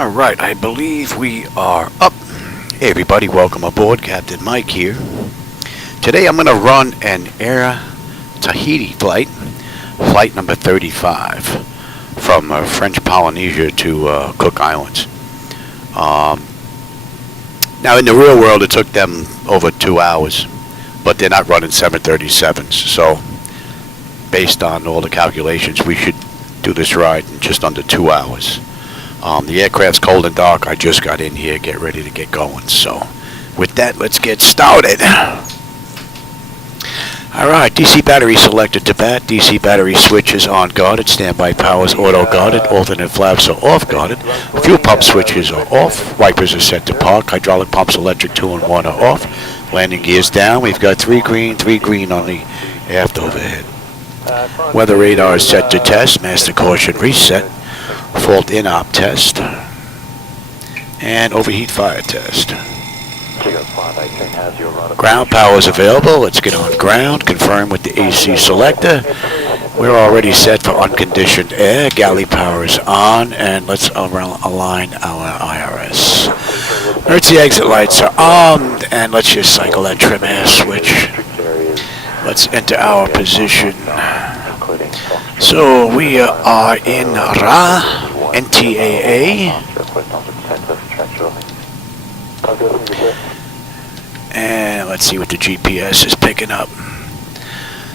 Alright, I believe we are up. Hey everybody, welcome aboard. Captain Mike here. Today I'm going to run an Ait Tahiti flight, flight number 35, from French Polynesia to Cook Islands. Now in the real world it took them over 2 hours, but they're not running 737s, so based on all the calculations we should do this ride in just under 2 hours. The aircraft's cold and dark. I just got in here, get ready to get going. So, with that, let's get started. Alright, DC battery selected to bat. DC battery switches on guarded. Standby powers auto guarded. Alternate flaps are off guarded. Fuel pump switches are off. Wipers are set to park. Hydraulic pumps electric 2 and 1 are off. Landing gears down. We've got 3 green on the aft overhead. Weather radar is set to test. Master caution reset. Fault in-op test, and overheat fire test. Ground power is available. Let's get on ground. Confirm with the AC selector. We're already set for unconditioned air. Galley power is on, and let's align our IRS. Emergency exit lights are on, and let's just cycle that trim air switch. Let's enter our position. So we are in NTAA, and let's see what the GPS is picking up.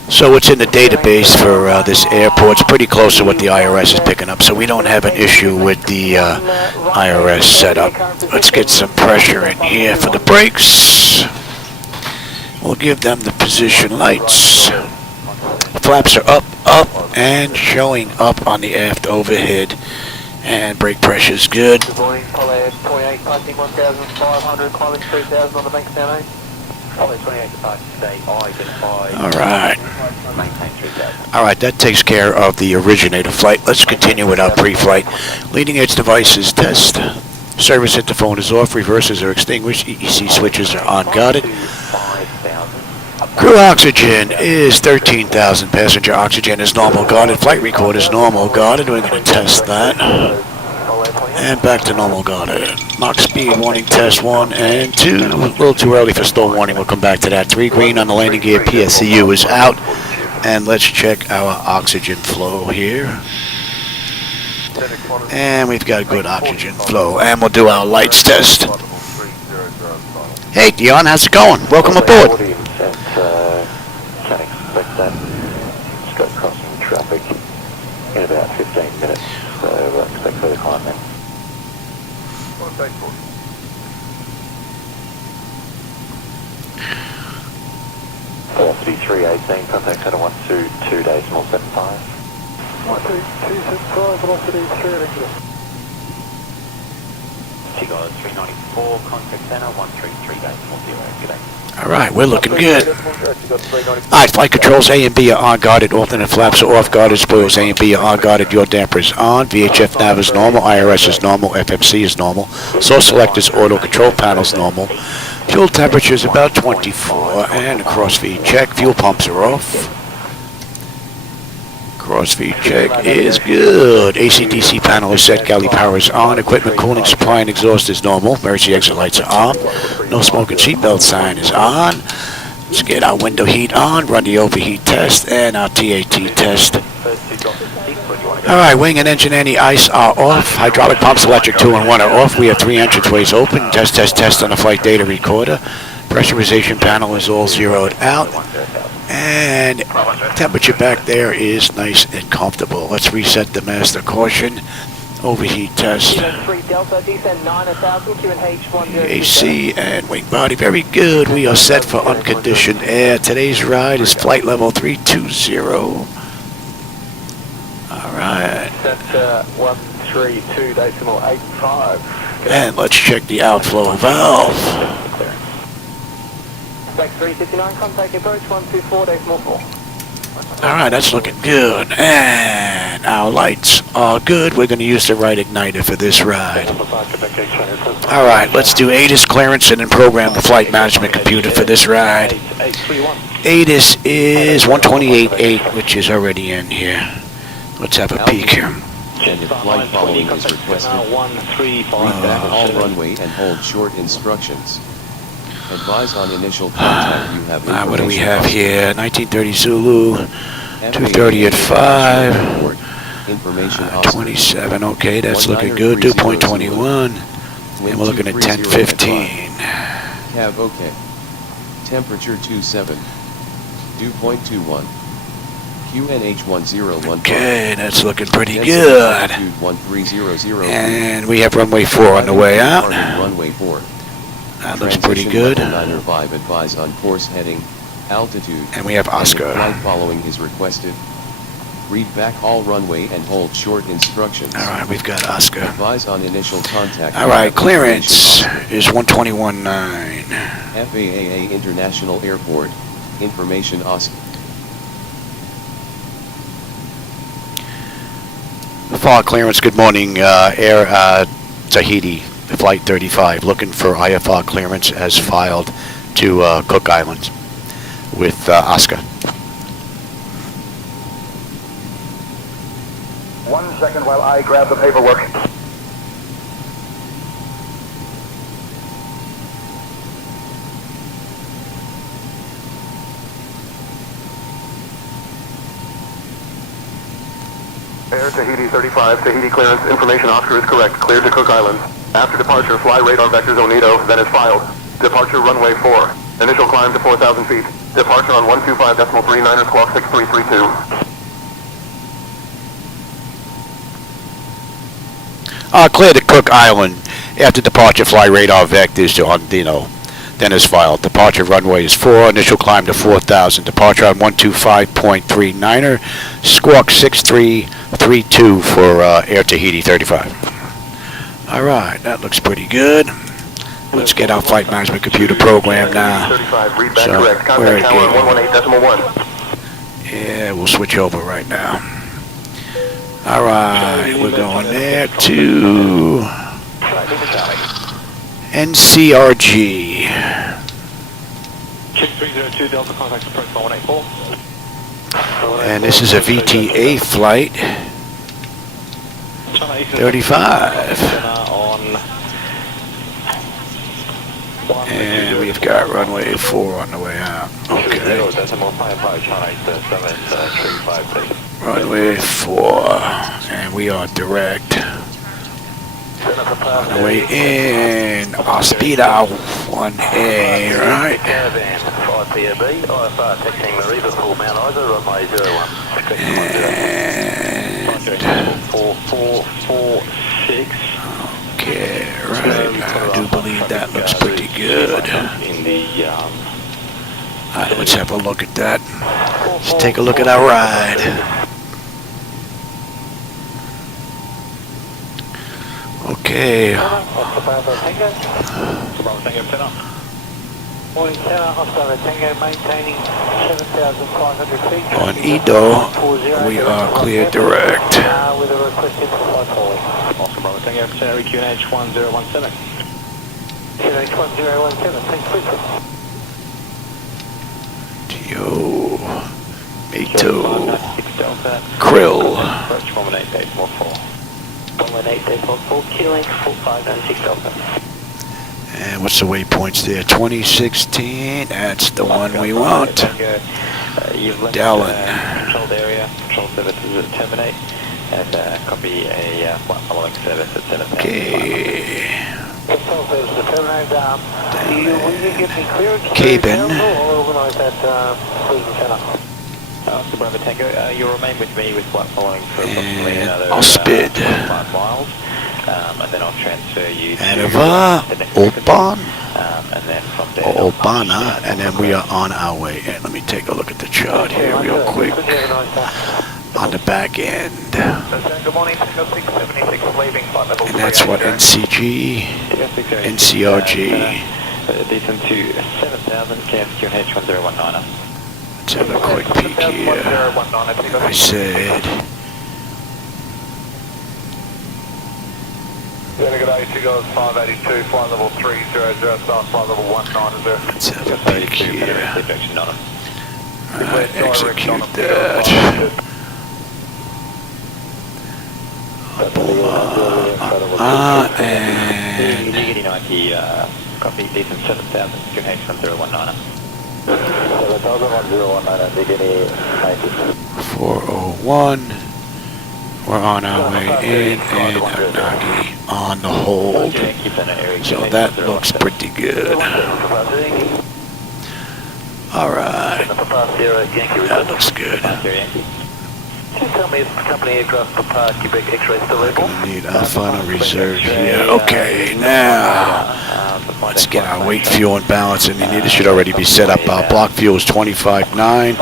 So what's in the database for this airport? It's pretty close to what the IRS is picking up, so we don't have an issue with the IRS setup. Let's get some pressure in here for the brakes. We'll give them the position lights. Flaps are up, and showing up on the aft overhead, and brake pressure's good. Alright. Alright, that takes care of the originator flight. Let's continue with our pre-flight. Leading edge devices test. Service interphone is off, reversers are extinguished, EEC switches are on guarded. Crew oxygen is 13,000. Passenger oxygen is normal guarded. Flight record is normal guarded. We're going to test that. And back to normal guarded. Mach speed warning test 1 and 2. A little too early for stall warning. We'll come back to that. 3 green on the landing gear. PSCU is out. And let's check our oxygen flow here. And we've got good oxygen flow. And we'll do our lights test. Hey Dion, how's it going? Welcome aboard. Stroke crossing traffic in about 15 minutes, so expect further climb then. Velocity 318, contact header 122.75. 122.75, velocity 318. Chicago 394, contact center 133.40. Good day. Alright, we're looking good. Alright, flight controls A and B are on guarded. Alternate flaps are off guarded. Spoils A and B are on guarded. Your damper is on. VHF nav is normal. IRS is normal. FMC is normal. Source selectors, auto control panels normal. Fuel temperature is about 24. And a cross-feed check. Fuel pumps are off. Cross-feed check is good. AC/DC panel is set. Galley power is on. Equipment cooling, supply, and exhaust is normal. Emergency exit lights are on. No smoking seatbelt sign is on. Let's get our window heat on. Run the overheat test and our TAT test. Alright, wing and engine anti-ice are off. Hydraulic pumps, electric 2 and 1 are off. We have 3 entranceways open. Test on the flight data recorder. Pressurization panel is all zeroed out. And temperature back there is nice and comfortable. Let's reset the master caution. Overheat test. AC and wing body. Very good. We are set for unconditioned air. Today's ride is flight level 320. Alright. That's 132.85. And let's check the outflow valve. Back 359, contact approach 124.4. Alright, that's looking good. And our lights are good. We're going to use the right igniter for this ride. Alright, let's do ATIS clearance and then program the flight management computer for this ride. ATIS is 128.8, which is already in here. Let's have a peek here. and if flight following is requested, read back all runway and hold short instructions. Advise on initial contact you have information. What do we have here? 1930 Zulu, FAA 230 at 5, information 27, okay, that's looking good, 2.21, and we're looking at 10:15. Cab okay. Temperature 27, dew point 21. QNH 101. Okay, that's looking pretty good. 1300. And we have runway 4 on the way out. Runway 4. That looks pretty good. Liner 5 advise on course heading, altitude. And we have Oscar. And if flight following is requested, read back all runway and hold short instructions. All right, we've got Oscar. Advise on initial contact. All right, clearance is 121.9. FAA'A International Airport. Information Oscar. FAA'A clearance, good morning, Air Tahiti Flight 35, looking for IFR clearance as filed to Cook Islands with Oscar. 1 second while I grab the paperwork. Air Tahiti 35, Tahiti clearance, information Oscar is correct, cleared to Cook Islands. After departure, fly radar vectors ONIDO, then is filed. Departure runway 4. Initial climb to 4,000 feet. Departure on 125.39 squawk 6332. Clear to Cook Island. After departure, fly radar vectors to ONIDO, then is filed. Departure runway is 4. Initial climb to 4,000. Departure on 125.39 squawk 6332 for Air Tahiti 35. All right, that looks pretty good. Let's get our flight management computer program now. So, where it goes. Yeah, we'll switch over right now. All right, we're going there to NCRG. And this is a VTA flight 35. And we've got runway 4 on the way out. Okay. Runway 4. And we are direct. On the way in, Ospita 1A, right? Okay, right. I do believe that looks pretty good. Alright, let's have a look at that. Let's take a look at our ride. Okay. On Edo, we are clear direct. QNH 1017. QNH 1017, Yo, Mato, Krill. And what's the waypoints there? 2016, that's the one we want. Dallin. Controlled area, control services terminate, and copy a flight following service at 7. Okay. Cabin. Bravo Tango, you'll remain with me with flight following for approximately another 5 miles. And then I'll transfer you to Oban, and then from there Obana, and then we are on our way in. Let me take a look at the chart here real quick. On the back end. Good morning, 676 leaving flight level 3. And that's what NCG, NCRG. Descend to 7,000, QNH 1019. Let's have a quick peek here. I said. Good day, 2 guys, 582, flight level 300, flight level 190. Let's have a peek here. Execute that. and Diggity 90, copy, decent 7000, QH 1019. 701019, Diggity 90. 401. We're on our way in, and Nagi on the hold. So that looks pretty good. Alright. That looks good. Can you tell me if company aircraft for Quebec X-ray still able? Need our final reserve here. Okay, now let's get our weight, fuel, and balance in here. This should already be set up. Our block fuel is 25.9.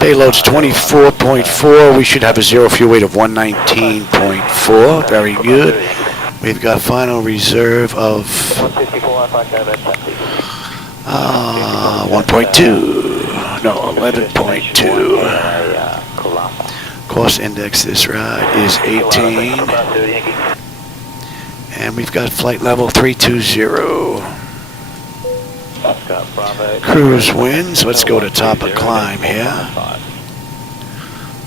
Payload's 24.4. We should have a zero fuel weight of 119.4. Very good. We've got final reserve of 1.2. No, 11.2. Course index this ride is 18. And we've got flight level 320. Cruise winds. Let's go to top of climb here.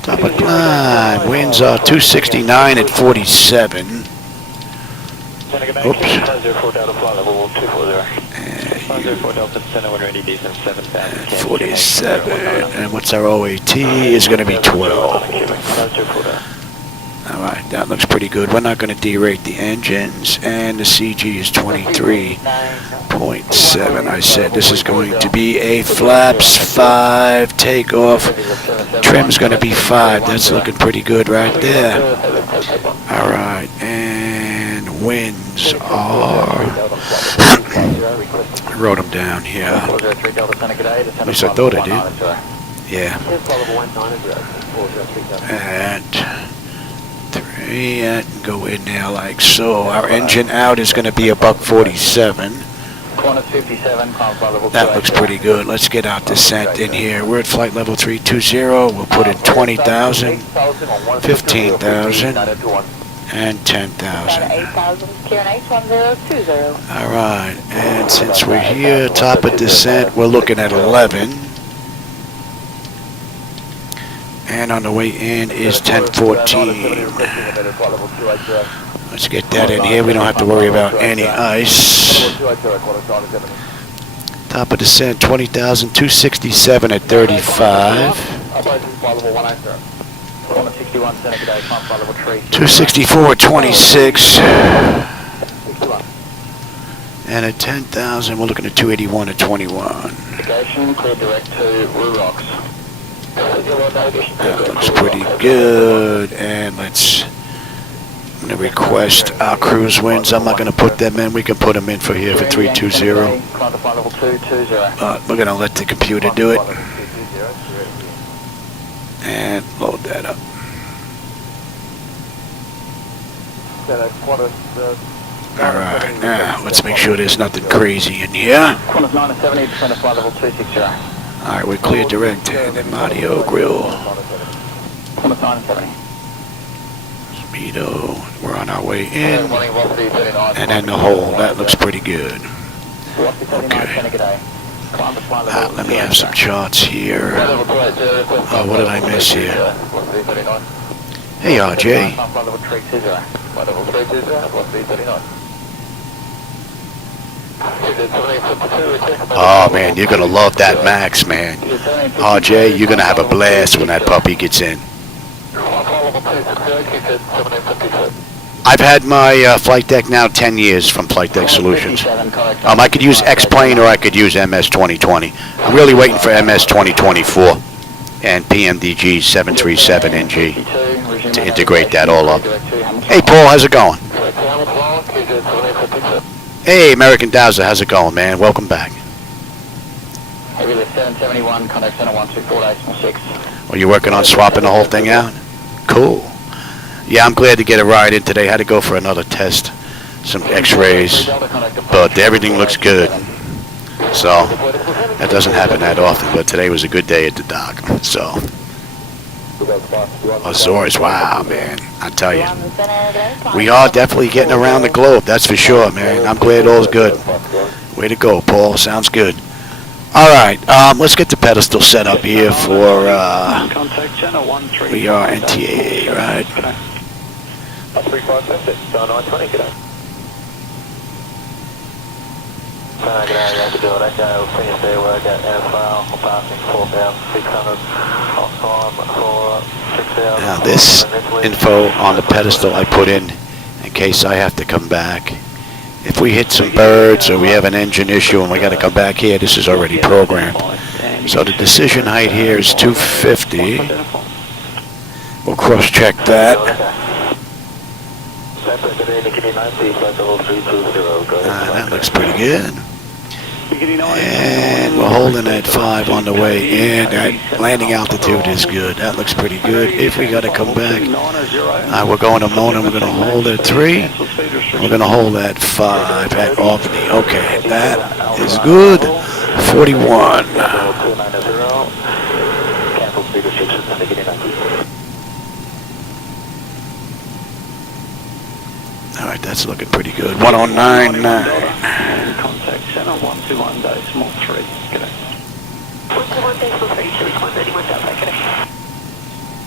Top of climb. Winds are 269 at 47. Oops. And 47. And what's our OAT is going to be 12. Alright, that looks pretty good. We're not going to derate the engines. And the CG is 23.7. I said this is going to be a flaps 5 takeoff. Trim's going to be 5. That's looking pretty good right there. Alright, and winds are... I wrote them down here. At least I thought I did. Yeah. And 3 and go in there like so. Our engine out is going to be a $147. That looks pretty good. Let's get our descent in here. We're at flight level 320. We'll put in 20,000, 15,000, and 10,000. Alright, and since we're here, top of descent, we're looking at 11. And on the way in is 1014. Let's get that in here. We don't have to worry about any ice. Top of descent, 20,000, 267 at 35. 264 at 26. And at 10,000, we're looking at 281 at 21. Clear direct to Rocks. That looks pretty good. And let's I'm going to request our cruise winds. I'm not going to put them in. We can put them in for here for 320. We're going to let the computer do it. And load that up. Alright, now let's make sure there's nothing crazy in here. Alright, we're clear direct and then Mario Grill. Speedo, we're on our way in. And then the hole, that looks pretty good. Okay. Let me have some charts here. Oh, what did I miss here? Hey, RJ. Oh, man, you're going to love that Max, man. RJ, you're going to have a blast when that puppy gets in. I've had my flight deck now 10 years from Flightdeck Solutions. I could use X-Plane or I could use MS 2020. I'm really waiting for MS 2024 and PMDG 737NG to integrate that all up. Hey, Paul, how's it going? Hey, American Dowser, how's it going, man? Welcome back. Are you working on swapping the whole thing out? Cool. Yeah, I'm glad to get a ride in today. Had to go for another test, some x-rays, but everything looks good. So, that doesn't happen that often, but today was a good day at the dock. So, Azores, wow, man, I tell you. We are definitely getting around the globe, that's for sure, man. I'm glad all's good. Way to go, Paul. Sounds good. All right, let's get the pedestal set up here for, we are NTAA, right? 357, it's 920, g'day. G'day, yeah, good deal, Echo, please do work at airfoil, we're passing 4,600, off time for 6 hours. Now this info on the pedestal I put in case I have to come back. If we hit some birds or we have an engine issue and we got to come back here, this is already programmed. So the decision height here is 250. We'll cross-check that. That looks pretty good. And we're holding at 5 on the way in. That landing altitude is good. That looks pretty good. If we got to come back, we're going to Mona. We're going to hold at 3. We're going to hold at 5 at Albany. Okay, that is good. 41. All right, that's looking pretty good. 1099. Contact center 121.3. G'day. 121.3.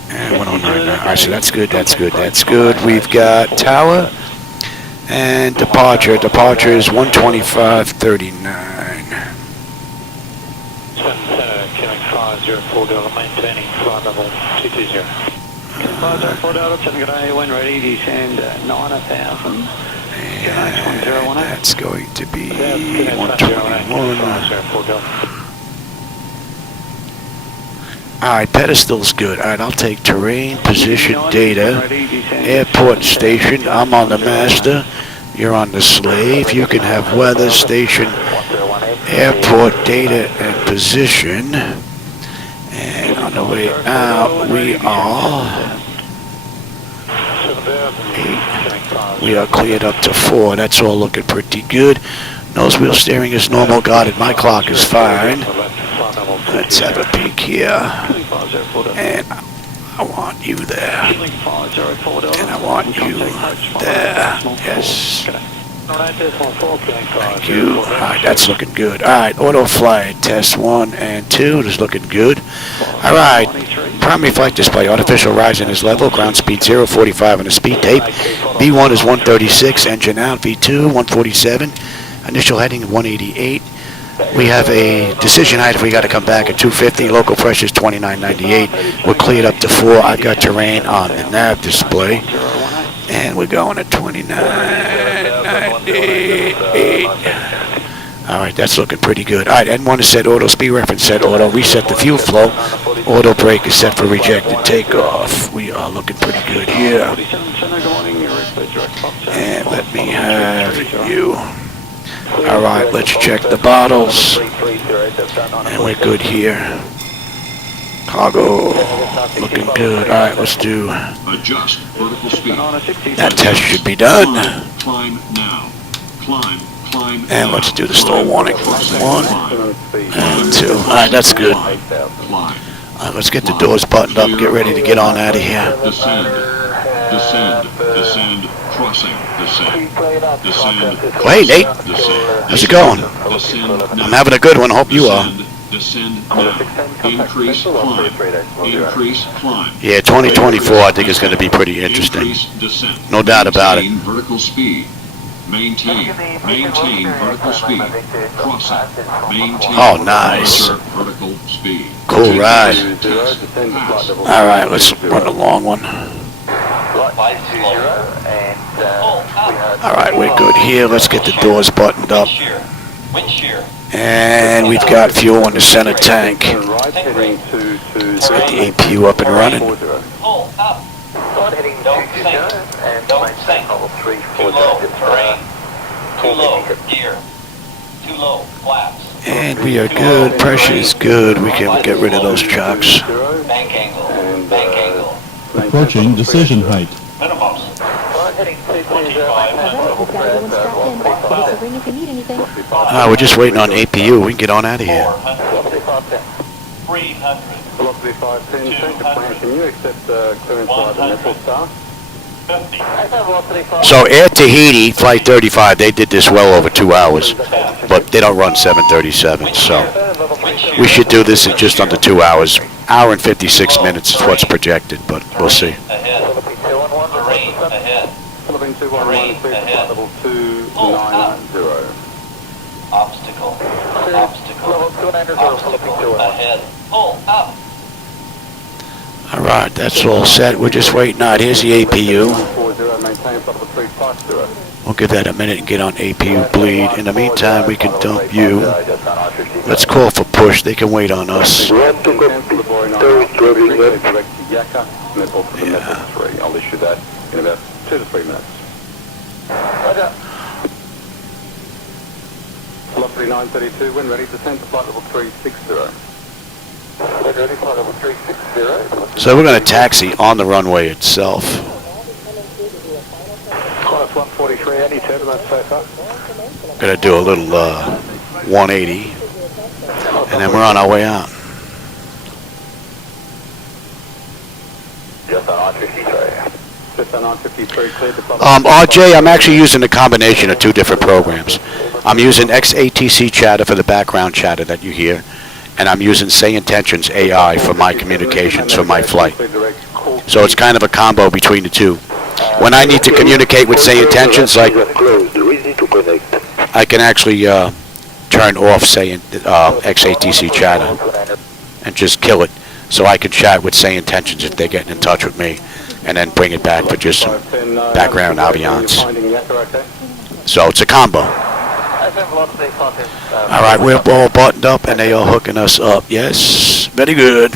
And 1099. All right, so that's good. That's good. That's good. We've got tower and departure. Departure is 125.39. Killing 504 Delta, maintaining flight level 220. 504 Delta, 7 g'day, when ready, descend 9,000. And that's going to be 121. Alright, pedestal's good. Alright, I'll take terrain, position, data, airport station. I'm on the master. You're on the slave. You can have weather station, airport data, and position. And on the way out, we are 8. We are cleared up to 4. That's all looking pretty good. Nose wheel steering is normal. Guarded. My clock is fine. Let's have a peek here. And I want you there. And I want you there. Yes. Thank you. Alright, that's looking good. Alright, auto flight. Test 1 and 2 is looking good. Alright, primary flight display. Artificial rising is level. Ground speed 0, 45 on the speed tape. V1 is 136. Engine out. V2, 147. Initial heading 188. We have a decision height if we got to come back at 250. Local pressure is 2998. We're cleared up to 4. I've got terrain on the nav display. And we're going at 2998. Alright, that's looking pretty good. Alright, N1 is set auto, speed reference set auto, reset the fuel flow. Auto brake is set for rejected takeoff. We are looking pretty good here. And let me have you. Alright, let's check the bottles. And we're good here. Cargo, looking good. Alright, let's do. Adjust vertical speed. That test should be done. Climb now. Climb And let's do the stall warning. 1 and 2. Alright, that's good. Alright, let's get the doors buttoned up. Get ready to get on out of here. Descend. Crossing. Descend. Oh, hey, Nate. How's it going? I'm having a good one. Hope you are. Descend now. Increase climb. Yeah, 2024 I think is going to be pretty interesting. No doubt about it. Vertical speed. Maintain vertical speed. Crossing. Maintain. Oh, nice. Vertical speed. Cool ride. All right, let's run a long one. All right, we're good here. Let's get the doors buttoned up. And we've got fuel in the center tank. Let's get the APU up and running. Don't sink. Too low, terrain. Too low, gear. Too low, flaps. And we are good. Pressure is good. We can get rid of those chocks. Bank angle. Approaching decision height. Minimums. We're just waiting on APU. We can get on out of here. 300. So Ait Tahiti Flight 35, they did this well over 2 hours, but they don't run 737, so we should do this in just under 2 hours. Hour and 56 minutes is what's projected, but we'll see. Ahead. Terrain ahead. Alright, that's all set. We're just waiting out. Here's the APU. We'll give that a minute and get on APU bleed. In the meantime, we can dump you. Let's call for push. They can wait on us. Yeah. I'll issue that in about 2 to 3 minutes. Velocity 932, when ready, descend to flight level 360. When ready, flight level 360. So we're going to taxi on the runway itself. Class 143, any turbulence so far? Going to do a little 180. And then we're on our way out. Just on 953. Just on 953, clear to RJ, I'm actually using a combination of 2 different programs. I'm using XATC chatter for the background chatter that you hear, and I'm using SayIntentions AI for my communications for my flight. So it's kind of a combo between the 2. When I need to communicate with SayIntentions, like I can actually turn off XATC chatter and just kill it, so I can chat with SayIntentions if they're getting in touch with me, and then bring it back for just some background ambiance. So it's a combo. Alright, we're all buttoned up and they are hooking us up. Yes, very good.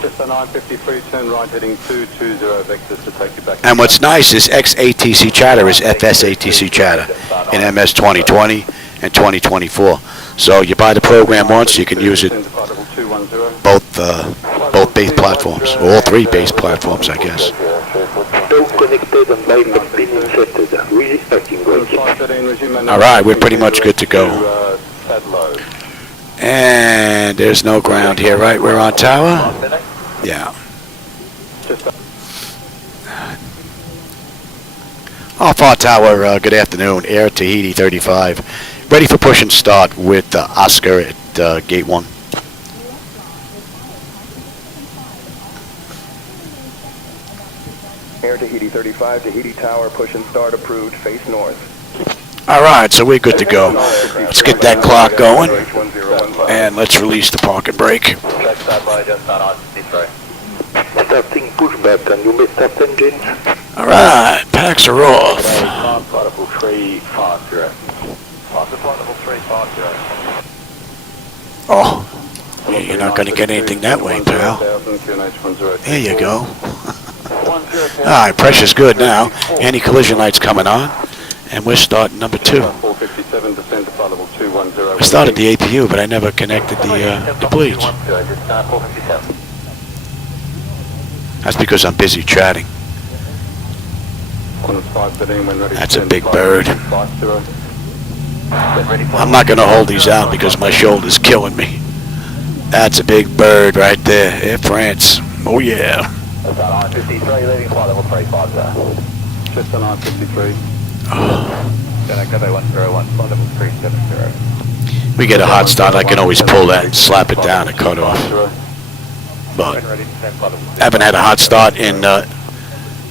Just on 953, turn right heading 220 vectors to take you back. And what's nice is XATC chatter is FSATC chatter in MS 2020 and 2024. So you buy the program once, you can use it both base platforms, or all 3 base platforms, I guess. Alright, we're pretty much good to go. And there's no ground here, right? We're on tower? Yeah. Off our tower, good afternoon. Ait Tahiti 35. Ready for push and start with Oscar at gate 1. Ait Tahiti 35, Tahiti Tower, push and start approved, face north. Alright, so we're good to go. Let's get that clock going. And let's release the parking brake. Starting pushback, can you make start engines? Alright, packs are off. Flight level 350. Flight level 350. Oh, yeah, you're not going to get anything that way, pal. There you go. Alright, pressure's good now. Anti-collision light's coming on. And we're starting number 2. I started the APU, but I never connected the bleeds. That's because I'm busy chatting. That's a big bird. I'm not going to hold these out because my shoulder's killing me. That's a big bird right there. Air France. Oh yeah. Just on 953. We get a hot start, I can always pull that and slap it down and cut off. But haven't had a hot start in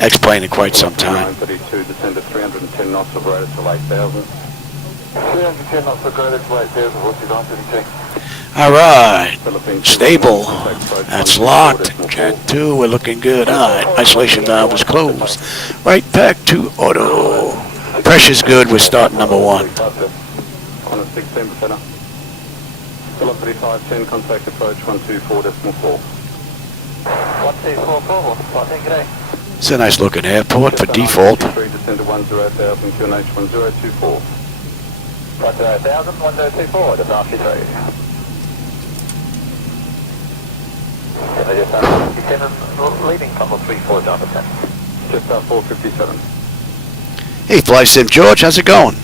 X-plane in quite some time. 932, descend to 310 knots of rate to 8,000. 310 knots of rate to 8,000, what's your 932? Alright, stable, that's locked, Cat 2, we're looking good. Alright, isolation valve is closed. Right back to auto. Pressure's good, we're starting number 1. On a 16%. Velocity 510, contact approach 124.4. 1244, It's a nice looking airport for default. Descend to 10,000, QNH 1024. 10,000, 1024, that's RC3. Leading tunnel 34 down to 10. Just 457. Hey, Fly Sim George, how's it going?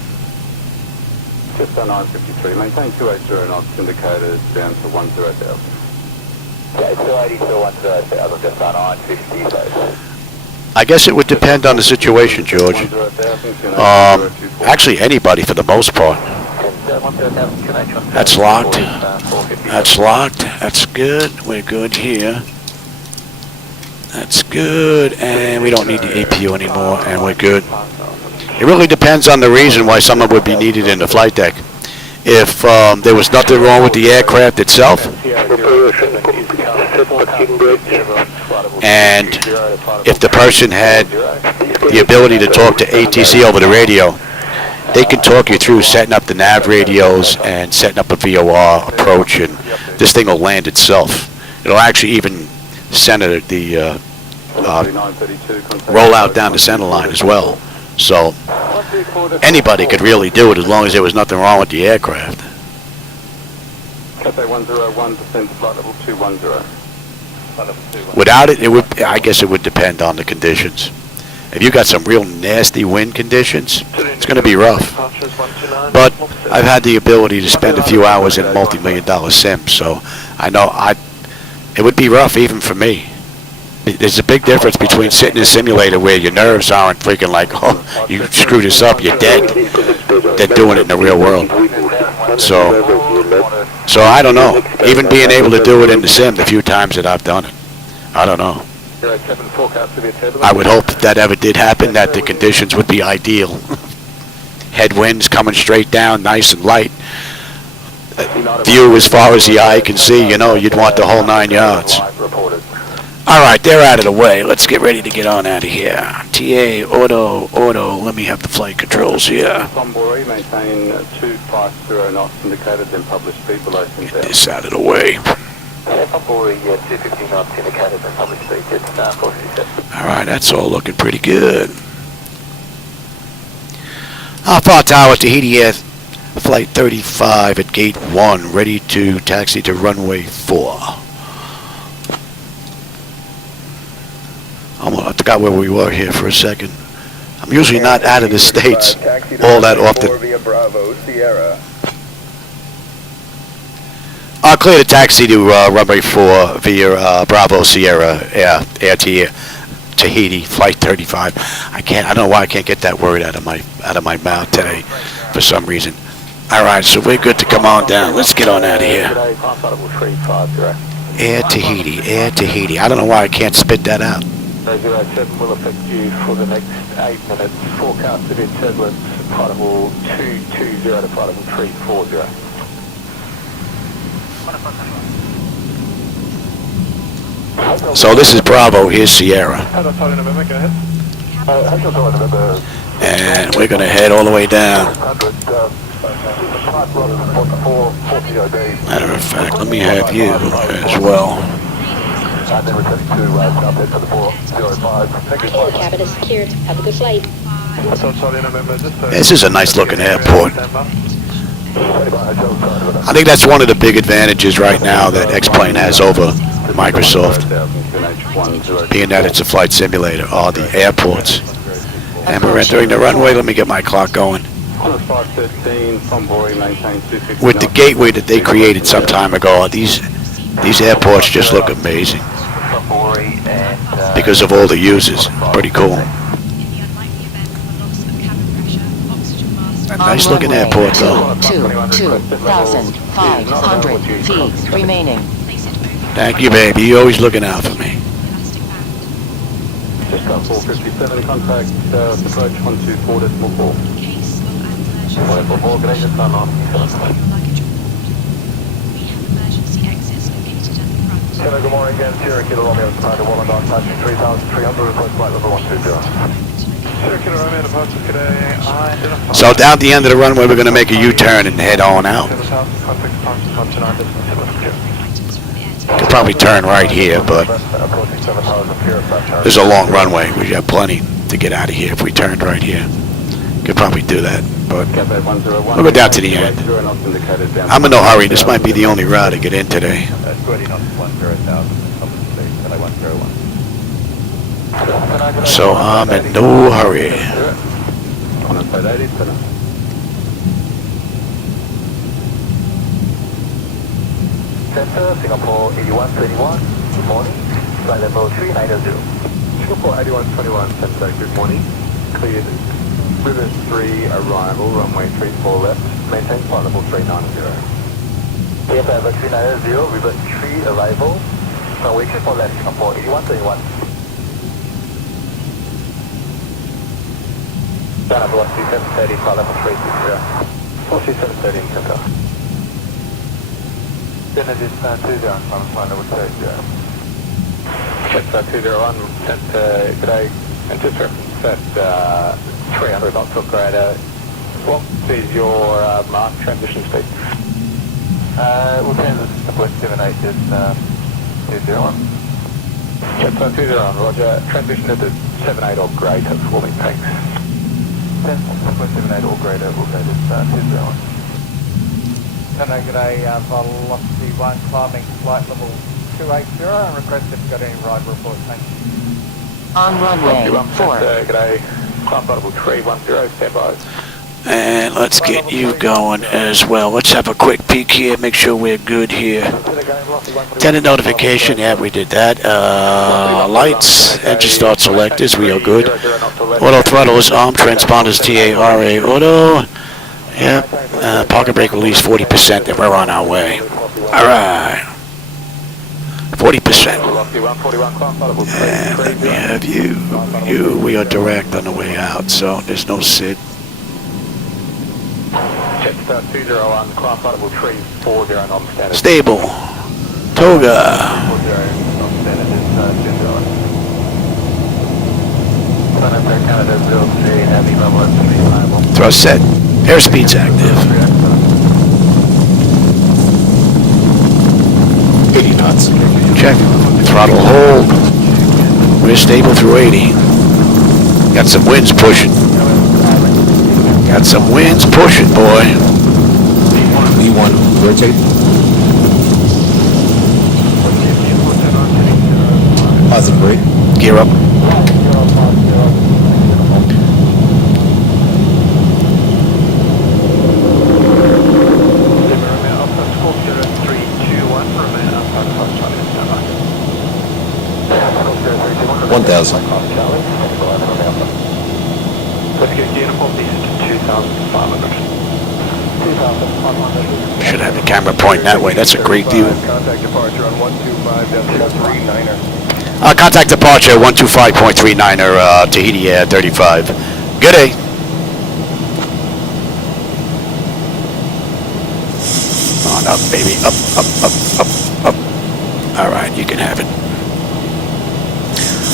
Just 953. Maintain 280 knots, indicators down to 10,000. Yeah, it's 280 to 10,000, just 950. I guess it would depend on the situation, George. Actually, anybody for the most part. That's locked. That's locked. That's good. We're good here. That's good. And we don't need the APU anymore. And we're good. It really depends on the reason why someone would be needed in the flight deck. if there was nothing wrong with the aircraft itself, and if the person had the ability to talk to ATC over the radio, they can talk you through setting up the nav radios and setting up a VOR approach, and this thing will land itself. It'll actually even center the roll out down the center line as well. So anybody could really do it as long as there was nothing wrong with the aircraft. Cathay 101, descend to flight level 210. Without it, I guess it would depend on the conditions. If you got some real nasty wind conditions, it's going to be rough. But I've had the ability to spend a few hours in a multi-million-dollar sim, so I know it would be rough even for me. There's a big difference between sitting in a simulator where your nerves aren't freaking like, oh, you screwed this up, you're dead, than doing it in the real world. So I don't know. Even being able to do it in the sim the few times that I've done it, I don't know. I would hope if that ever did happen that the conditions would be ideal. Headwinds coming straight down, nice and light. View as far as the eye can see, you know, you'd want the whole 9 yards. All right, they're out of the way. Let's get ready to get on out of here. TA, auto, let me have the flight controls here. Maintain 250 knots indicated, then publish speed below. Get this out of the way. All right, that's all looking pretty good. Alpha Tower, Tahiti Air Flight 35 at Gate 1, ready to taxi to runway 4. I forgot where we were here for a second. I'm usually not out of the States all that often. I'll clear the taxi to runway 4 via Bravo Sierra Air Tahiti Flight 35. I don't know why I can't get that word out of my mouth today for some reason. All right, so we're good to come on down. Let's get on out of here. Air Tahiti. I don't know why I can't spit that out. 07 will affect you for the next 8 minutes. Forecasted in turbulence, flight level 220 to flight level 340. So this is Bravo, here's Sierra. And we're going to head all the way down. Matter of fact, let me have you as well. Cabin is secured. Have a good flight. This is a nice looking airport. I think that's one of the big advantages right now that X-Plane has over Microsoft, being that it's a flight simulator, are the airports. And we're entering the runway. Let me get my clock going. With the gateway that they created some time ago, these airports just look amazing because of all the uses. Pretty cool. A nice looking airport though. 2,500 feet remaining. Thank you, baby. You're always looking out for me. Just got 457 contact, approach 124.4. Hello, good morning again, Sierra Kilo Romeo, Commander Wollongong, passing 3,300, request flight level 120. Sierra Kilo Romeo, departure today, So down at the end of the runway, we're going to make a U-turn and head on out. Could probably turn right here, but there's a long runway. We have plenty to get out of here if we turned right here. Could probably do that, but we'll go down to the end. I'm in no hurry. This might be the only route to get in today. So I'm in no hurry. Center, Singapore 8121, good morning, flight level 390. Singapore 8121, Center, good morning. Cleared River 3 arrival, runway 34 left, maintain flight level 390. Flight level 390, River 3 arrival, runway 34 left, Singapore 8121. Down at velocity 730, flight level 360. 4730 in Qatar. Genesis 20 on flight level 30. It's 201, g'day, and just reference that 300 knots operator. What is your mark transition speed? We'll transit to West 78 is 201. Jet 201, roger. Transition to 78 or greater for me, thanks. West 78 or greater, we'll go to 201. G'day, velocity 1 climbing flight level 280 and request if you've got any ride report, thank you. On runway 4. G'day, climb flight level 310, stand by. And let's get you going as well. Let's have a quick peek here, make sure we're good here. Tenant notification, yeah, we did that. Lights, engine start selectors, we are good. Auto throttles, arm transponders, TARA auto. Yep, pocket brake release 40%, and we're on our way. Alright. 40%. And let me have you. We are direct on the way out, so there's no sit. Jetstar 201, climb flight level 340 non-standard. Stable. Toga. 40 non-standard is 201. Canada 03, heavy level at 3 Thrust set. Airspeed's active. 80 knots. Check. Throttle hold. We're stable through 80. Got some winds pushing. Got some winds pushing, boy. V1, rotate. Positive brake. Gear up. Let's 1,000. get uniform east 2,500. Should have the camera pointing that way. That's a great view. Contact departure on 125.39er. Contact departure 125.39er, Tahiti Air 35. Good day. On up, baby. Up, up, up, up, up. All right, you can have it.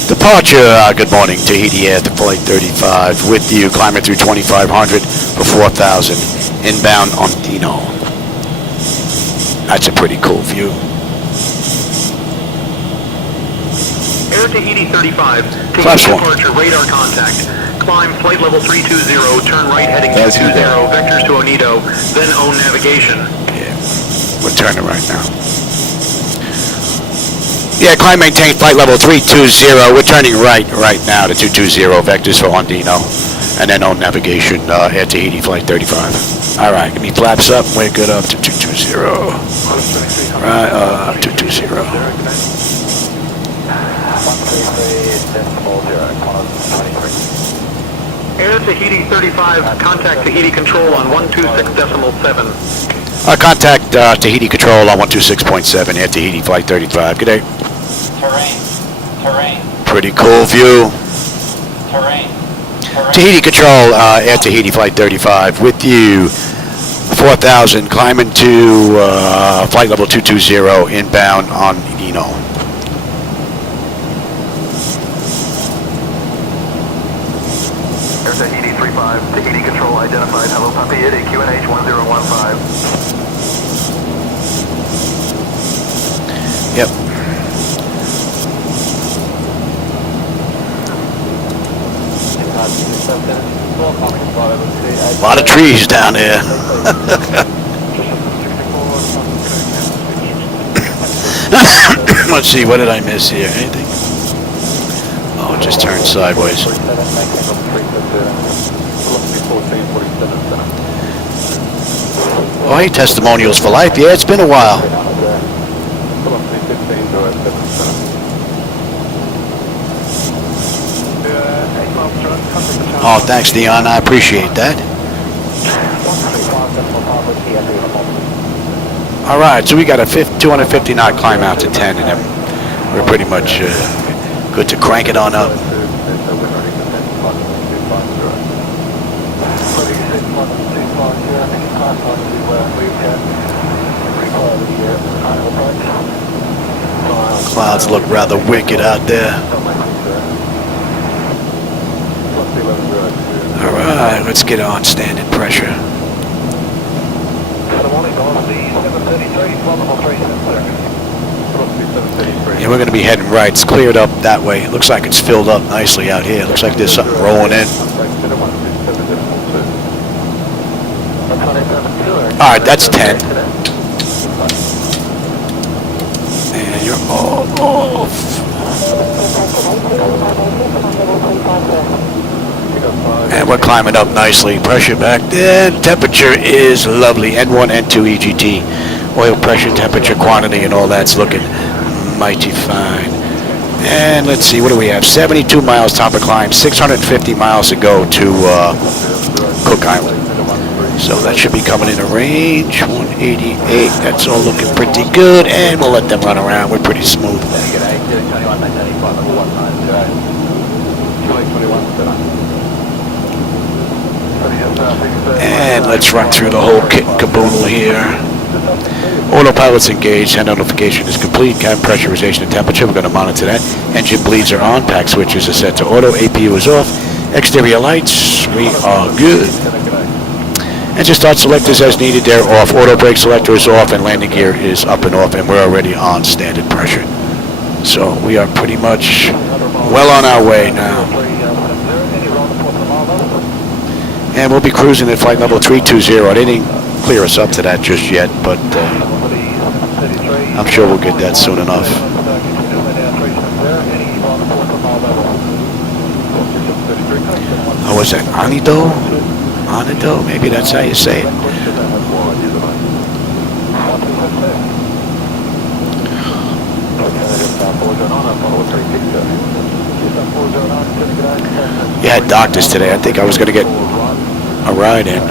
Departure, good morning, Tahiti Air, Flight 35, with you, climbing through 2,500 for 4,000, inbound on Dino. That's a pretty cool view. Air Tahiti 35, Flaps Tahiti one. departure, radar contact. Climb flight level 320, turn right heading That's 220, vectors to Onido, then own navigation. Yeah, we're turning right now. Yeah, climb maintain flight level 320. We're turning right now to 220 vectors for Ondino, and then on navigation Air Tahiti Flight 35. All right, give me flaps up. We're good up to 220. Right, 220. Air Tahiti 35, contact Tahiti control on 126.7. Contact Tahiti control on 126.7. Air Tahiti Flight 35. Good day. Terrain. Pretty cool view. Terrain. Tahiti control, Air Tahiti Flight 35 with you. 4,000 climbing to flight level 220 inbound on Eno. Air Tahiti 35, Tahiti control identified. Hello, Papa Yeti, QNH 1015. Yep. A lot of trees down there. Let's see, what did I miss here? Anything? Oh, it just turned sideways. Oh, hey, testimonials for life. Yeah, it's been a while. Oh, thanks, Dion. I appreciate that. All right, so we got a 250 knot climb out to 10, and then we're pretty much good to crank it on up. Clouds look rather wicked out there. Alright, let's get on standard pressure. Yeah, we're going to be heading right. It's cleared up that way. It looks like it's filled up nicely out here. It looks like there's something rolling in. Alright, that's 10. And you're all off. And we're climbing up nicely. Pressure back there. Temperature is lovely. N1, N2, EGT. Oil pressure, temperature, quantity, and all that's looking mighty fine. And let's see, what do we have? 72 miles top of climb, 650 miles to go to Cook Island. So that should be coming in a range, 188. That's all looking pretty good, and we'll let them run around. We're pretty smooth. And let's run through the whole kit and caboodle here. Autopilot's engaged, hand notification is complete, cabin pressurization and temperature, we're going to monitor that. Engine bleeds are on, pack switches are set to auto, APU is off, exterior lights, we are good. Engine start selectors as needed, they're off, auto brake selector is off, and landing gear is up and off, and we're already on standard pressure. So we are pretty much well on our way now. And we'll be cruising at flight level 320. They didn't clear us up to that just yet, but I'm sure we'll get that soon enough. Oh, was that ONIDO? ONIDO? Maybe that's how you say it. Yeah, doctors today. I think I was going to get a ride in.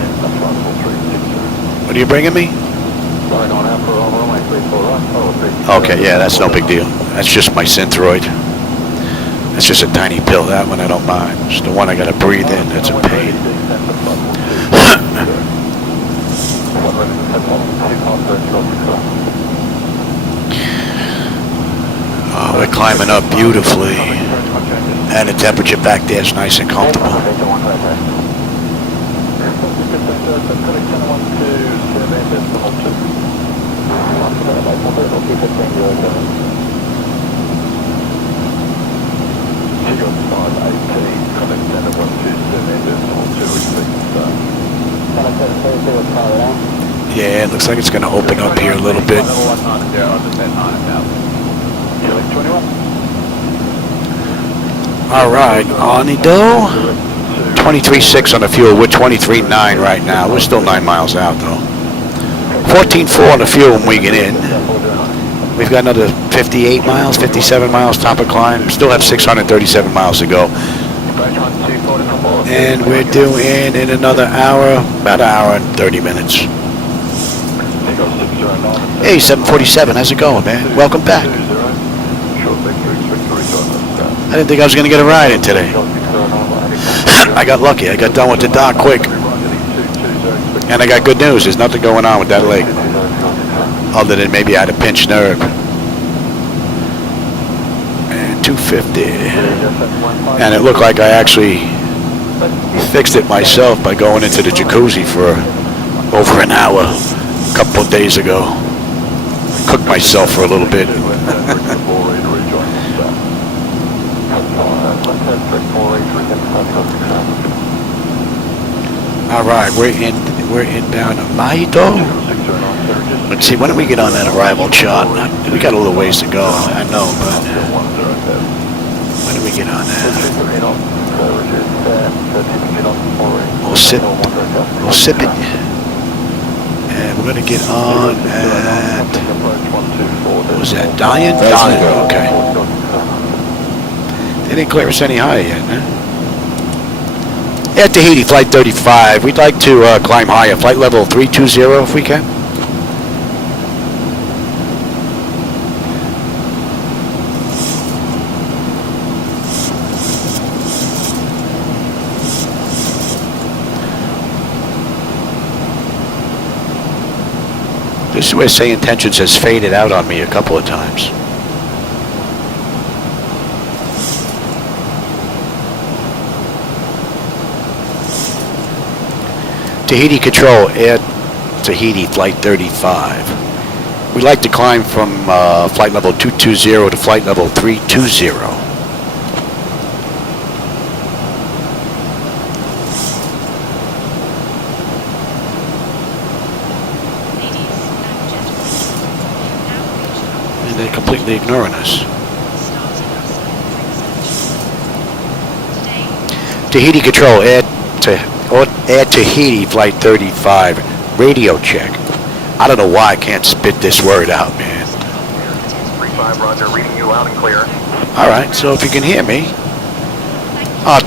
What are you bringing me? Okay, yeah, that's no big deal. That's just my Synthroid. That's just a tiny pill. That one I don't mind. It's the one I gotta breathe in. That's a pain. Oh, we're climbing up beautifully. And the temperature back there is nice and comfortable. Yeah, it looks like it's going to open up here a little bit. All right, ONIDO. 23.6 on the fuel. We're 23.9 right now. We're still 9 miles out, though. 14.4 on the fuel when we get in. We've got another 58 miles, 57 miles top of climb. Still have 637 miles to go. And we're due in another hour, about an hour and 30 minutes. Hey, 747, how's it going, man? Welcome back. I didn't think I was going to get a ride in today. I got lucky. I got done with the dock quick. And I got good news. There's nothing going on with that leg. Other than maybe I had a pinched nerve. And 250. And it looked like I actually fixed it myself by going into the jacuzzi for over an hour a couple of days ago. Cooked myself for a little bit. All right, we're inbound to Mahito. Let's see, when do we get on that arrival chart? We got a little ways to go, I know, but when do we get on that? We'll sip it. And we're gonna get on at, what was that, Dian? Dian, okay. They didn't clear us any higher yet, huh? Ait Tahiti Flight 35. We'd like to climb higher. Flight level 320 if we can. This is where SayIntentions has faded out on me a couple of times. Tahiti Control, Air Tahiti Flight 35. We'd like to climb from flight level 220 to flight level 320. And they're completely ignoring us. Tahiti Control, Air Tahiti Flight 35, radio check. I don't know why I can't spit this word out, man. 35, roger, reading you loud and clear. Alright, so if you can hear me.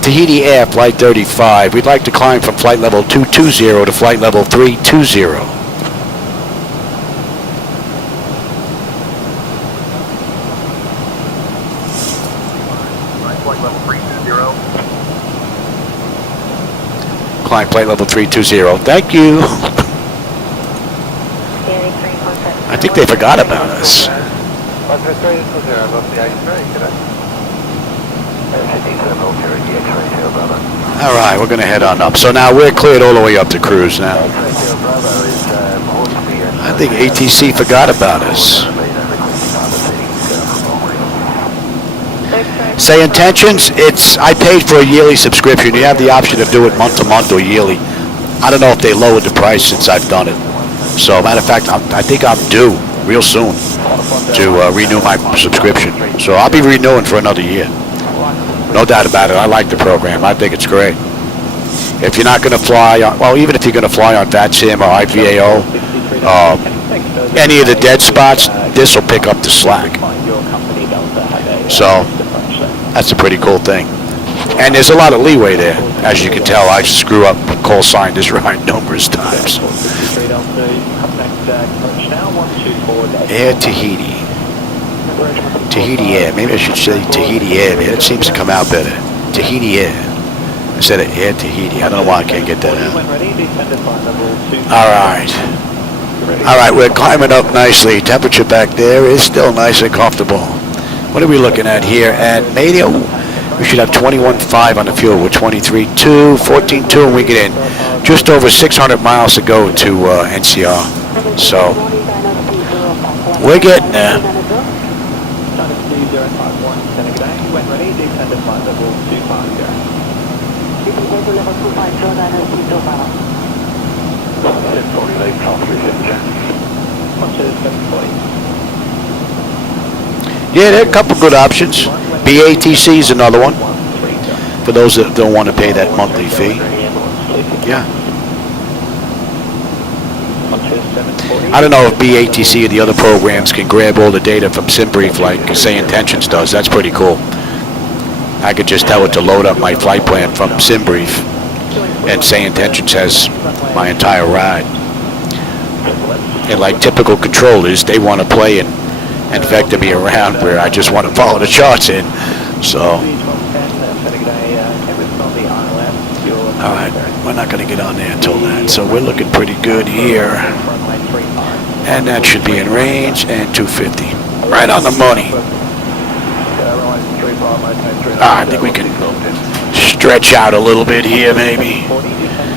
Tahiti Air Flight 35, we'd like to climb from flight level 220 to flight level 320. Flight level 320. Climb flight level 320. Thank you. I think they forgot about us. Alright, we're going to head on up. So now we're cleared all the way up to cruise now. I think ATC forgot about us. SayIntentions, I paid for a yearly subscription. You have the option of doing it month to month or yearly. I don't know if they lowered the price since I've done it. So, matter of fact, I think I'm due real soon to renew my subscription. So I'll be renewing for another year. No doubt about it. I like the program. I think it's great. If you're not going to fly, well, even if you're going to fly on VATSIM or IVAO, any of the dead spots, this will pick up the slack. So that's a pretty cool thing. And there's a lot of leeway there. As you can tell, I screw up call sign this ride numerous times. Air Tahiti. Tahiti Air. Maybe I should say Tahiti Air, man. It seems to come out better. Tahiti Air. Instead of Air Tahiti. I don't know why I can't get that out. Alright. Alright, we're climbing up nicely. Temperature back there is still nice and comfortable. What are we looking at here? At maybe we should have 21.5 on the fuel. We're 23.2, 14.2 when we get in. Just over 600 miles to go to NCR. So, we're getting there. Yeah, there are a couple good options. BATC is another one for those that don't want to pay that monthly fee. Yeah. I don't know if BATC or the other programs can grab all the data from SimBrief like SayIntentions does. That's pretty cool. I could just tell it to load up my flight plan from SimBrief, and SayIntentions has my entire ride. And like typical controllers, they want to play and vector me around where I just want to follow the charts in. So, alright, we're not going to get on there until that. So we're looking pretty good here. And that should be in range, and 250. Right on the money. I think we can stretch out a little bit here, maybe.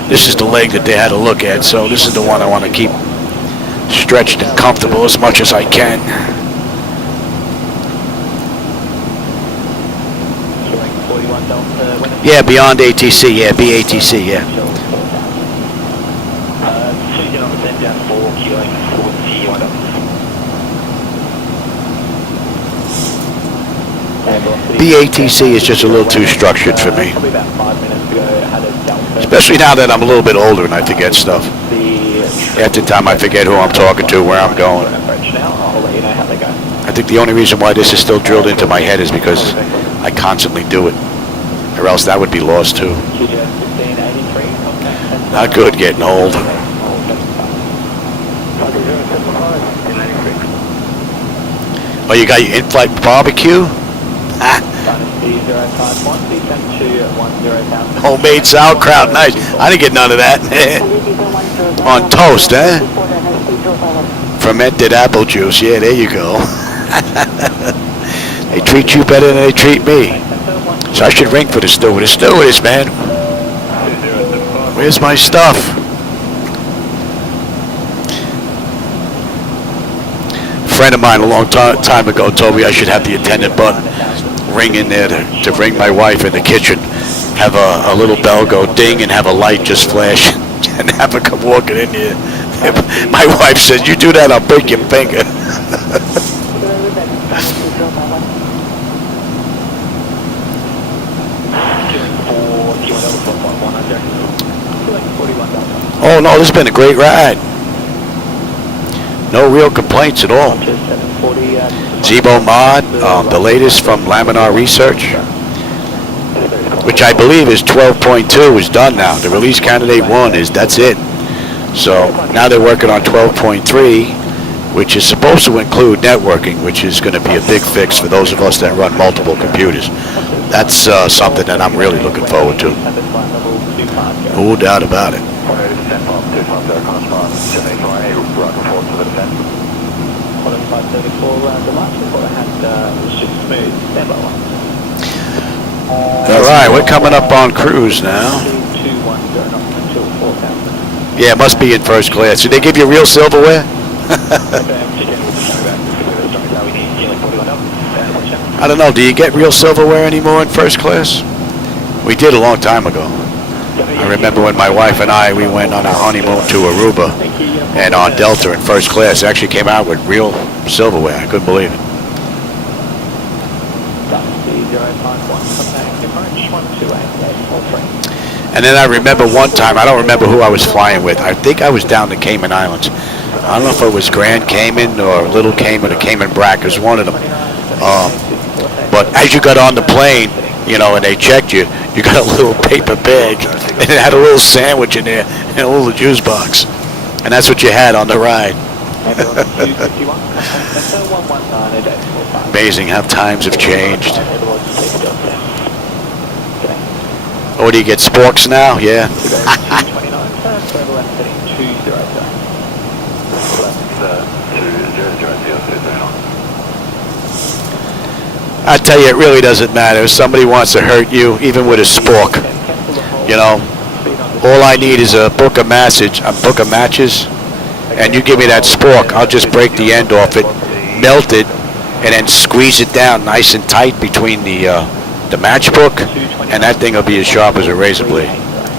This is the leg that they had to look at, so this is the one I want to keep stretched and comfortable as much as I can. Yeah, beyond ATC, yeah, BATC, yeah. BATC is just a little too structured for me. Especially now that I'm a little bit older and I forget stuff. After time I forget who I'm talking to, where I'm going. I think the only reason why this is still drilled into my head is because I constantly do it. Or else that would be lost too. Not good getting old. Oh, you got your in-flight barbecue? Homemade sauerkraut, nice. I didn't get none of that. On toast, eh? Fermented apple juice. Yeah, there you go. They treat you better than they treat me. So I should ring for the stewardess. Stewardess, man. Where's my stuff? A friend of mine a long time ago told me I should have the attendant button ring in there to ring my wife in the kitchen. Have a little bell go ding and have a light just flash and have her come walking in here. My wife says, you do that, I'll break your finger. Oh no, this has been a great ride. No real complaints at all. ZiboMod, the latest from Laminar Research, which I believe is 12.2 is done now. The release candidate 1 that's it. So now they're working on 12.3, which is supposed to include networking, which is going to be a big fix for those of us that run multiple computers. That's something that I'm really looking forward to. No doubt about it. All right, we're coming up on cruise now. Yeah, it must be in first class. Did they give you real silverware? I don't know. Do you get real silverware anymore in first class? We did a long time ago. I remember when my wife and we went on our honeymoon to Aruba, and on Delta in first class, it actually came out with real silverware. I couldn't believe it. And then I remember one time, I don't remember who I was flying with. I think I was down the Cayman Islands. I don't know if it was Grand Cayman or Little Cayman or Cayman Brackers, one of them. But as you got on the plane, you know, and they checked you, you got a little paper bag, and it had a little sandwich in there, and a little juice box. And that's what you had on the ride. Amazing how times have changed. Oh, do you get sporks now? Yeah. I tell you, it really doesn't matter. If somebody wants to hurt you, even with a spork, you know, all I need is a book of matches, and you give me that spork, I'll just break the end off it, melt it, and then squeeze it down nice and tight between the matchbook, and that thing will be as sharp as a razor blade.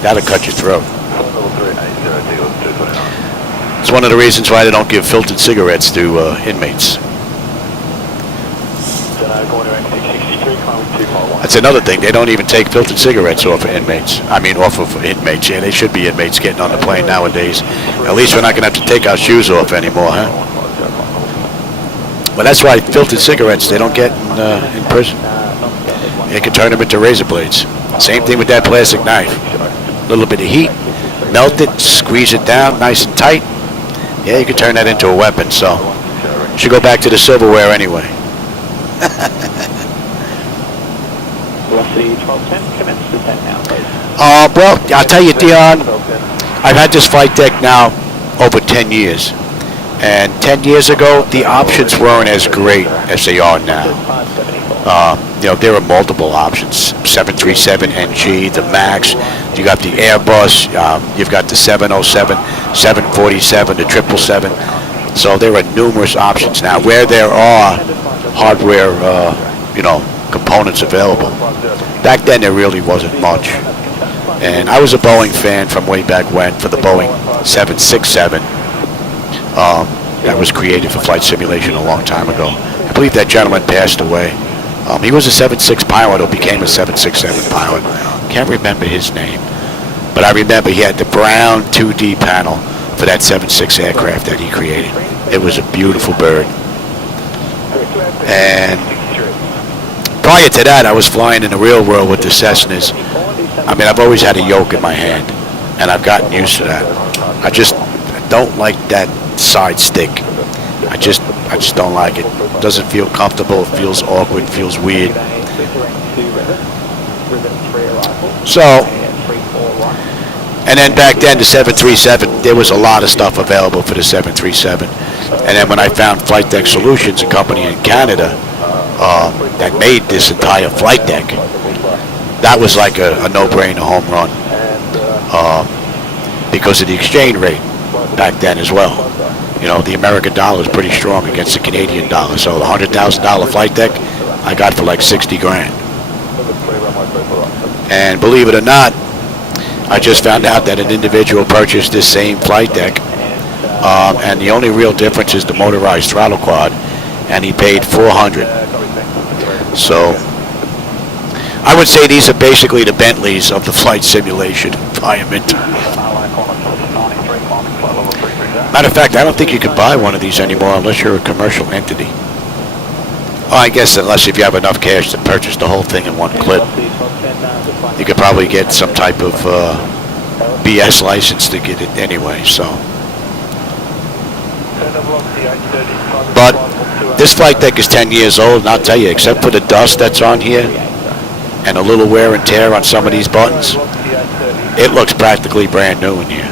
That'll cut your throat. It's one of the reasons why they don't give filtered cigarettes to inmates. That's another thing. They don't even take filtered cigarettes off of inmates. I mean, off of inmates. Yeah, they should be inmates getting on the plane nowadays. At least we're not going to have to take our shoes off anymore, huh? Well, that's why filtered cigarettes, they don't get in prison. They can turn them into razor blades. Same thing with that plastic knife. A little bit of heat, melt it, squeeze it down nice and tight. Yeah, you can turn that into a weapon, so should go back to the silverware anyway. Well, I'll tell you, Dion, I've had this flight deck now over 10 years. And 10 years ago, the options weren't as great as they are now. You know, there are multiple options. 737 NG, the MAX, you got the Airbus, you've got the 707, 747, the 777. So there are numerous options now where there are hardware, you know, components available. Back then there really wasn't much. And I was a Boeing fan from way back when for the Boeing 767. That was created for flight simulation a long time ago. I believe that gentleman passed away. He was a 7.6 pilot who became a 767 pilot. Can't remember his name. But I remember he had the brown 2D panel for that 7.6 aircraft that he created. It was a beautiful bird. And prior to that, I was flying in the real world with the Cessnas. I mean, I've always had a yoke in my hand, and I've gotten used to that. I just don't like that side stick. I just don't like it. It doesn't feel comfortable. It feels awkward. It feels weird. So, and then back then the 737, there was a lot of stuff available for the 737. And then when I found Flightdeck Solutions, a company in Canada that made this entire flight deck, that was like a no-brainer home run because of the exchange rate back then as well. You know, the American dollar is pretty strong against the Canadian dollar. So the $100,000 flight deck I got for like 60 grand. And believe it or not, I just found out that an individual purchased this same flight deck, and the only real difference is the motorized throttle quad, and he paid $400. So I would say these are basically the Bentleys of the flight simulation environment. Matter of fact, I don't think you can buy one of these anymore unless you're a commercial entity. Oh, I guess unless if you have enough cash to purchase the whole thing in one clip. You could probably get some type of BS license to get it anyway, so. But this flight deck is 10 years old, and I'll tell you, except for the dust that's on here and a little wear and tear on some of these buttons, it looks practically brand new in here.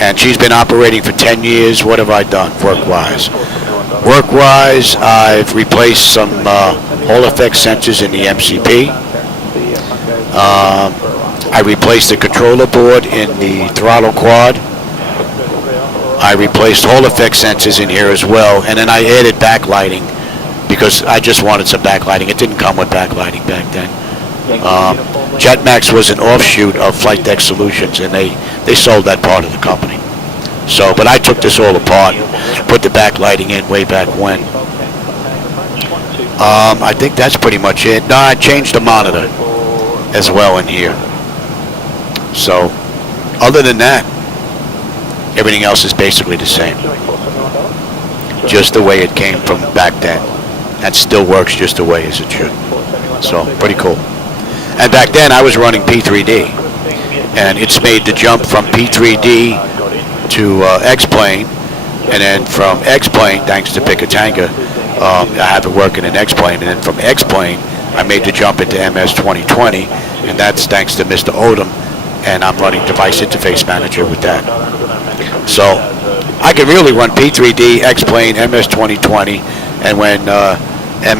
And she's been operating for 10 years. What have I done work-wise? Work-wise, I've replaced some Hall effect sensors in the MCP. I replaced the controller board in the throttle quad. I replaced Hall effect sensors in here as well, and then I added backlighting because I just wanted some backlighting. It didn't come with backlighting back then. Jetmax was an offshoot of Flightdeck Solutions, and they sold that part of the company. So, but I took this all apart, put the backlighting in way back when. I think that's pretty much it. No, I changed the monitor as well in here. So, other than that, everything else is basically the same. Just the way it came from back then. That still works just the way as it should. So, pretty cool. And back then I was running P3D. And it's made the jump from P3D to X-Plane. And then from X-Plane, thanks to Picatinga, I have it working in X-Plane. And then from X-Plane, I made the jump into MS 2020. And that's thanks to Mr. Odom. And I'm running Device Interface Manager with that. So I can really run P3D, X-Plane, MS 2020, and when when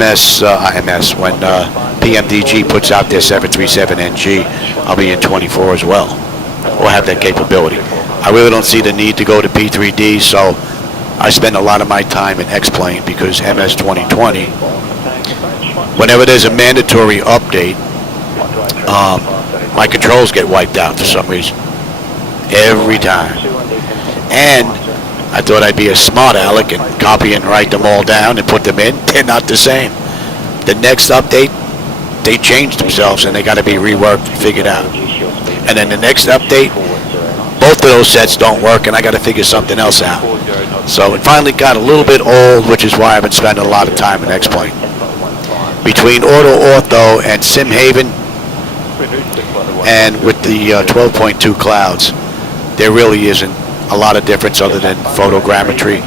PMDG puts out their 737NG, I'll be in 24 as well. We'll have that capability. I really don't see the need to go to P3D, so I spend a lot of my time in X-Plane because MS 2020, whenever there's a mandatory update, my controls get wiped out for some reason. Every time. And I thought I'd be a smart aleck and copy and write them all down and put them in. They're not the same. The next update, they change themselves and they got to be reworked and figured out. And then the next update, both of those sets don't work and I got to figure something else out. So it finally got a little bit old, which is why I've been spending a lot of time in X-Plane. Between Auto Ortho and SimHaven, and with the 12.2 clouds, there really isn't a lot of difference other than photogrammetry.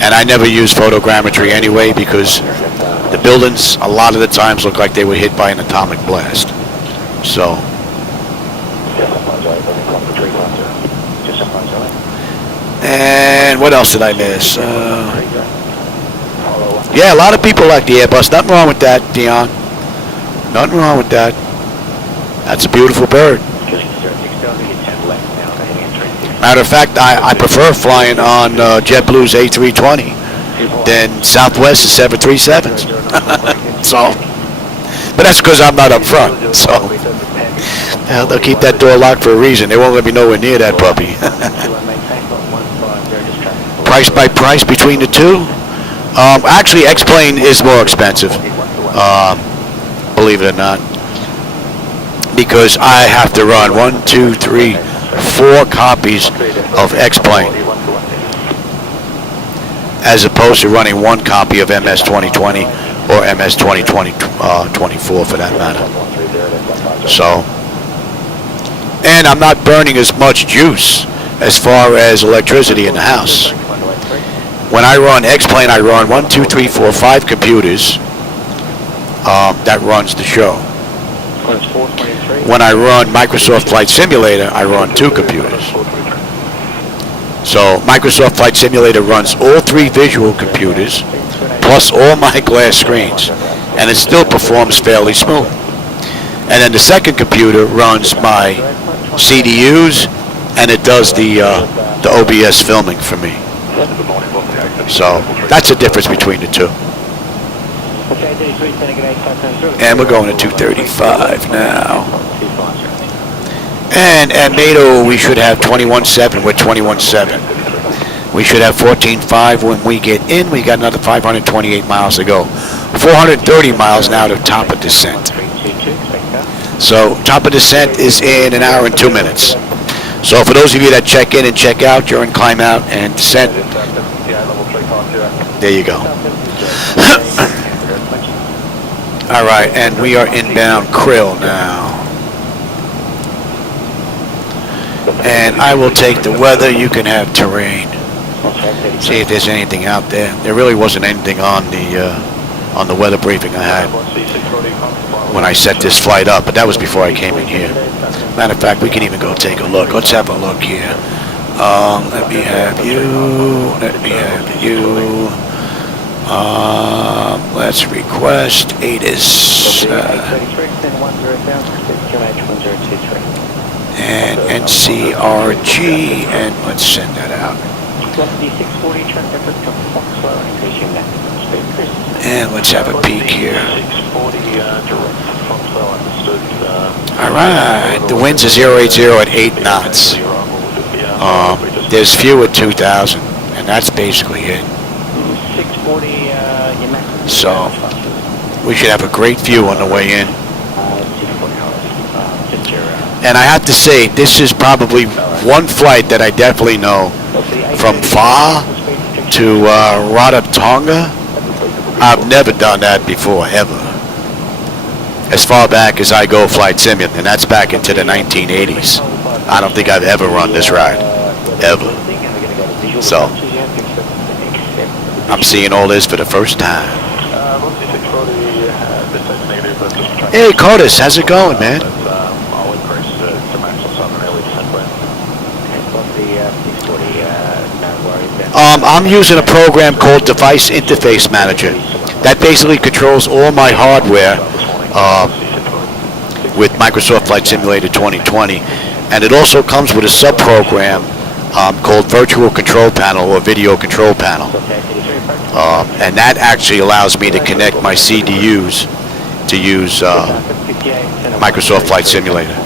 And I never use photogrammetry anyway because the buildings a lot of the times look like they were hit by an atomic blast. So. And what else did I miss? Yeah, a lot of people like the Airbus. Nothing wrong with that, Dion. Nothing wrong with that. That's a beautiful bird. Matter of fact, I prefer flying on JetBlue's A320 than Southwest's 737s. So, but that's because I'm not up front. So, they'll keep that door locked for a reason. They won't let me nowhere near that puppy. Price by price between the two? Actually, X-Plane is more expensive. Believe it or not. Because I have to run 1, 2, 3, 4 copies of X-Plane as opposed to running 1 copy of MS 2020 or MS 2020 24 for that matter. So, and I'm not burning as much juice as far as electricity in the house. When I run X-Plane, I run 1, 2, 3, 4, 5 computers that runs the show. When I run Microsoft Flight Simulator, I run 2 computers. So Microsoft Flight Simulator runs all 3 visual computers plus all my glass screens, and it still performs fairly smooth. And then the second computer runs my CDUs, and it does the OBS filming for me. So that's the difference between the two. And we're going to 235 now. And at NATO we should have 21.7. We're 21.7. We should have 14.5 when we get in. We got another 528 miles to go. 430 miles now to top of descent. So top of descent is in an hour and 2 minutes. So for those of you that check in and check out during climb out and descent, there you go. All right, and we are inbound Krill now. And I will take the weather. You can have terrain. See if there's anything out there. There really wasn't anything on the weather briefing I had when I set this flight up, but that was before I came in here. Matter of fact, we can even go take a look. Let's have a look here. Let me have you. Let me have you. Let's request ATIS. And NCRG, and let's send that out. And let's have a peek here. Alright, the winds are 080 at 8 knots. There's few at 2,000, and that's basically it. So, we should have a great view on the way in. And I have to say, this is probably one flight that I definitely know from FAA'A to Rarotonga. I've never done that before, ever. As far back as I go flight simulating, and that's back into the 1980s. I don't think I've ever run this ride, ever. So, I'm seeing all this for the first time. Hey, Curtis, how's it going, man? I'm using a program called Device Interface Manager that basically controls all my hardware with Microsoft Flight Simulator 2020, and it also comes with a sub-program called Virtual Control Panel or Video Control Panel, and that actually allows me to connect my CDUs to use Microsoft Flight Simulator,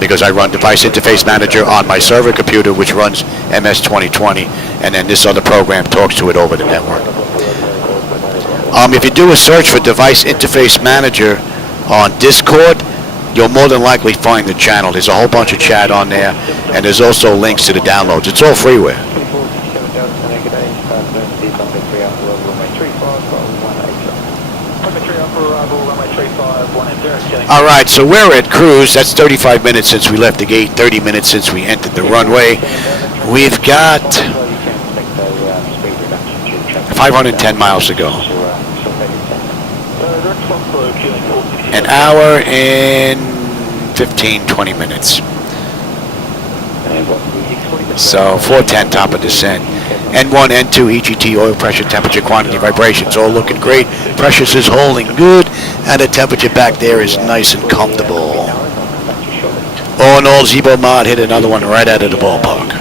because I run Device Interface Manager on my server computer, which runs MS 2020, and then this other program talks to it over the network. If you do a search for Device Interface Manager on Discord, you'll more than likely find the channel. There's a whole bunch of chat on there, and there's also links to the downloads. It's all freeware. All right, so we're at cruise. That's 35 minutes since we left the gate, 30 minutes since we entered the runway. We've got 510 miles to go. An hour and 15-20 minutes. So 410 top of descent. N1, N2, EGT, oil pressure, temperature, quantity, vibrations, all looking great. Pressures is holding good, and the temperature back there is nice and comfortable. All in all, ZiboMod hit another one right out of the ballpark.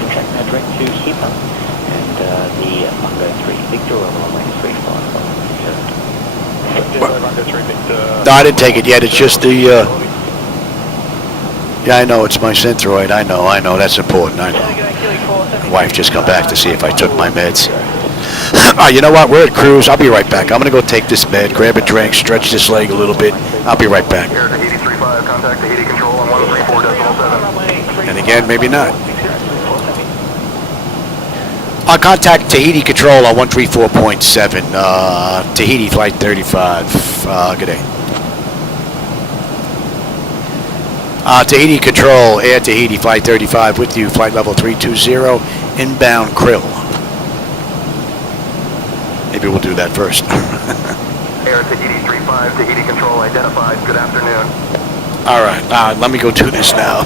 No, I didn't take it yet. It's just the... yeah, I know, it's my Synthroid. I know, that's important, I know. My wife just come back to see if I took my meds. You know what, we're at cruise. I'll be right back. I'm going to go take this med, grab a drink, stretch this leg a little bit. I'll be right back. And again, maybe not. I'll contact Tahiti Control on 134.7, Tahiti Flight 35. Good day. Tahiti Control, Air Tahiti Flight 35 with you, flight level 320, inbound Krill. Maybe we'll do that first. Air Tahiti 35, Tahiti Control identified. Good afternoon. All right, let me go do this now.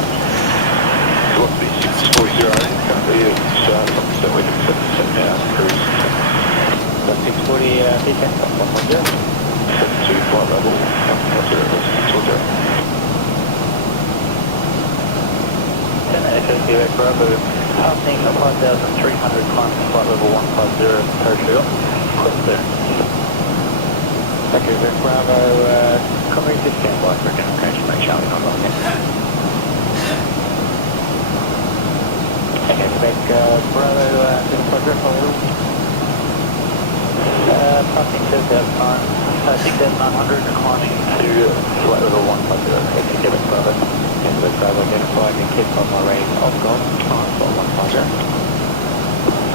flight level 150. Echo Quebec Bravo, passing 5,300 climbing flight level 150, Procedural. Clear clear. Echo Quebec Bravo, coming to stand by for identification, make Charlie not on there. Echo Quebec Bravo, passing 6,900 and climbing to flight level 150, Echo Quebec Bravo. Quebec Bravo identified and kept on my range of gone, climb flight 150.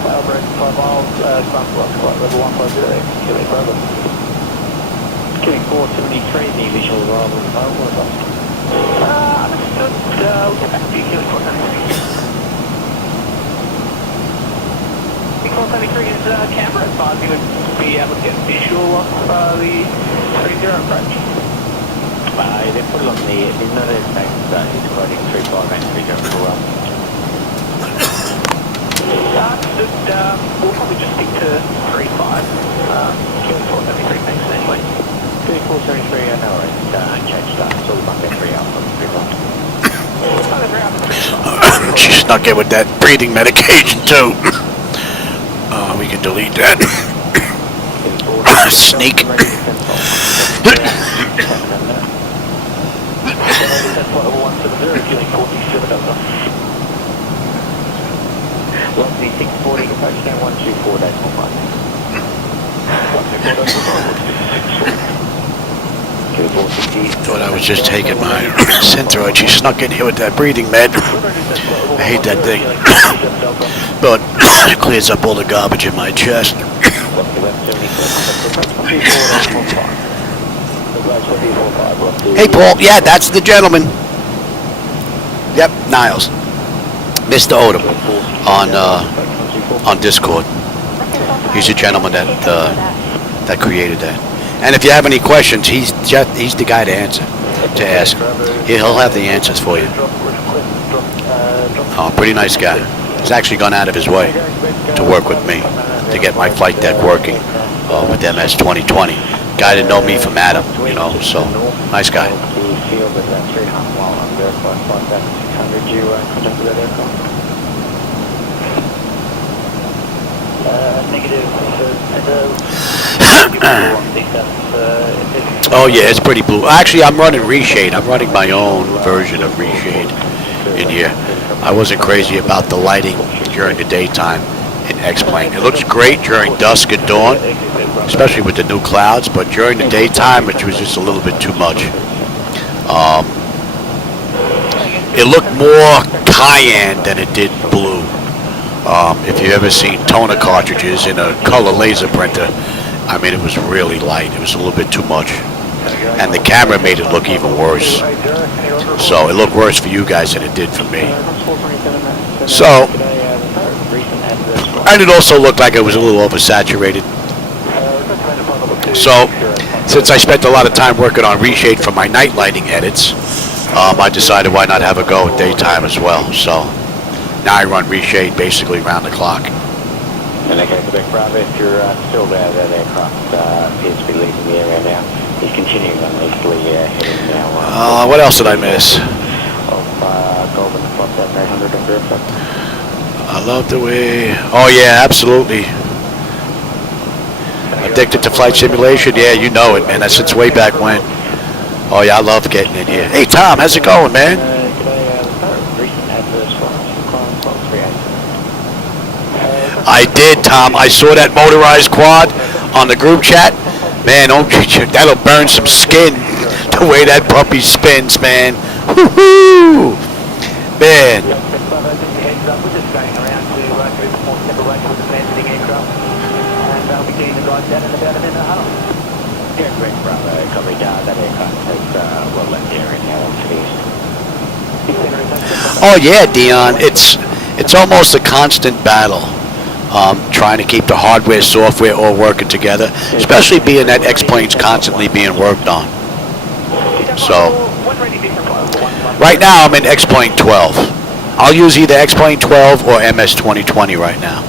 Cloud break 5 miles, climb flight level 150, Echo Quebec Bravo. Quebec 473, the visual arrival of the mobile was up. Understood, we'll get back to you, Quebec 473. Call 73 is Canberra, advised you would be able to get visual of the 30 approach. They put it on the United States, he's quoting 35 and 30 for we'll probably just stick to 35. Killing 473 thanks anyway. 473, no worries, unchanged start, so we'll bump that 3 out from 35. She snuck in with that breathing medication too. We can delete that. Sneak. Thought I was just taking my Synthroid. She snuck in here with that breathing med. I hate that thing. But it clears up all the garbage in my chest. Hey Paul, yeah, that's the gentleman. Yep, Niles. Mr. Odom on Discord. He's the gentleman that created that. And if you have any questions, he's the guy to ask. He'll have the answers for you. Oh, pretty nice guy. He's actually gone out of his way to work with me to get my flight deck working with MS 2020. Guy didn't know me from Adam, you know, so nice guy. Oh yeah, it's pretty blue. Actually, I'm running reshade. I'm running my own version of reshade in here. I wasn't crazy about the lighting during the daytime in X-Plane. It looks great during dusk and dawn, especially with the new clouds, but during the daytime it was just a little bit too much. It looked more cayenne than it did blue. If you've ever seen toner cartridges in a color laser printer, I mean, it was really light. It was a little bit too much. And the camera made it look even worse. So it looked worse for you guys than it did for me. So, and it also looked like it was a little oversaturated. So, since I spent a lot of time working on reshade for my night lighting edits, I decided why not have a go at daytime as well. So, now I run reshade basically round the clock. And okay, Quebec Bravo, if you're still there, that aircraft appears to be leaving the area now. He's continuing on easterly heading now. What else did I miss? Of Golden Flight 800 and Griffin. I love the way... Oh yeah, absolutely. Addicted to flight simulation? Yeah, you know it, man. That's since way back when. Oh yeah, I love getting in here. Hey Tom, how's it going, man? I did, Tom. I saw that motorized quad on the group chat. Man, that'll burn some skin. The way that puppy spins, man. Woohoo! Man. Oh yeah, Dion. It's almost a constant battle. Trying to keep the hardware, software all working together, especially being that X-Plane's constantly being worked on. So, right now I'm in X-Plane 12. I'll use either X-Plane 12 or MS 2020 right now.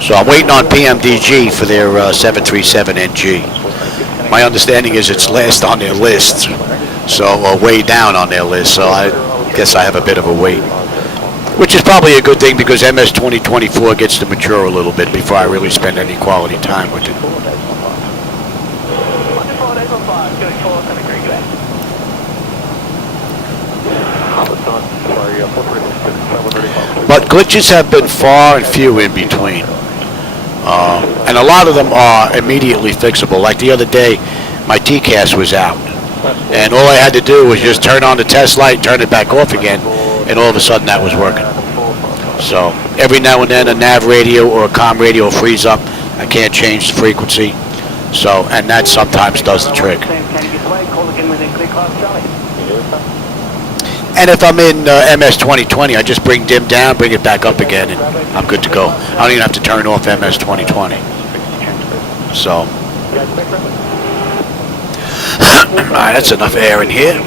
So I'm waiting on PMDG for their 737NG. My understanding is it's last on their list, so way down on their list. So I guess I have a bit of a wait, which is probably a good thing because MS 2024 gets to mature a little bit before I really spend any quality time with it. But glitches have been far and few in between. And a lot of them are immediately fixable. Like the other day, my TCAS was out. And all I had to do was just turn on the test light, turn it back off again, and all of a sudden that was working. So every now and then a nav radio or a comm radio will freeze up. I can't change the frequency. So, and that sometimes does the trick. And if I'm in MS 2020, I just bring DIM down, bring it back up again, and I'm good to go. I don't even have to turn off MS 2020. So, alright, that's enough air in here.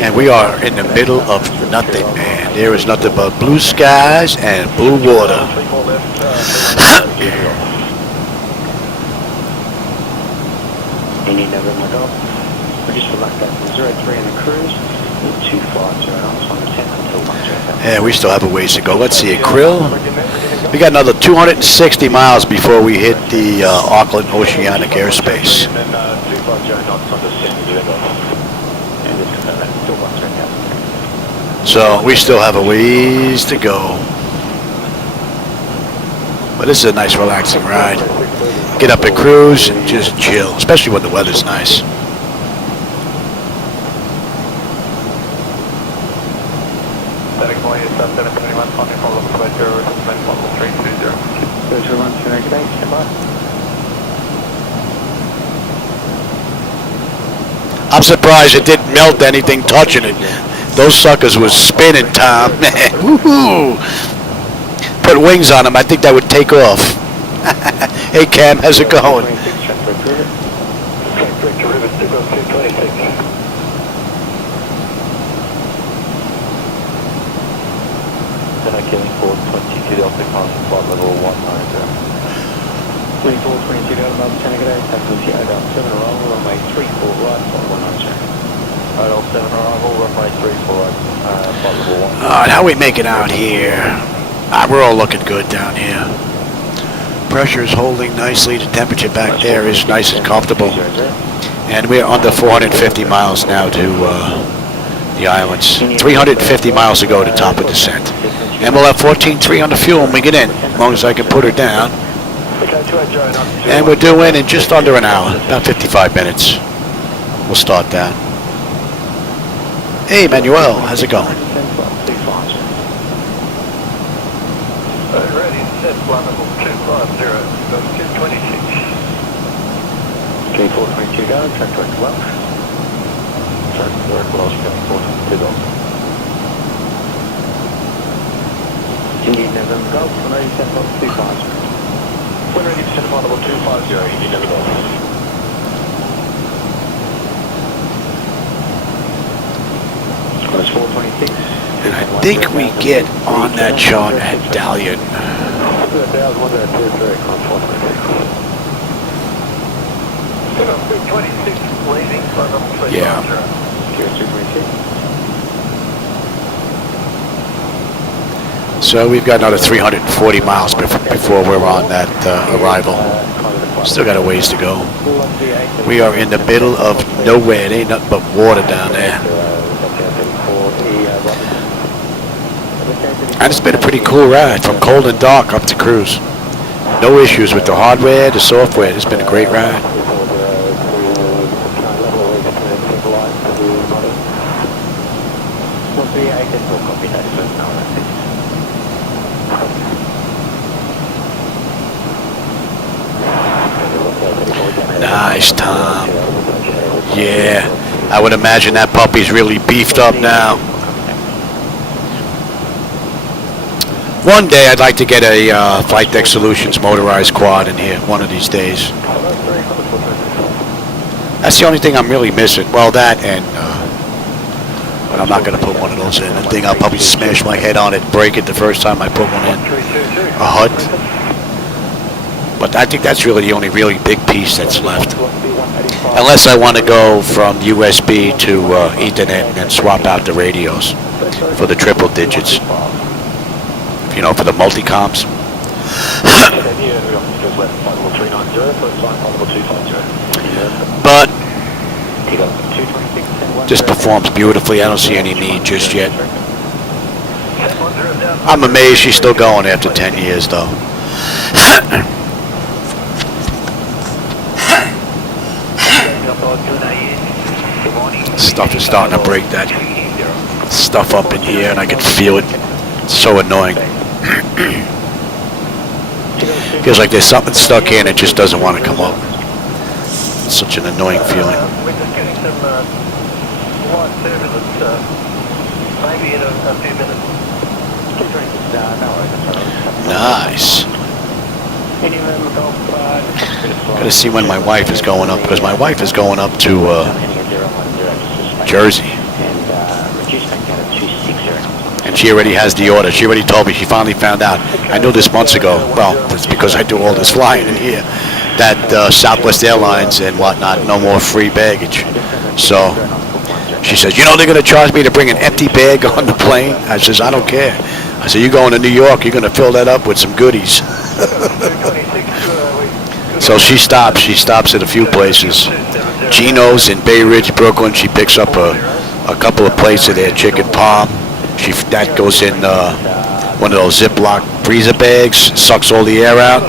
And we are in the middle of nothing, man. There is nothing but blue skies and blue water. Yeah, we still have a ways to go. Let's see, Krill. We got another 260 miles before we hit the Auckland Oceanic airspace. So we still have a ways to go. But this is a nice relaxing ride. Get up and cruise and just chill, especially when the weather's nice. I'm surprised it didn't melt anything touching it. Those suckers was spinning, Tom. Man, woohoo! Put wings on them, I think that would take off. Hey Cam, how's it going? Alright, how are we making out here? We're all looking good down here. Pressure is holding nicely. The temperature back there is nice and comfortable. And we're under 450 miles now to the islands. 350 miles to go to top of descent. And we'll have 14.3 on the fuel when we get in, as long as I can put her down. And we're due in just under an hour, about 55 minutes. We'll start that. Hey Manuel, how's it going? Ready, set flight level 250, 226. K422 down, track direct left. Track direct velocity coming 422 down. Indeed, November Golf, when ready, set level 250. When ready, set flight level 250, indeed, November Golf. That's 426. And I think we get on that shot at Dalian. Yeah. So we've got another 340 miles before we're on that arrival. Still got a ways to go. We are in the middle of nowhere. It ain't nothing but water down there. And it's been a pretty cool ride from cold and dark up to cruise. No issues with the hardware, the software. It's been a great ride. Nice, Tom. Yeah, I would imagine that puppy's really beefed up now. One day I'd like to get a Flightdeck Solutions motorized quad in here one of these days. That's the only thing I'm really missing. Well, that and but I'm not going to put one of those in. I think I'll probably smash my head on it, break it the first time I put one in. A HUD. But I think that's really the only really big piece that's left. Unless I want to go from USB to Ethernet and then swap out the radios for the triple digits. You know, for the multi-comms. But this performs beautifully. I don't see any need just yet. I'm amazed she's still going after 10 years, though. Stuff is starting to break that stuff up in here, and I can feel it. It's so annoying. Feels like there's something stuck here and it just doesn't want to come up. It's such an annoying feeling. We're just getting some light turbulence, maybe in a few minutes. Nice. Gotta see when my wife is going up, because my wife is going up to Jersey. And she already has the order. She already told me. She finally found out. I knew this months ago. Well, it's because I do all this flying in here. That Southwest Airlines and whatnot, no more free baggage. So she says, you know they're going to charge me to bring an empty bag on the plane? I says, I don't care. I said, you're going to New York. You're going to fill that up with some goodies. So she stops. She stops at a few places. Gino's in Bay Ridge, Brooklyn. She picks up a couple of plates of their chicken palm. That goes in one of those Ziploc freezer bags, sucks all the air out.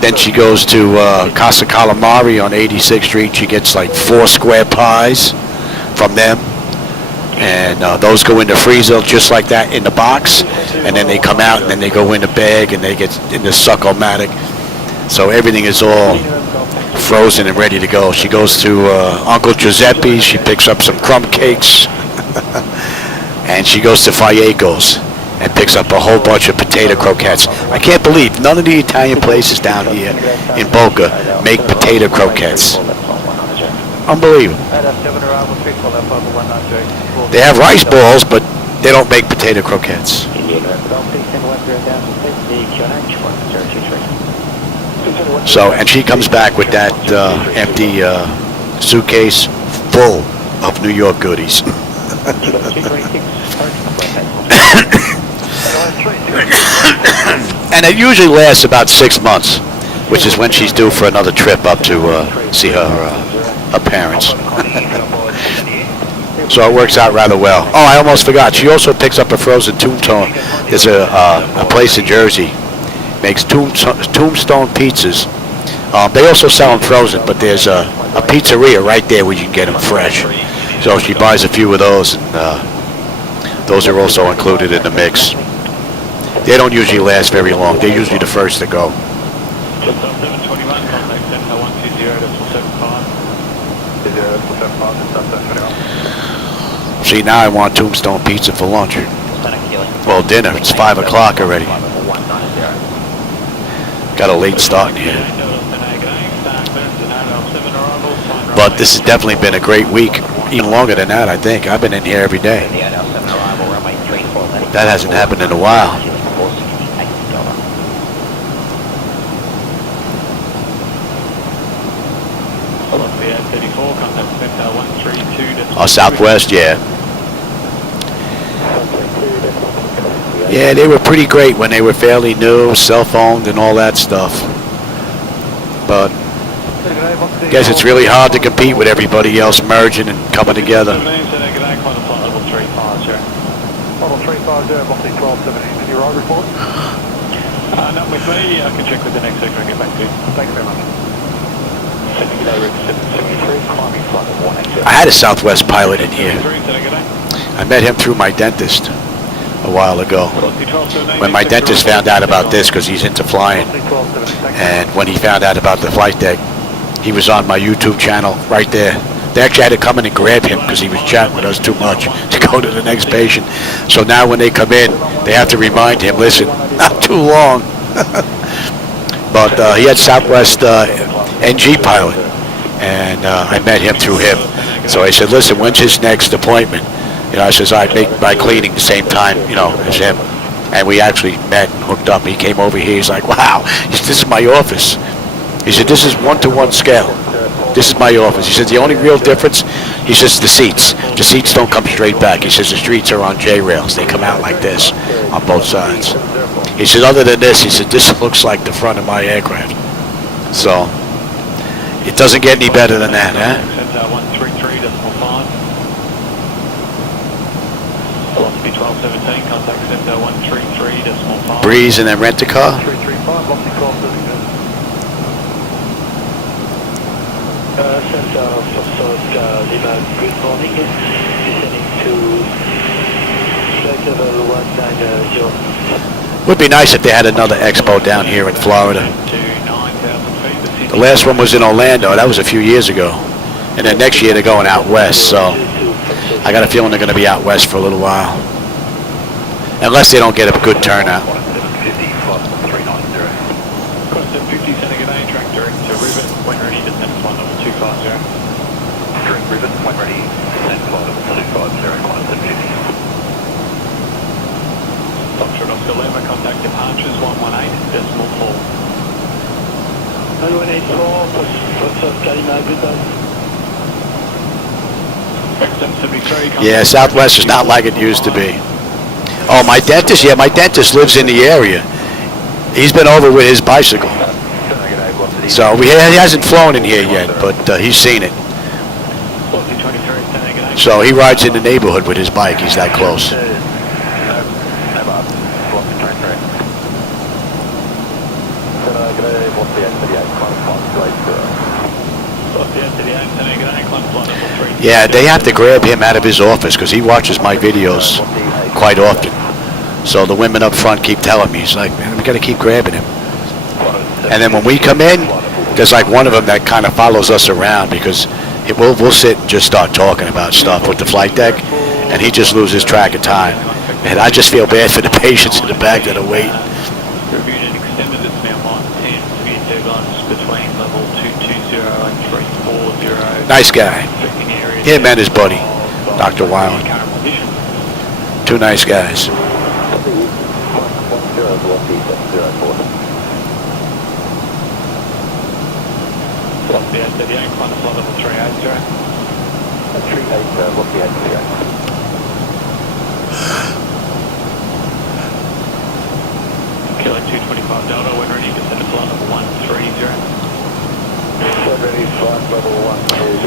Then she goes to Casa Calamari on 86th Street. She gets like 4 square pies from them. And those go in the freezer just like that in the box. And then they come out and then they go in the bag and they get in the Suck-O-Matic. So everything is all frozen and ready to go. She goes to Uncle Giuseppe's. She picks up some crumb cakes. And she goes to Falleco's and picks up a whole bunch of potato croquettes. I can't believe none of the Italian places down here in Boca make potato croquettes. Unbelievable. They have rice balls, but they don't make potato croquettes. So, and she comes back with that empty suitcase full of New York goodies. And it usually lasts about 6 months, which is when she's due for another trip up to see her parents. So it works out rather well. Oh, I almost forgot. She also picks up a frozen tombstone. There's a place in Jersey makes tombstone pizzas. They also sell them frozen, but there's a pizzeria right there where you can get them fresh. So she buys a few of those, and those are also included in the mix. They don't usually last very long. They're usually the first to go. See, now I want tombstone pizza for lunch. Well, dinner. It's 5 o'clock already. Got a late start in here. But this has definitely been a great week. Even longer than that, I think. I've been in here every day. That hasn't happened in a while. Southwest, yeah. Yeah, they were pretty great when they were fairly new, cell phoned and all that stuff. But I guess it's really hard to compete with everybody else merging and coming together. Not with me. I can check with the next sector and get back to you. Thank you very much. I had a Southwest pilot in here. I met him through my dentist a while ago. When my dentist found out about this, because he's into flying, and when he found out about the flight deck, he was on my YouTube channel right there They actually had to come in and grab him because he was chatting with us too much to go to the next patient. So now when they come in, they have to remind him, listen, not too long. But he had Southwest NG pilot, and I met him through him. So I said, listen, when's his next appointment? You know, I says, I make my cleaning the same time, you know, as him. And we actually met and hooked up. He came over here. He's like, wow, he said, this is my office. He said, this is 1-to-1 scale. This is my office. He said, the only real difference, he says, the seats. The seats don't come straight back. He says, the streets are on J-rails. They come out like this on both sides. He said, other than this, he said, this looks like the front of my aircraft. So, it doesn't get any better than that, huh? Velocity 1217, contact center 133.5. Breeze and then rent a car. 335, velocity 1217. Center Lima, good morning. Descending to flight level 190. Would be nice if they had another expo down here in Florida. The last one was in Orlando. That was a few years ago. And then next year they're going out west, so I got a feeling they're going to be out west for a little while. Unless they don't get a good turnout. Contact departures 118.4. 184, Yeah, Southwest is not like it used to be. Oh, my dentist, yeah, my dentist lives in the area. He's been over with his bicycle. So he hasn't flown in here yet, but he's seen it. So he rides in the neighborhood with his bike. He's that close. Yeah, they have to grab him out of his office because he watches my videos quite often. So the women up front keep telling me, he's like, man, we got to keep grabbing him. And then when we come in, there's like one of them that kind of follows us around because we'll sit and just start talking about stuff with the flight deck, and he just loses track of time. And I just feel bad for the patients in the back that are waiting. reviewed and extended its now -10 to be turbulence between level 220 and 340. Nice guy. Him and his buddy, Dr. Weiland. Two nice guys. Kilo 225 Delta, when ready, descend to flight level 130.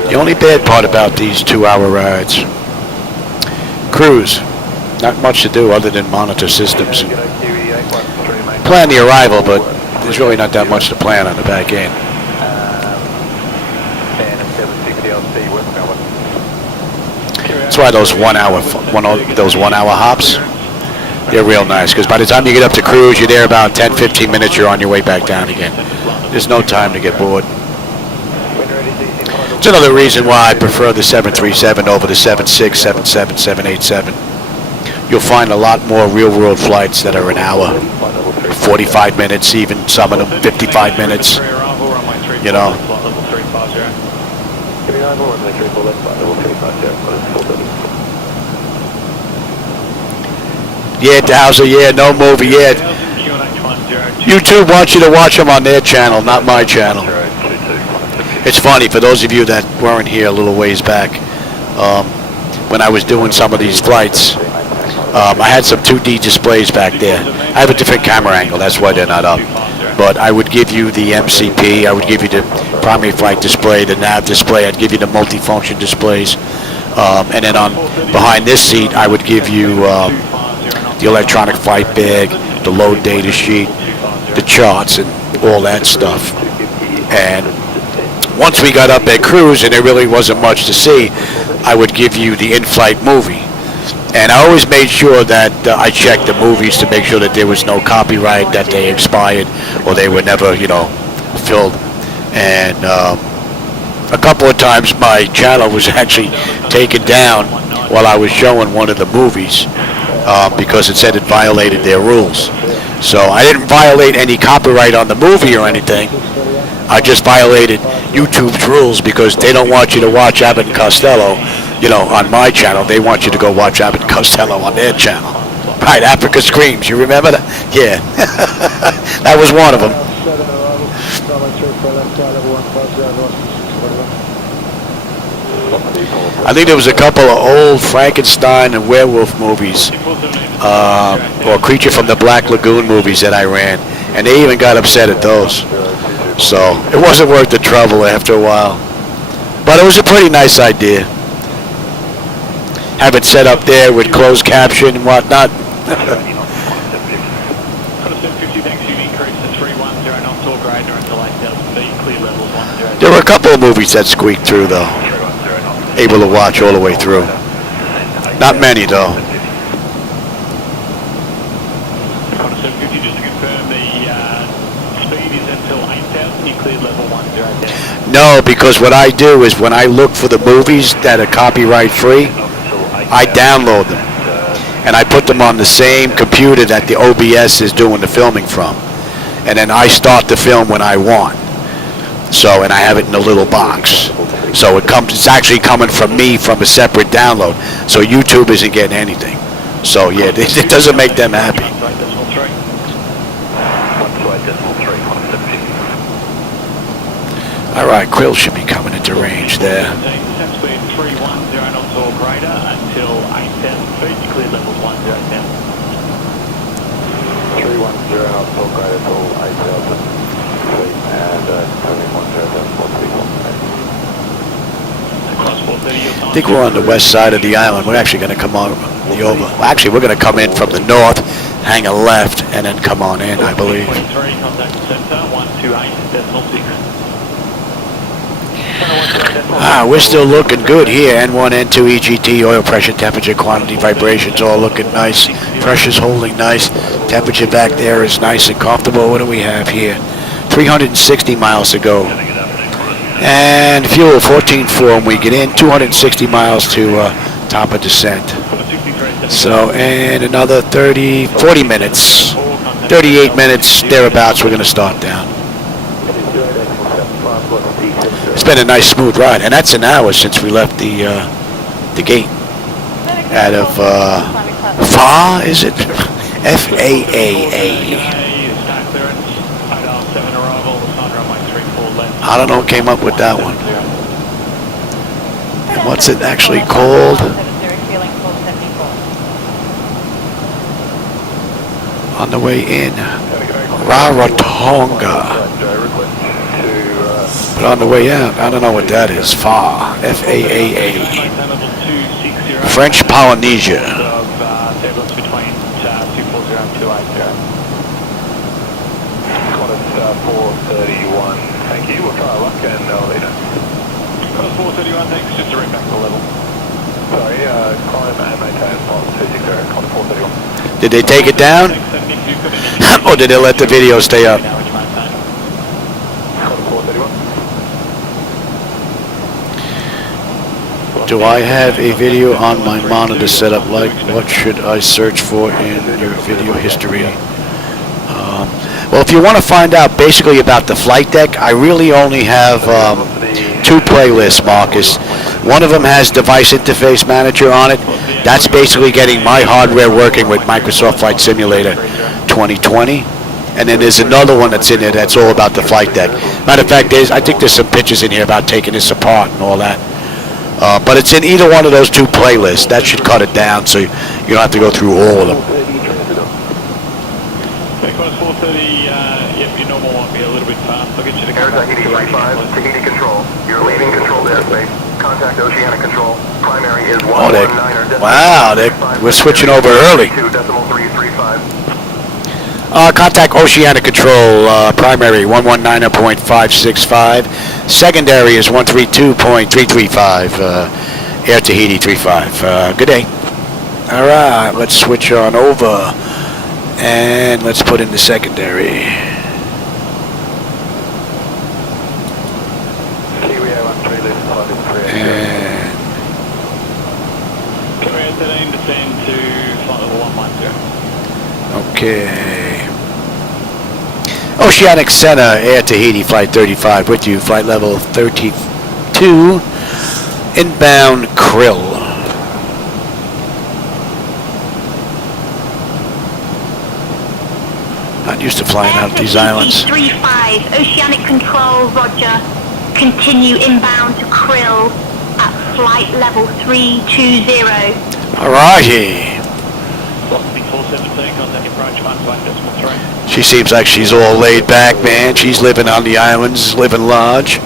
The only bad part about these 2-hour rides, cruise, not much to do other than monitor systems and plan the arrival, but there's really not that much to plan on the back end. That's why those 1 hour hops, they're real nice, because by the time you get up to cruise, you're there about 10-15 minutes, you're on your way back down again. There's no time to get bored. It's another reason why I prefer the 737 over the 76, 77, 787. You'll find a lot more real-world flights that are an hour, 45 minutes, even some of them 55 minutes, you know. Yeah, Dowser, yeah, no movie, yeah. YouTube wants you to watch them on their channel, not my channel. It's funny, for those of you that weren't here a little ways back, when I was doing some of these flights, I had some 2D displays back there. I have a different camera angle, that's why they're not up. But I would give you the MCP, I would give you the primary flight display, the nav display, I'd give you the multifunction displays. And then on behind this seat, I would give you the electronic flight bag, the load data sheet, the charts, and all that stuff. And once we got up at cruise and there really wasn't much to see, I would give you the in-flight movie. And I always made sure that I checked the movies to make sure that there was no copyright, that they expired, or they were never, you know, filled. And A couple of times my channel was actually taken down while I was showing one of the movies because it said it violated their rules. So I didn't violate any copyright on the movie or anything. I just violated YouTube's rules because they don't want you to watch Abbott and Costello, you know, on my channel. They want you to go watch Abbott and Costello on their channel. Right, Africa Screams. You remember that? Yeah. That was one of them. I think there was a couple of old Frankenstein and werewolf movies, or Creature from the Black Lagoon movies that I ran, and they even got upset at those. So it wasn't worth the trouble after a while. But it was a pretty nice idea. Have it set up there with closed caption and whatnot. There were a couple of movies that squeaked through, though. Able to watch all the way through. Not many, though. No, because what I do is when I look for the movies that are copyright free, I download them. And I put them on the same computer that the OBS is doing the filming from. And then I start the film when I want. So, and I have it in a little box. So it's actually coming from me from a separate download. So YouTube isn't getting anything. So yeah, it doesn't make them happy. All right, Krill should be coming into range there. I think we're on the west side of the island. We're actually going to come on the over. Well, actually, we're going to come in from the north, hang a left, and then come on in, I believe. We're still looking good here. N1, N2, EGT, oil pressure, temperature, quantity, vibrations, all looking nice. Pressure's holding nice. Temperature back there is nice and comfortable. What do we have here? 360 miles to go. And fuel 14.4 when we get in. 260 miles to top of descent. So, and another 40 minutes. 38 minutes, thereabouts, we're going to start down. It's been a nice smooth ride, and that's an hour since we left the gate out of FAA'A, is it? FAA'A. I don't know what came up with that one. And what's it actually called? On the way in, Rarotonga. But on the way out, I don't know what that is. FAA'A. FAA'A. French Polynesia. Thank you. We'll try our luck and later. 431, thanks. Just direct back to level. Sorry, climb and maintain 431. Did they take it down? Or did they let the video stay up? Do I have a video on my monitor set up? Like, what should I search for in your video history? Well, if you want to find out basically about the flight deck, I really only have two playlists, Marcus. One of them has Device Interface Manager on it. That's basically getting my hardware working with Microsoft Flight Simulator 2020. And then there's another one that's in there that's all about the flight deck. Matter of fact, I think there's some pictures in here about taking this apart and all that. But it's in either one of those two playlists. That should cut it down so you don't have to go through all of them. 430, yep, your normal won't be a little bit fast. I'll get you to Air Tahiti 35, Tahiti Control. You're leaving controlled airspace. Contact Oceanic Control. Primary is 119. Wow, we're switching over early. Contact Oceanic Control, primary 119.565. Secondary is 132.335. Air Tahiti 35. Good day. All right, let's switch on over. And let's put in the secondary. Kiwi 013 Okay. Oceanic Center, Ait Tahiti Flight 35 with you, flight level 32, inbound Krill. Not used to flying out these islands. 35, Oceanic Control, roger. Continue inbound to Krill at flight level 320. Alrighty. She seems like she's all laid back, man. She's living on the islands, living large.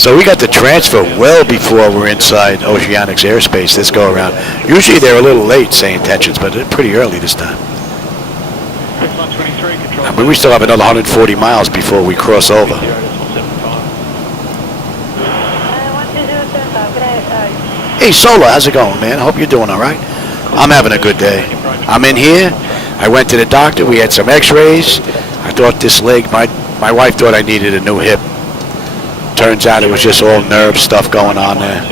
So we got the transfer well before we're inside Oceanic's airspace this go around. Usually they're a little late, SayIntentions, but they're pretty early this time. I mean, we still have another 140 miles before we cross over. Hey, Sola, how's it going, man? I hope you're doing all right. I'm having a good day. I'm in here. I went to the doctor. We had some x-rays. I thought this leg, my wife thought I needed a new hip. Turns out it was just all nerve stuff going on there.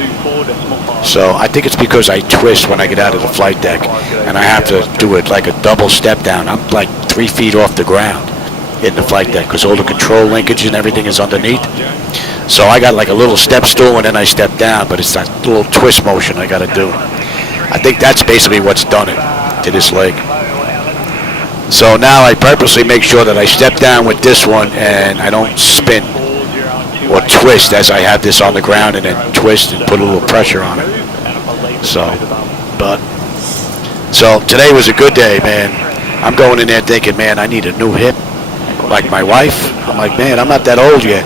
So I think it's because I twist when I get out of the flight deck, and I have to do it like a double step down. I'm like 3 feet off the ground in the flight deck because all the control linkage and everything is underneath. So I got like a little step stool and then I step down, but it's that little twist motion I got to do. I think that's basically what's done it to this leg. So now I purposely make sure that I step down with this one and I don't spin or twist as I have this on the ground and then twist and put a little pressure on it. So today was a good day, man. I'm going in there thinking, man, I need a new hip like my wife. I'm like, man, I'm not that old yet.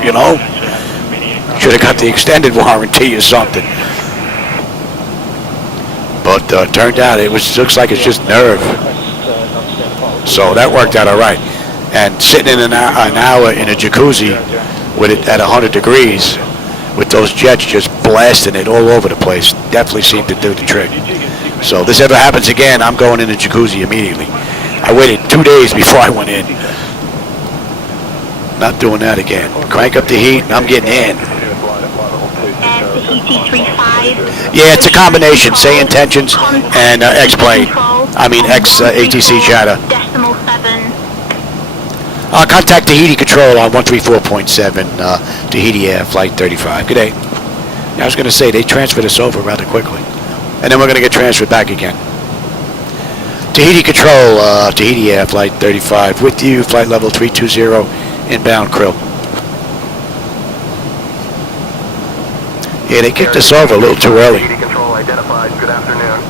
You know, should have got the extended warranty or something. But turned out looks like it's just nerve. So that worked out all right. And sitting in an hour in a jacuzzi with it at 100 degrees, with those jets just blasting it all over the place, definitely seemed to do the trick. So if this ever happens again, I'm going in the jacuzzi immediately. I waited 2 days before I went in. Not doing that again. Crank up the heat, and I'm getting in. Yeah, it's a combination, SayIntentions and X-plane. I mean X-ATC chatter. Contact Tahiti Control on 134.7, Tahiti Air Flight 35. Good day. I was going to say, they transferred us over rather quickly. And then we're going to get transferred back again. Tahiti Control, Tahiti Air Flight 35. With you, flight level 320, inbound Krill. Yeah, they kicked us over a little too early. Tahiti Control identified. Good afternoon.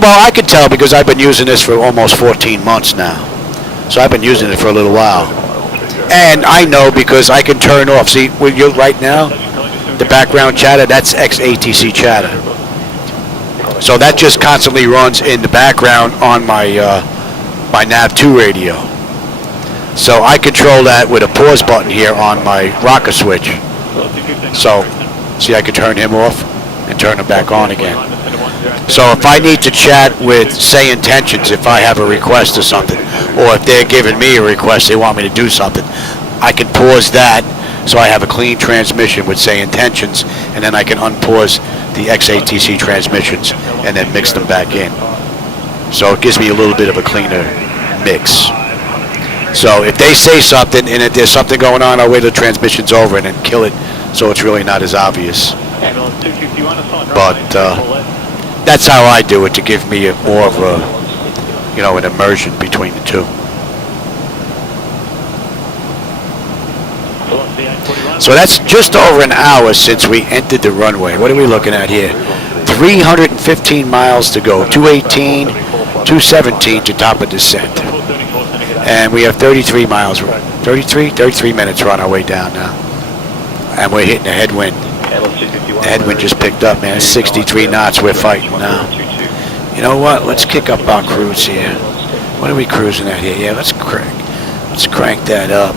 Well, I can tell because I've been using this for almost 14 months now. So I've been using it for a little while. And I know because I can turn off. See, with you right now, the background chatter, that's X-ATC chatter. So that just constantly runs in the background on my my Nav2 radio. So I control that with a pause button here on my rocker switch. So, see, I can turn him off and turn him back on again. So if I need to chat with SayIntentions, if I have a request or something, or if they're giving me a request, they want me to do something, I can pause that so I have a clean transmission with SayIntentions, and then I can unpause the X-ATC transmissions and then mix them back in. So it gives me a little bit of a cleaner mix. So if they say something and if there's something going on, I'll wait till the transmission's over and then kill it so it's really not as obvious. But that's how I do it, to give me more of a, you know, an immersion between the two. So that's just over an hour since we entered the runway. What are we looking at here? 315 miles to go, 218, 217 to top of descent. And we have 33 miles, 33 minutes we're on our way down now. And we're hitting a headwind. The headwind just picked up, man. 63 knots we're fighting now. You know what? Let's kick up our cruise here. What are we cruising at here? Yeah, let's crank that up.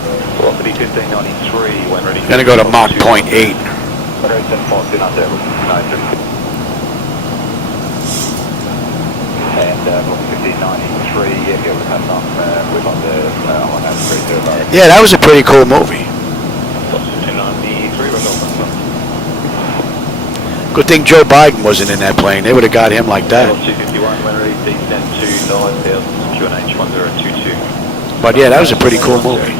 Gonna go to Mach 0.8. Yeah, that was a pretty cool movie. Good thing Joe Biden wasn't in that plane. They would have got him like that. 251, when ready, descend to 9,000, QNH 1022. But yeah, that was a pretty cool movie.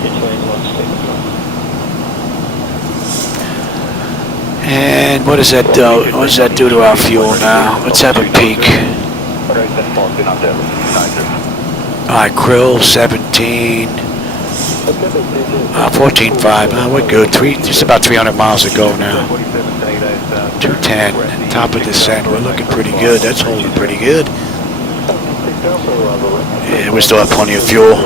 And what does that do? What does that do to our fuel now? Let's have a peek. Alright, krill 17. 14.5. We're good. Just about 300 miles to go now. 210. Top of descent. We're looking pretty good. That's holding pretty good. Yeah, we still have plenty of fuel.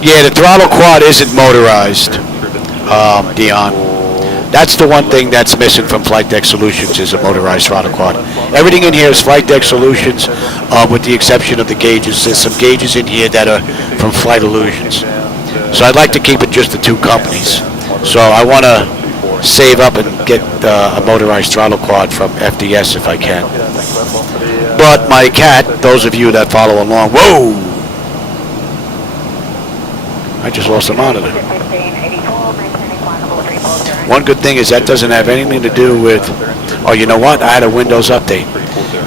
Yeah, the throttle quad isn't motorized, Dion. That's the one thing that's missing from Flightdeck Solutions is a motorized throttle quad. Everything in here is Flightdeck Solutions, with the exception of the gauges. There's some gauges in here that are from Flight Illusions. So I'd like to keep it just the two companies. So I want to save up and get a motorized throttle quad from FDS if I can. But my cat, those of you that follow along, whoa! I just lost the monitor. One good thing is that doesn't have anything to do with, oh, you know what? I had a Windows update.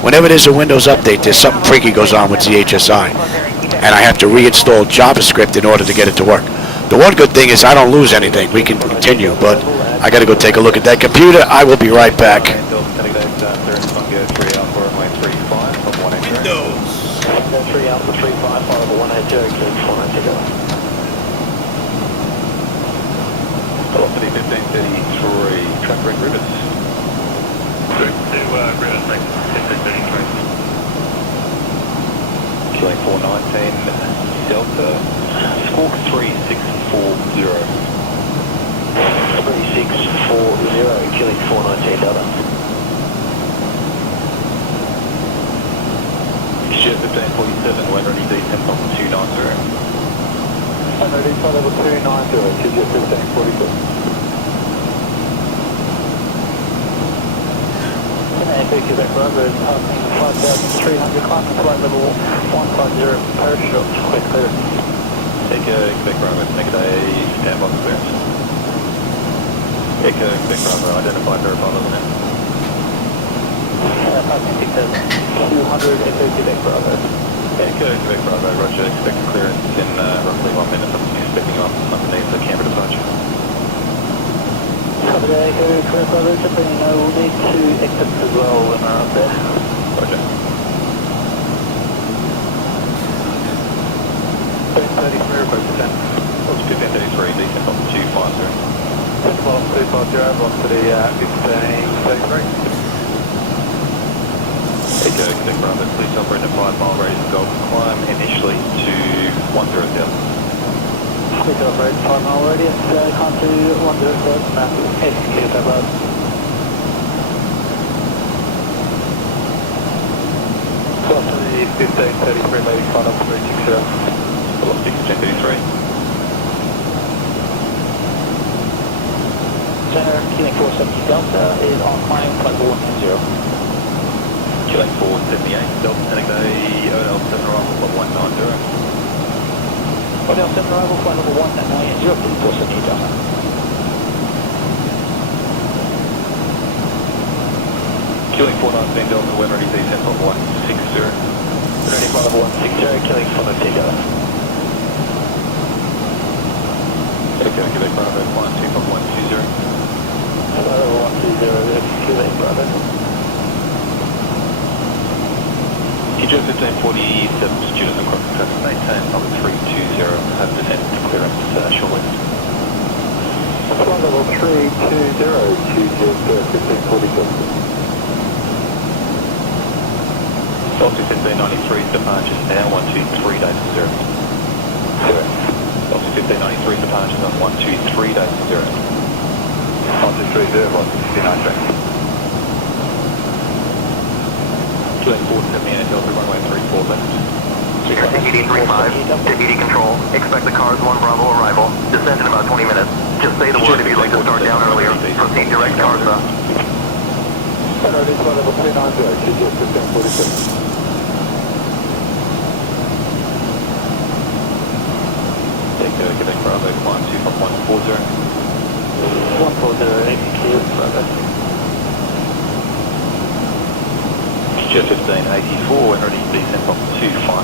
Whenever there's a Windows update, there's something freaky goes on with ZHSI. And I have to reinstall JavaScript in order to get it to work. The one good thing is I don't lose anything. We can continue, but I got to go take a look at that computer. I will be right back. Velocity 1533, traffic Rivers. Group to Rivers, thanks. 1533. Killing 419, Delta, squawk 3640. 3640, killing 419 Delta. Share 1547, when ready, descent on 290. Ready, flight level 290, QG 1547. Quebec Bravo is passing 5,300, climbing flight level 150, parachute quick clear. Echo Quebec Bravo, negative A, stand by clearance. Echo Quebec Bravo, identified verify level now. Passing 6,200, Echo Quebec Bravo. Echo Quebec Bravo, roger, expect clearance in roughly 1 minute. I'm expecting on underneath the Canberra departure. Cover the Echo Quebec Bravo, just letting you know we'll need to exit as well when we're up there. Roger. 1533, request descent. What's 1533, descent on 250. Descent on 250, on to the 1533. Echo Quebec Bravo, please operate a 5 mile radius golf climb initially to 10,000. Please operate 5 mile radius, climb to 10,000, map execute above. Velocity 1533, maybe flight up 360. Velocity 1533. Center, Keeling 470 Delta is on climb, flight level 110. Killing 478, Delta Panic Day, OL 7 arrival, flight 190. OL 7 arrival, flight level 190, Keeling 478 Delta. Killing 419 Delta, when ready, descent on 160. Ready, flight level 160, Killing 419 Delta. Echo Quebec Bravo, flight 2.120. Flight level 120, Quebec Bravo. QJ 1547, students across the traffic, maintain number 320, have descent clearance shortly. Flight level 320, QJ 1547. Velocity 1593, departures now, 123 days to 0. Velocity 1593, departures on 123 days to 0. 1230, velocity 1593. Killing 478 Delta, runway 34 left. Tahiti 35, Tahiti control. Expect the cars 1 Bravo arrival. Descend in about 20 minutes. Just say the word if you'd like to start down earlier. Proceed direct Carsa. Ready, flight level 390, QG 1547. 84, when ready, descent on 250.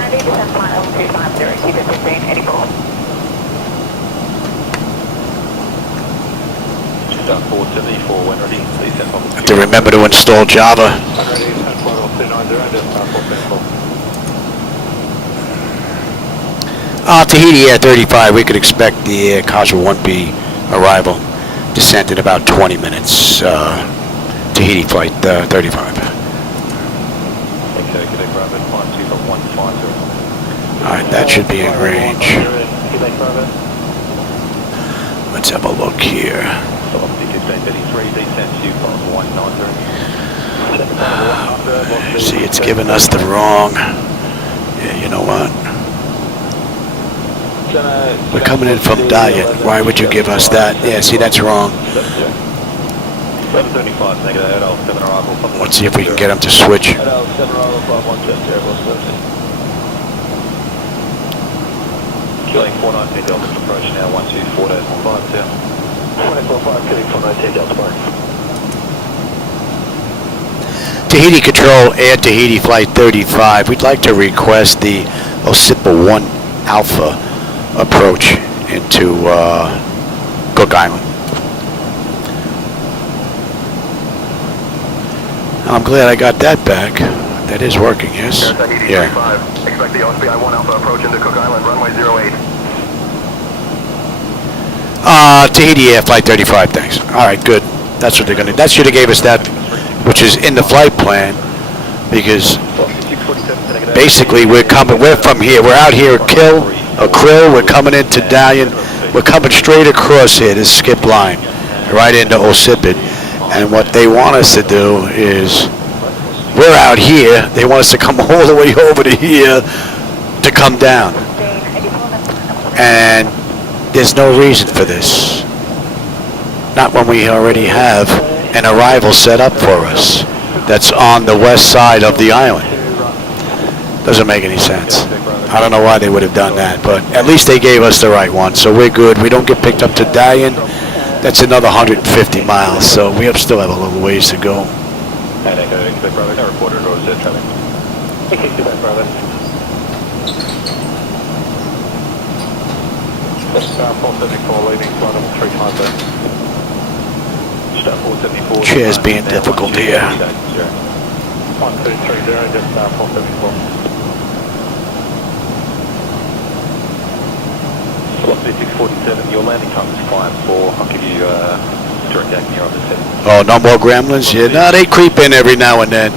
Ready to descend flight level 250, keep it 1584. Start 474, when ready, descent on 250. Have to remember to install Java. Ready, descent flight level 290, just start 474. Tahiti Air 35, we could expect the Air Casa 1B arrival. Descent in about 20 minutes. Tahiti Flight 35. Okay, Quebec Bravo, 150. Alright, that should be in range. Quebec Bravo. Let's have a look here. Velocity 1533, descent to 190. See, it's giving us the wrong. Yeah, you know what? We're coming in from Diet. Why would you give us that? Yeah, see, that's wrong. Let's see if we can get them to switch. Killing 419 Delta approach now, 124.52. 24.5, killing 419 Delta. Tahiti Control, Air Tahiti Flight 35. We'd like to request the Osipa 1 Alpha approach into Cook Island. I'm glad I got that back. That is working, yes? Air Tahiti 35. Expect the OSPI 1 Alpha approach into Cook Island, runway 08. Tahiti Air Flight 35, thanks. Alright, good. That's what they're gonna, that should have gave us that, which is in the flight plan, because basically we're from here, we're out here at Krill, we're coming into Dalian, we're coming straight across here, this skip line, right into Osipit, and what they want us to do is, we're out here, they want us to come all the way over to here to come down, and there's no reason for this, not when we already have an arrival set up for us that's on the west side of the island. Doesn't make any sense. I don't know why they would have done that, but at least they gave us the right one, so we're good. We don't get picked up to Dalian. That's another 150 miles, so we still have a little ways to go. And Echo, Quebec Bravo, no reported or Z traffic. Okay, Quebec Bravo. Star 474 leaving flight level 350. Star 474. Chair's being difficult here. 1230, just Star 474. Velocity 647, your landing time is 5-4. I'll give you direct acting here on the 7. Oh, no more gremlins? Yeah, no, they creep in every now and then.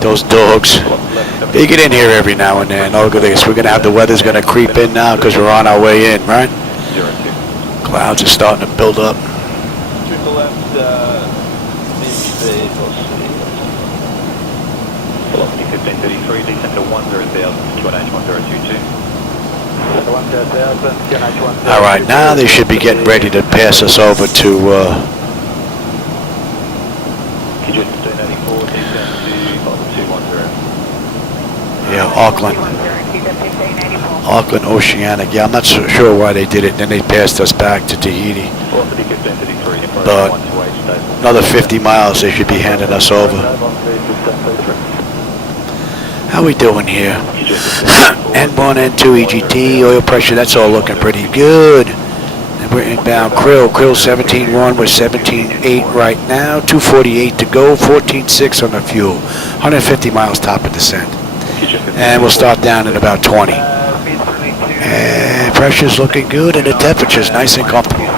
Those dogs. They get in here every now and then. Oh, look at this. We're going to have the weather's going to creep in now because we're on our way in, right? 02. Clouds are starting to build up. To the left, velocity 1533, descent to 10,000, QNH 1022. All right, now they should be getting ready to pass us over to Auckland. Auckland Oceanic. Yeah, I'm not so sure why they did it. Then they passed us back to Tahiti. But another 50 miles they should be handing us over. How we doing here? N1, N2, EGT, oil pressure, that's all looking pretty good. And we're inbound Krill 17.1, we're 17.8 right now, 248 to go, 14.6 on the fuel, 150 miles top of descent. And we'll start down at about 20. And pressure's looking good and the temperature's nice and comfortable.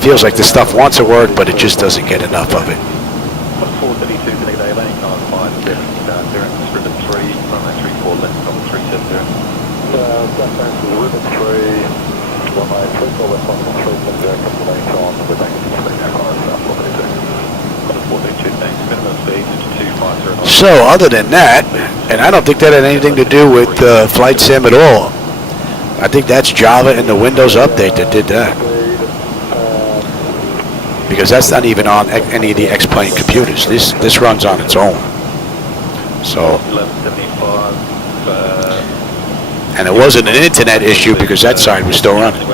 Feels like the stuff wants to work, but it just doesn't get enough of it. 432 connect A landing time 57, sprint at 3, runway 34 left on 370. That's the ribbon 3, runway 34 left on 370, come to main time, we're back at 16 hours, 432, thanks, minimum speed is 250. So, other than that, and I don't think that had anything to do with Flight Sim at all. I think that's Java and the Windows Update that did that. Because that's not even on any of the X-Plane computers. This runs on its own. So, and it wasn't an internet issue because that side was still running.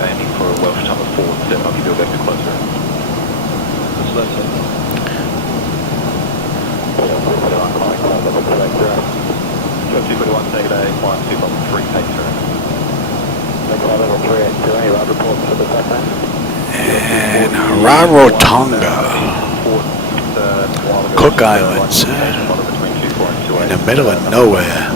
241, take it A, flight 253, take it level 3 at 2A, route report for the Southland. And Rarotonga, Cook Islands, in the middle of nowhere.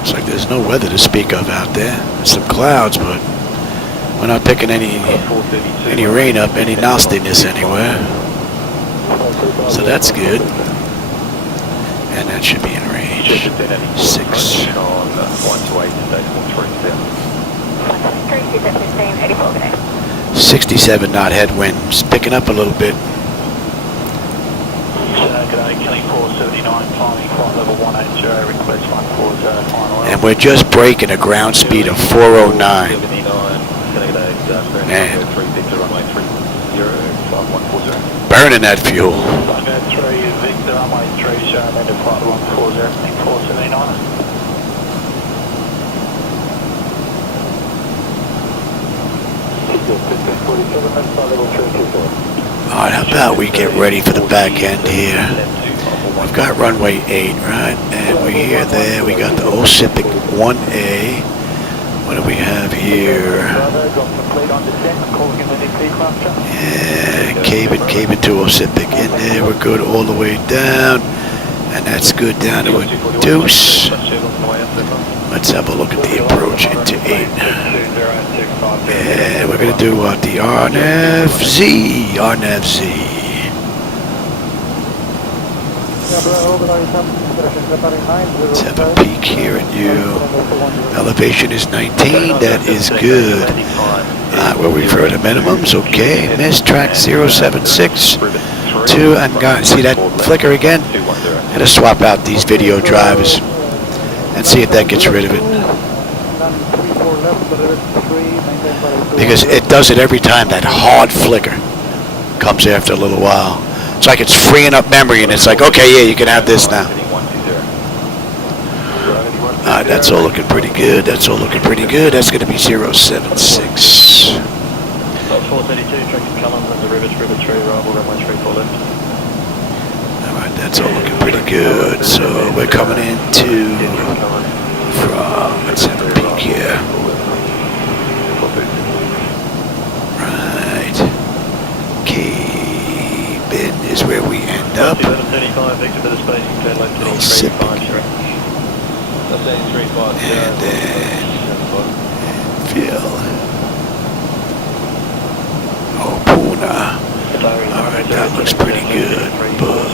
Looks like there's no weather to speak of out there. There's some clouds, but we're not picking any rain up, any nastiness anywhere. So that's good. And that should be in range. 6. 67 knot headwinds, picking up a little bit. And we're just breaking a ground speed of 409. Man. Burning that fuel. Alright, how about we get ready for the back end here? We've got runway 8, right? And we're here, there. We got the Pacific 1A. What do we have here? Yeah, cabin 2 Pacific in there. We're good all the way down. And that's good down to a deuce. Let's have a look at the approach into 8. And we're going to do the RNAV-Z. Let's have a peek here at you. Elevation is 19. That is good. We'll refer to minimums. Okay. Missed track 076. 2 and got. See that flicker again? I'm going to swap out these video drivers and see if that gets rid of it. Because it does it every time. That hard flicker comes after a little while. It's like it's freeing up memory, and it's like, okay, yeah, you can have this now. That's all looking pretty good. That's all looking pretty good. That's going to be 076. 432, tracking Cullen, the river 3, arrival, runway 34 left. Alright, that's all looking pretty good. So we're coming into from, let's have a peek here. Right. Cabin is where we end up. And then Phil. Oh, Puna. Alright, that looks pretty good, but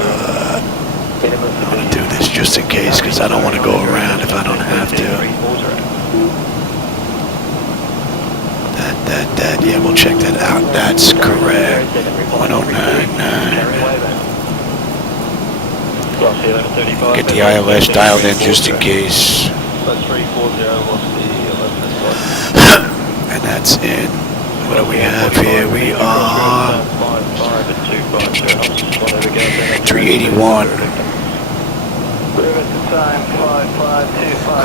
I'm going to do this just in case because I don't want to go around if I don't have to. That, yeah, we'll check that out. That's correct. 1099. Get the ILS dialed in just in case. And that's in. What do we have here? We are 381.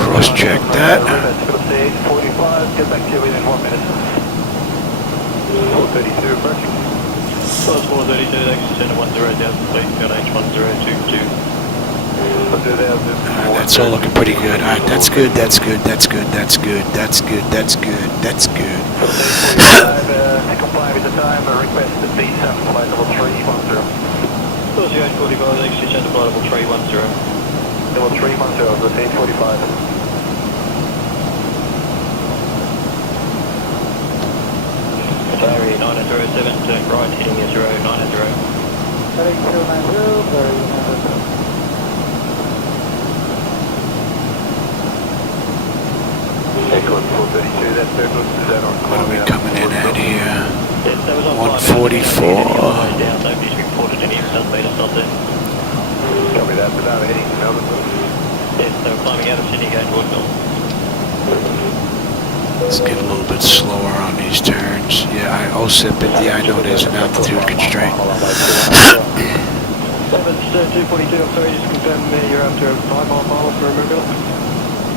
Cross-check that. 45, get back to you within 1 minute. 432 approaching. 432, next to 1010 down, please, got H1022. That's all looking pretty good. All right, that's good, that's good, that's good, that's good, that's good, that's good, that's good. Comply with the time, request the B7 flight level 310. 45, next to flight level 310. Level 310, the 845. Area 9007, turn right, heading 090. Heading 090, very good. Excellent, 432, that's very good. Is that on? What are we coming in at here? Yes, that was on 144. Down, nobody's reported any sunbeam or something. Copy that, without heading to Melbourne, please. Yes, they were climbing out of Sydney going towards Melbourne. Let's get a little bit slower on these turns. Yeah, I also I know there's an altitude constraint. 242, I'm sorry, just confirm you're after a 5 mile for removal.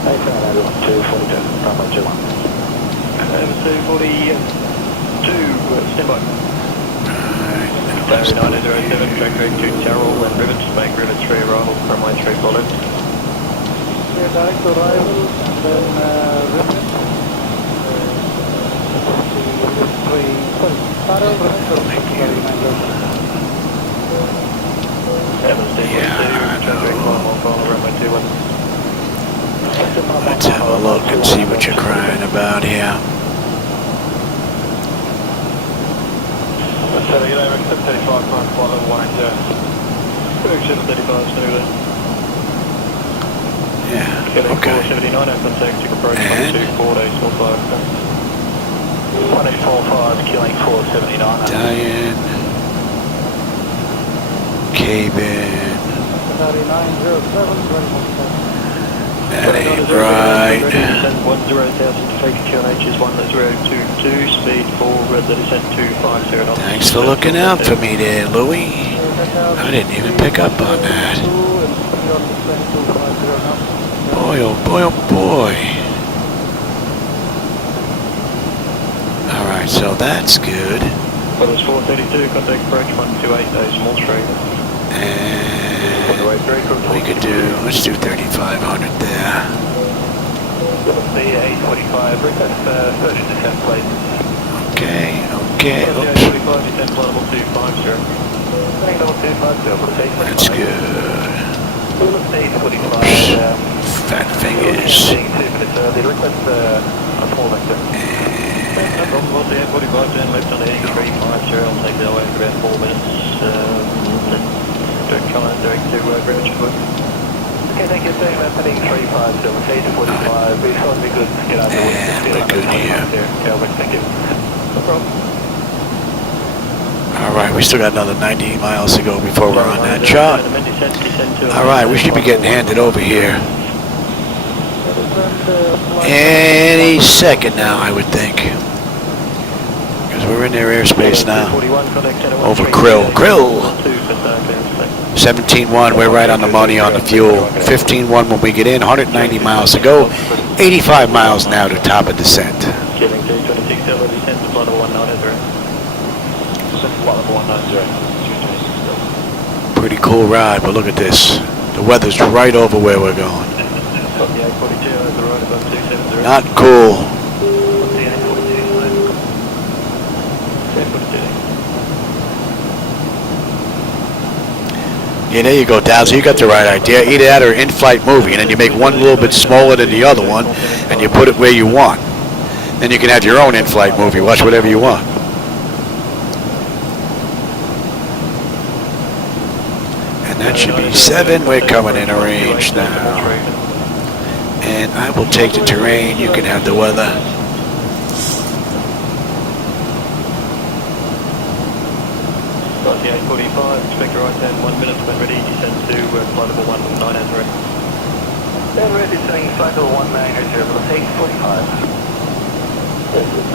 242, runway 21. Over 242, stand by. Alright, Tower 907, track 2 Terrell and Rivets, make Rivets 3 arrival, runway 3 for left. Yeah, direct arrival, and then Rivets. let's have a look and see what you're crying about here. Yeah, okay. 79, contact to approach And 1845, killing 479. Diane, cabin, that ain't right. 10,000 to take QNH is 1022, speed 4, red descent 250 knots. Thanks for looking out for me there, Louie. I didn't even pick up on that. Boy, oh boy, oh boy. Alright, so that's good. Well, it's 432, contact approach 128, small street. And we could do, let's do 3,500 there. The 845, request first descent please. Okay, okay. The 845 descent flight level 250. That's good. Fat fingers. No problem, we'll see 845 turn left on the 8350, I'll take that away for about 4 minutes. Direct to Greenwich Foot. Okay, thank you, staying left at 8350, we'll take 45, we thought it'd be good to get out of the way. And we're good here. Calvin, thank you. No problem. Alright, we still got another 90 miles to go before we're on that chart. Alright, we should be getting handed over here any second now, I would think. Because we're in their airspace now. Over Krill. Krill! 17-1, we're right on the money on the fuel. 15-1 when we get in, 190 miles to go. 85 miles now to top of descent. Pretty cool ride, but look at this. The weather's right over where we're going. Not cool. Yeah, there you go, Dowsy. You got the right idea. Either that or in-flight movie, and then you make one a little bit smaller than the other one, and you put it where you want. Then you can have your own in-flight movie. Watch whatever you want. And that should be 7. We're coming in range now. And I will take the terrain. You can have the weather. The 845, expect right down 1 minute when ready, descend to flight level 190. Then we're descending flight level 190 for the 845. This is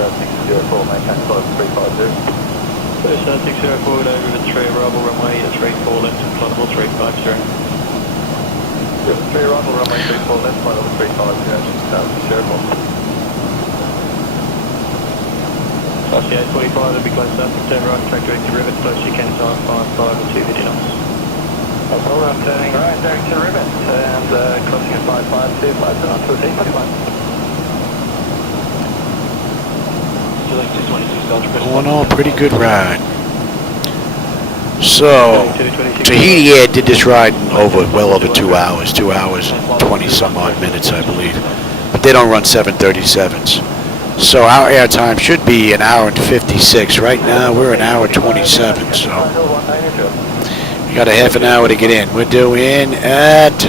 604, maintain flight 350. First 604, over with 3 arrival runway 34 left, flight level 350. 3 arrival runway 34 left, flight level 350, 604. Plus the 845 will be close up, turn right, track direct to Rivet, close you can time 55 and 250 knots. That's all right, turning right, direct to Rivet, and crossing at 55, 25 knots to 845. Going on, pretty good ride. So, Tahiti Air did this ride in well over 2 hours, 2 hours, 20 some odd minutes, I believe. But they don't run 737s. So our airtime should be 1 hour and 56. Right now we're 1 hour 27. So we got a half an hour to get in. We're doing at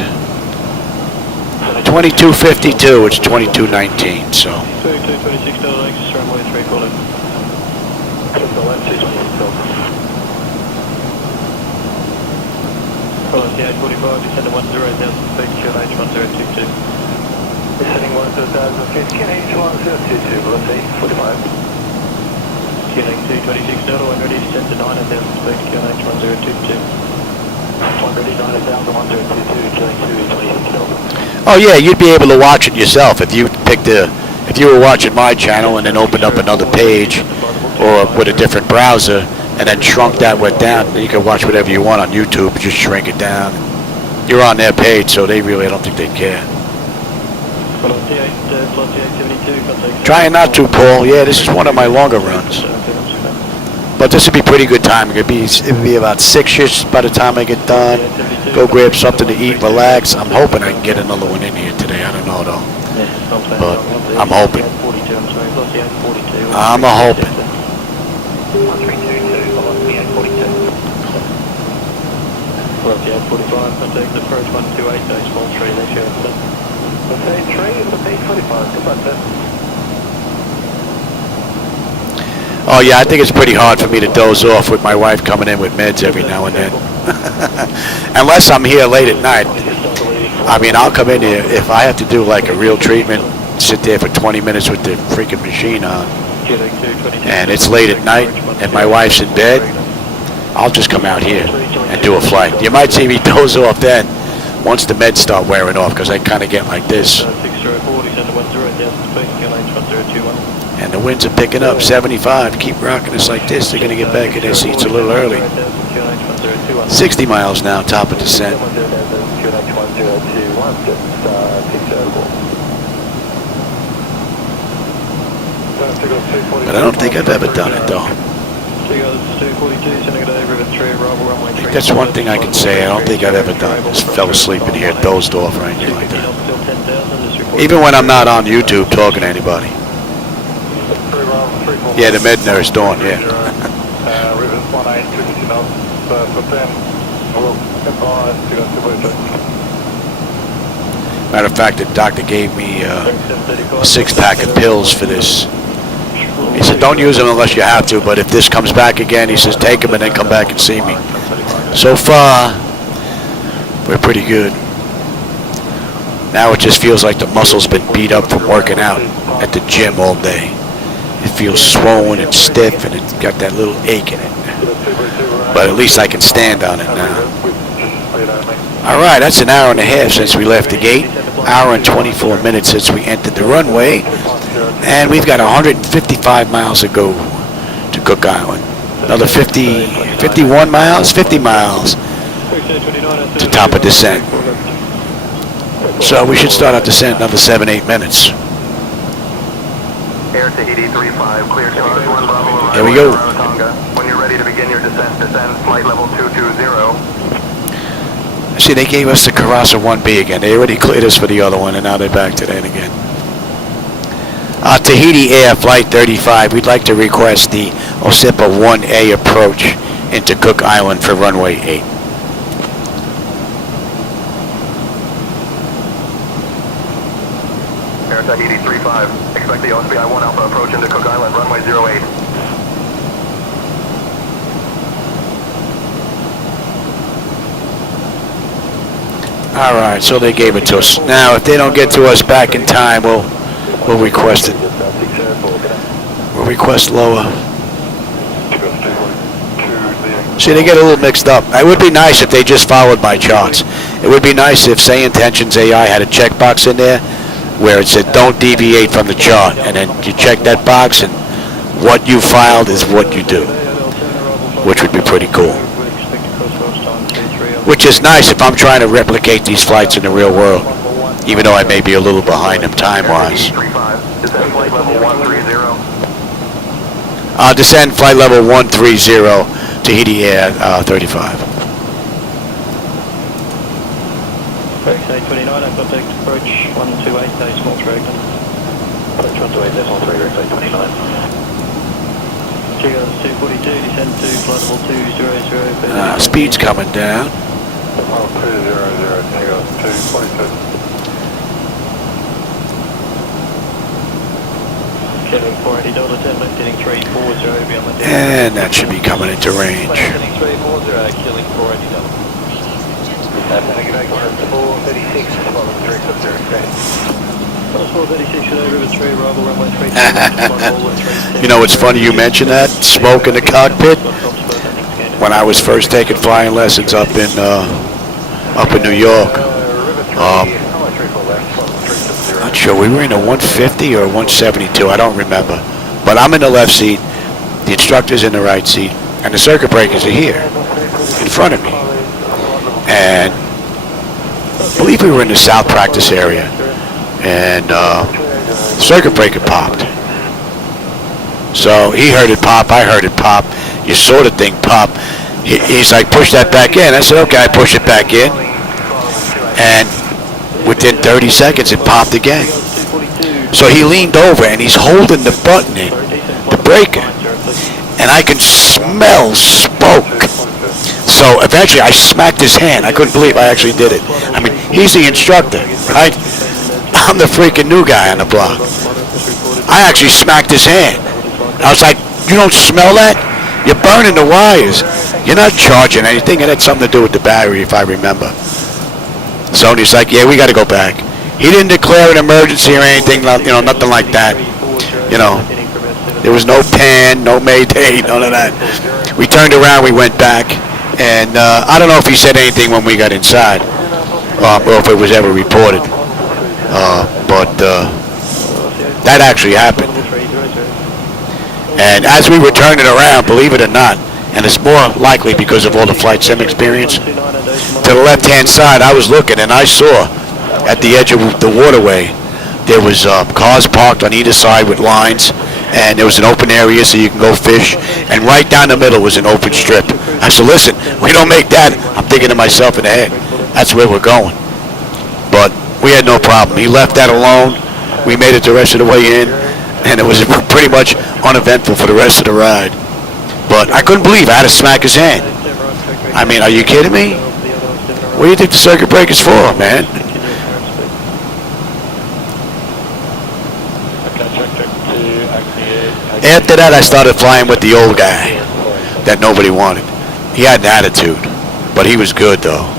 22:52. It's 22:19. So. 2226 runway 3 call it. Policy 845, descend to 10,000 feet, QNH 1022. Descending 1,000 feet, QNH 1022, velocity 45. QNH 226 Delta, 1 ready, descend to 9,000 feet, QNH 1022. 1 ready, 9,000, 1022, QNH 226 Delta. Oh yeah, you'd be able to watch it yourself if you picked if you were watching my channel and then opened up another page or with a different browser and then shrunk that one down, you can watch whatever you want on YouTube. Just shrink it down. You're on their page, so they really, I don't think they care. Trying not to, Paul. Yeah, this is one of my longer runs. But this would be pretty good time. It'd be about 6-ish by the time I get done. Go grab something to eat, relax. I'm hoping I can get another one in here today. I don't know though. But I'm hoping. I'm hoping. Oh yeah, I think it's pretty hard for me to doze off with my wife coming in with meds every now and then. Unless I'm here late at night. I mean, I'll come in here if I have to do like a real treatment, sit there for 20 minutes with the freaking machine on, and it's late at night and my wife's in bed, I'll just come out here and do a flight. You might see me doze off then once the meds start wearing off, because I kind of get like this. And the winds are picking up, 75. Keep rocking us like this, they're going to get back in their seats a little early. 60 miles now, top of descent. But I don't think I've ever done it though. I think that's one thing I can say. I don't think I've ever done it. Just fell asleep in here, dozed off or anything like that. Even when I'm not on YouTube talking to anybody. Yeah, the med nurse Dawn, yeah. Matter of fact, the doctor gave me a 6-pack of pills for this. He said, don't use them unless you have to, but if this comes back again, he says, take them and then come back and see me. So far, we're pretty good. Now it just feels like the muscle's been beat up from working out at the gym all day. It feels swollen and stiff, and it's got that little ache in it. But at least I can stand on it now. All right, that's an hour and a half since we left the gate. Hour and 24 minutes since we entered the runway. And we've got 155 miles to go to Cook Island. Another 51 miles, 50 miles to top of descent. So we should start our descent another 7-8 minutes. Air Tahiti 35, clear to us, 1 Bravo. Here we go. Rarotonga. When you're ready to begin your descent, flight level 220. See, they gave us the Karasa 1B again. They already cleared us for the other one, and now they're back to that again. Tahiti Air Flight 35, we'd like to request the OSIPA 1A approach into Cook Island for runway 8. Air Tahiti 35, expect the OSPI 1 Alpha approach into Cook Island, runway 08. All right, so they gave it to us. Now, if they don't get to us back in time, we'll request it. We'll request lower. See, they get a little mixed up. It would be nice if they just followed my charts. It would be nice if SayIntentions AI had a checkbox in there where it said don't deviate from the chart, and then you check that box and what you filed is what you do, which would be pretty cool. Which is nice if I'm trying to replicate these flights in the real world, even though I may be a little behind them time-wise. Descend flight level 130, Tahiti Air 35. XA29, I've got to approach 128, decimal 3. Approach 128, decimal 3, XA29. Chigo's 242, descend to flight level 200. Speed's coming down. 200, Chigo's 242. Kevin 480 Delta 10, heading 340, be on the And that should be coming into range. Heading 340, killing 480 Delta. You know, it's funny you mention that, smoke in the cockpit. When I was first taking flying lessons up in New York, not sure. We were in a 150 or a 172. I don't remember. But I'm in the left seat. The instructor's in the right seat. And the circuit breakers are here in front of me. And I believe we were in the south practice area. And circuit breaker popped. So he heard it pop. I heard it pop. You saw the thing pop. He's like, push that back in. I said, okay, I push it back in. And within 30 seconds, it popped again. So he leaned over and he's holding the button in, the breaker. And I can smell smoke. So eventually I smacked his hand. I couldn't believe I actually did it. I mean, he's the instructor, right? I'm the freaking new guy on the block. I actually smacked his hand. I was like, you don't smell that? You're burning the wires. You're not charging anything. It had something to do with the battery, if I remember. So he's like, yeah, we got to go back. He didn't declare an emergency or anything, you know, nothing like that. You know, there was no pan, no mayday, none of that. We turned around, we went back, and I don't know if he said anything when we got inside, or if it was ever reported. But that actually happened. And as we were turning around, believe it or not, and it's more likely because of all the flight sim experience, to the left-hand side, I was looking and I saw at the edge of the waterway, there was cars parked on either side with lines, and there was an open area so you can go fish, and right down the middle was an open strip. I said, listen, we don't make that. I'm thinking to myself in the head, that's where we're going. But we had no problem. He left that alone. We made it the rest of the way in, and it was pretty much uneventful for the rest of the ride. But I couldn't believe I had to smack his hand. I mean, are you kidding me? What do you think the circuit breaker's for, man? After that, I started flying with the old guy that nobody wanted. He had an attitude, but he was good, though.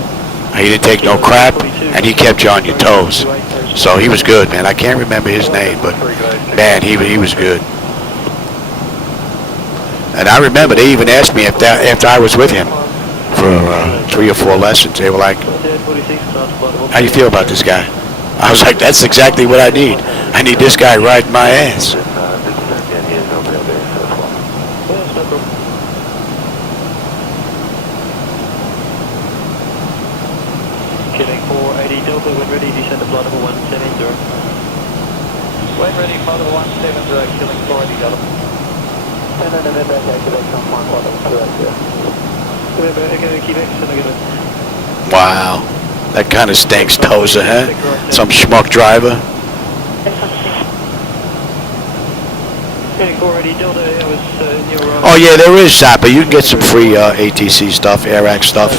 He didn't take no crap, and he kept you on your toes. So he was good, man. I can't remember his name, but man, he was good. And I remember they even asked me after I was with him for 3 or 4 lessons. They were like, how do you feel about this guy? I was like, that's exactly what I need. I need this guy riding my ass. Killing 480 Delta, when ready, descend to flight level 170. When ready, flight level 170, killing 480 Delta. Wow, that kind of stinks, Toza, huh? Some schmuck driver. Oh yeah, there is Zappa. You can get some free ATC stuff, AirAct stuff.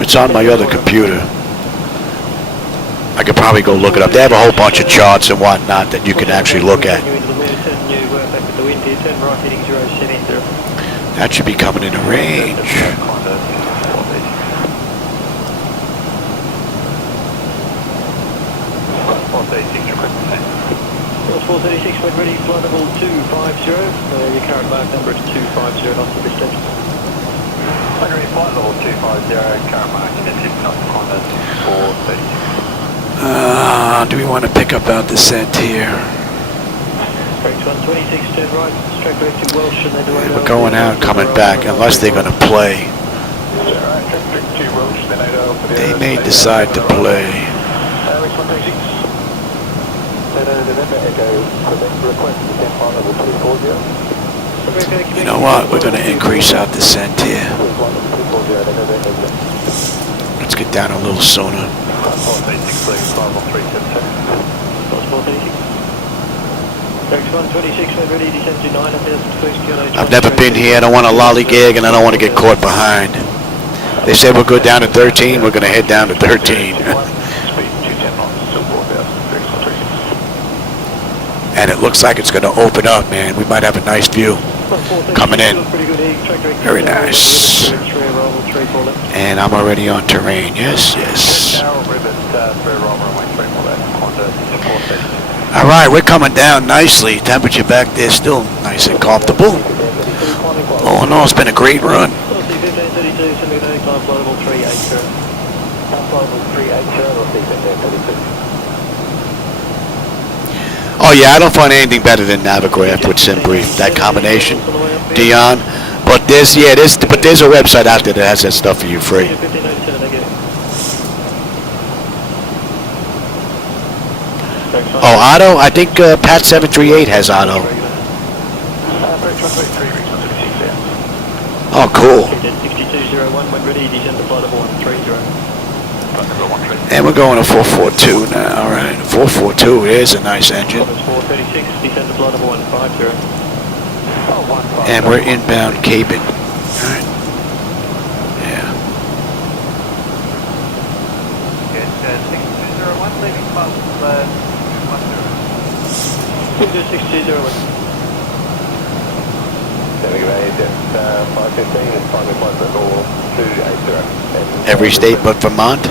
It's on my other computer. I could probably go look it up. They have a whole bunch of charts and whatnot that you can actually look at. That should be coming into range. Well, 436, when ready, flight level 250. Your current mark number is 250, not the distance. When ready, flight level 250, current mark is not Honda 436. Do we want to pick up our descent here? We're going out, coming back, unless they're going to play. They may decide to play. You know what? We're going to increase our descent here. Let's get down a little sooner. I've never been here. I don't want to lollygag, and I don't want to get caught behind. They said we'll go down to 13. We're going to head down to 13. And it looks like it's going to open up, man. We might have a nice view coming in. Very nice. And I'm already on terrain. Yes, yes. All right, we're coming down nicely. Temperature back there still nice and comfortable. All in all, it's been a great run. Oh yeah, I don't find anything better than Navicraft with SimBrief. That combination, Dion. But there's a website out there that has that stuff for you free. Oh, Otto? I think Pat 738 has Otto. Oh, cool. And we're going to 442 now. All right, 442 is a nice engine. And we're inbound cabin. All right. Yeah. Every state but Vermont?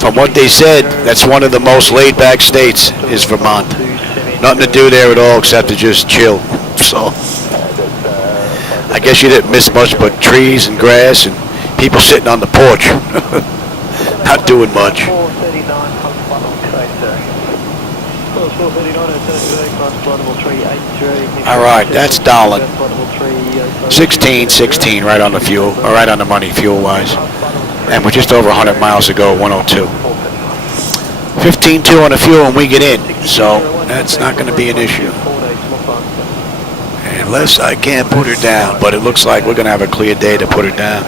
From what they said, that's one of the most laid-back states, is Vermont. Nothing to do there at all except to just chill. So, I guess you didn't miss much but trees and grass and people sitting on the porch. Not doing much. All right, that's Darlin. 16, right on the fuel, or right on the money fuel-wise. And we're just over 100 miles to go, 102. 15.2 on the fuel and we get in, so that's not going to be an issue. Unless I can't put her down, but it looks like we're going to have a clear day to put her down.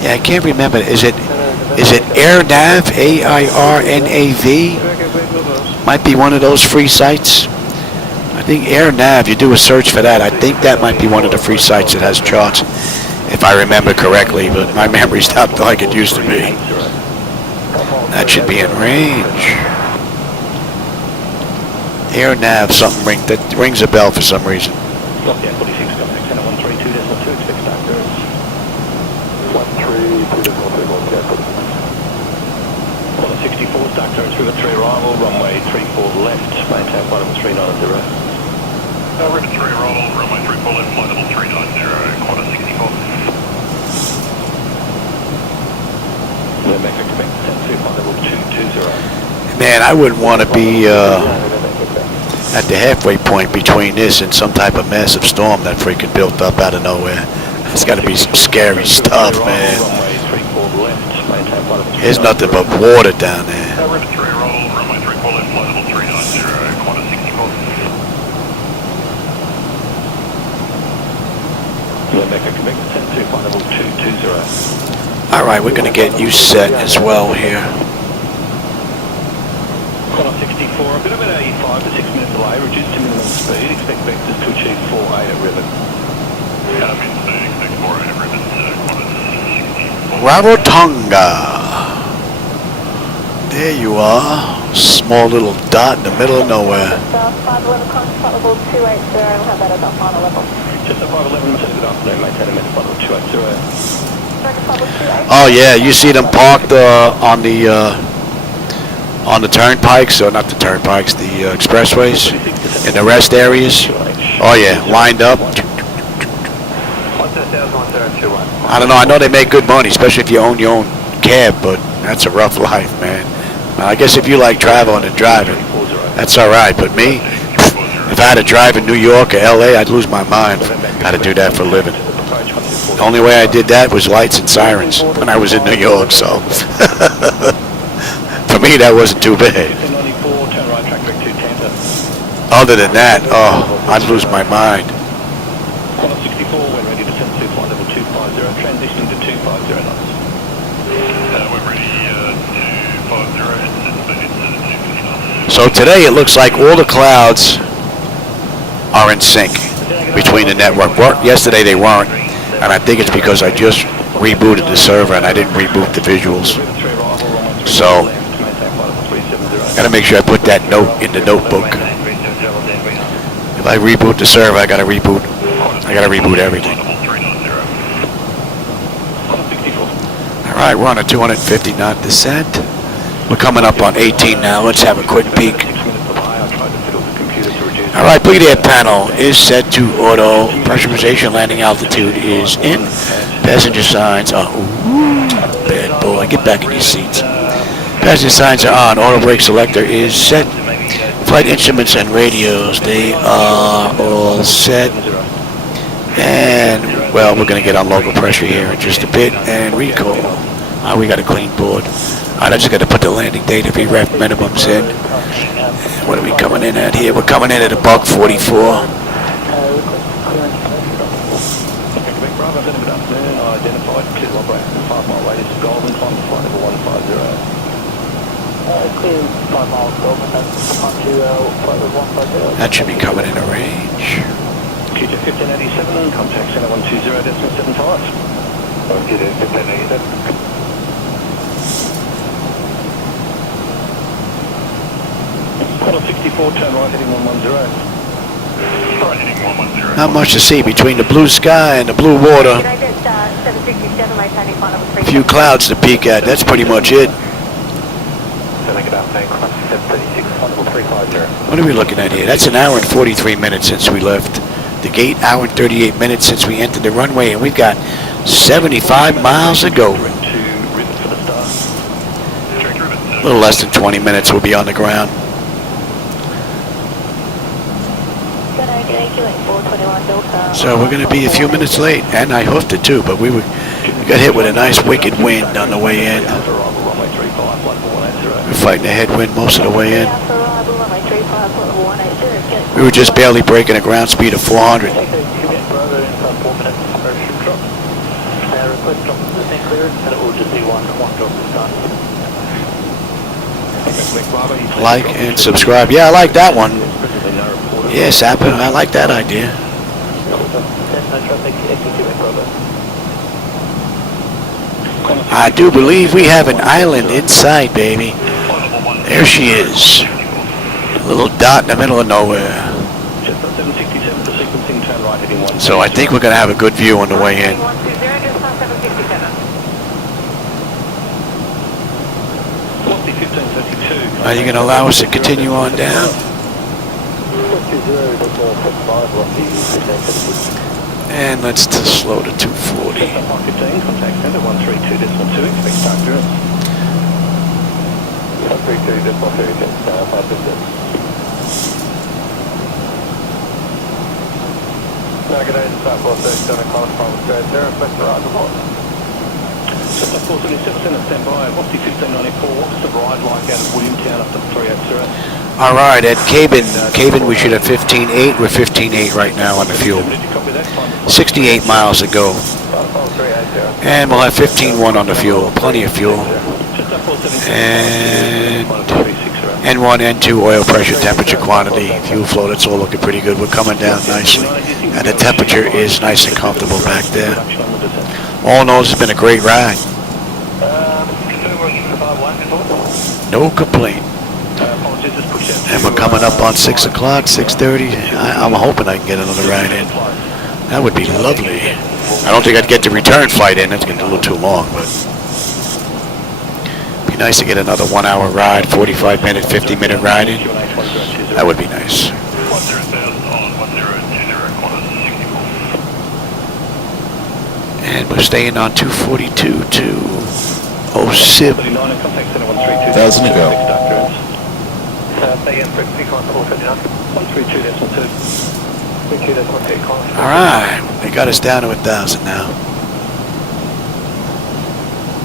Yeah, I can't remember. Is it AirNav? AIRNAV? Might be one of those free sites. I think AirNav, you do a search for that. I think that might be one of the free sites that has charts, if I remember correctly, but my memory's not like it used to be. That should be in range. AirNav, something that rings a bell for some reason. River 3 arrival, runway 34 left, maintain flight level 390. River 3 arrival, runway 34 left, flight level 390, quarter 64. Man, I wouldn't want to be at the halfway point between this and some type of massive storm that freaking built up out of nowhere. It's got to be some scary stuff, man. There's nothing but water down there. All right, we're going to get you set as well here. 64, a bit of an 85 to 6 minutes delay, reduced to minimum speed, expect vectors to achieve 4A at ribbon. Expect 4A at ribbon, Rarotonga. There you are. Small little dot in the middle of nowhere. Just a 511, good afternoon, maintain a minute, flight level 280. Oh yeah, you see them parked on the turnpikes, or not the turnpikes, the expressways, in the rest areas. Oh yeah, lined up. I don't know, I know they make good money, especially if you own your own cab, but that's a rough life, man. I guess if you like traveling and driving, that's alright, but me, if I had to drive in New York or LA, I'd lose my mind. How to do that for a living. The only way I did that was lights and sirens when I was in New York, so for me that wasn't too bad. Other than that, oh, I'd lose my mind. So today it looks like all the clouds are in sync between the network. Yesterday they weren't, and I think it's because I just rebooted the server and I didn't reboot the visuals. So gotta make sure I put that note in the notebook. If I reboot the server, I gotta reboot everything. Alright, we're on a 250 knot descent. We're coming up on 18 now. Let's have a quick peek. Alright, Brigadier panel is set to auto. Pressurization landing altitude is in. Passenger signs are... Ooh, bad boy. Get back in your seats. Passenger signs are on. Auto brake selector is set. Flight instruments and radios, they are all set. And, well, we're going to get on local pressure here in just a bit. And recall. We got a clean board. Alright, I just got to put the landing date of VREF minimums in. What are we coming in at here? We're coming in at a buck 44. That should be coming in a range. QJ 1587, contact center 120.75. QJ 1587. Quarter 64, turn right heading 110. Right heading 110. Not much to see between the blue sky and the blue water. A few clouds to peek at, that's pretty much it. What are we looking at here? That's an hour and 43 minutes since we left the gate, hour and 38 minutes since we entered the runway, and we've got 75 miles to go. A little less than 20 minutes we'll be on the ground. So we're going to be a few minutes late, and I hoofed it too, but we got hit with a nice wicked wind on the way in. We're fighting a headwind most of the way in. We were just barely breaking a ground speed of 400. Like and subscribe. Yeah, I like that one. Yes, Apple, I like that idea. I do believe we have an island inside, baby. There she is. A little dot in the middle of nowhere. So I think we're going to have a good view on the way in. Are you going to allow us to continue on down? And let's just slow to 240. All right, at Cabin, we should have 15.8. We're 15.8 right now on the fuel. 68 miles to go. And we'll have 15.1 on the fuel. Plenty of fuel. And N1, N2, oil pressure, temperature, quantity, fuel flow, that's all looking pretty good. We're coming down nicely. And the temperature is nice and comfortable back there. All in all, this has been a great ride. No complaint. And we're coming up on 6 o'clock, 6:30. I'm hoping I can get another ride in. That would be lovely. I don't think I'd get the return flight in. That's going to be a little too long, but it'd be nice to get another 1 hour ride, 45 minute, 50 minute ride in. That would be nice. And we're staying on 242 to 07. 1,000 to go. Alright, they got us down to 1,000 now.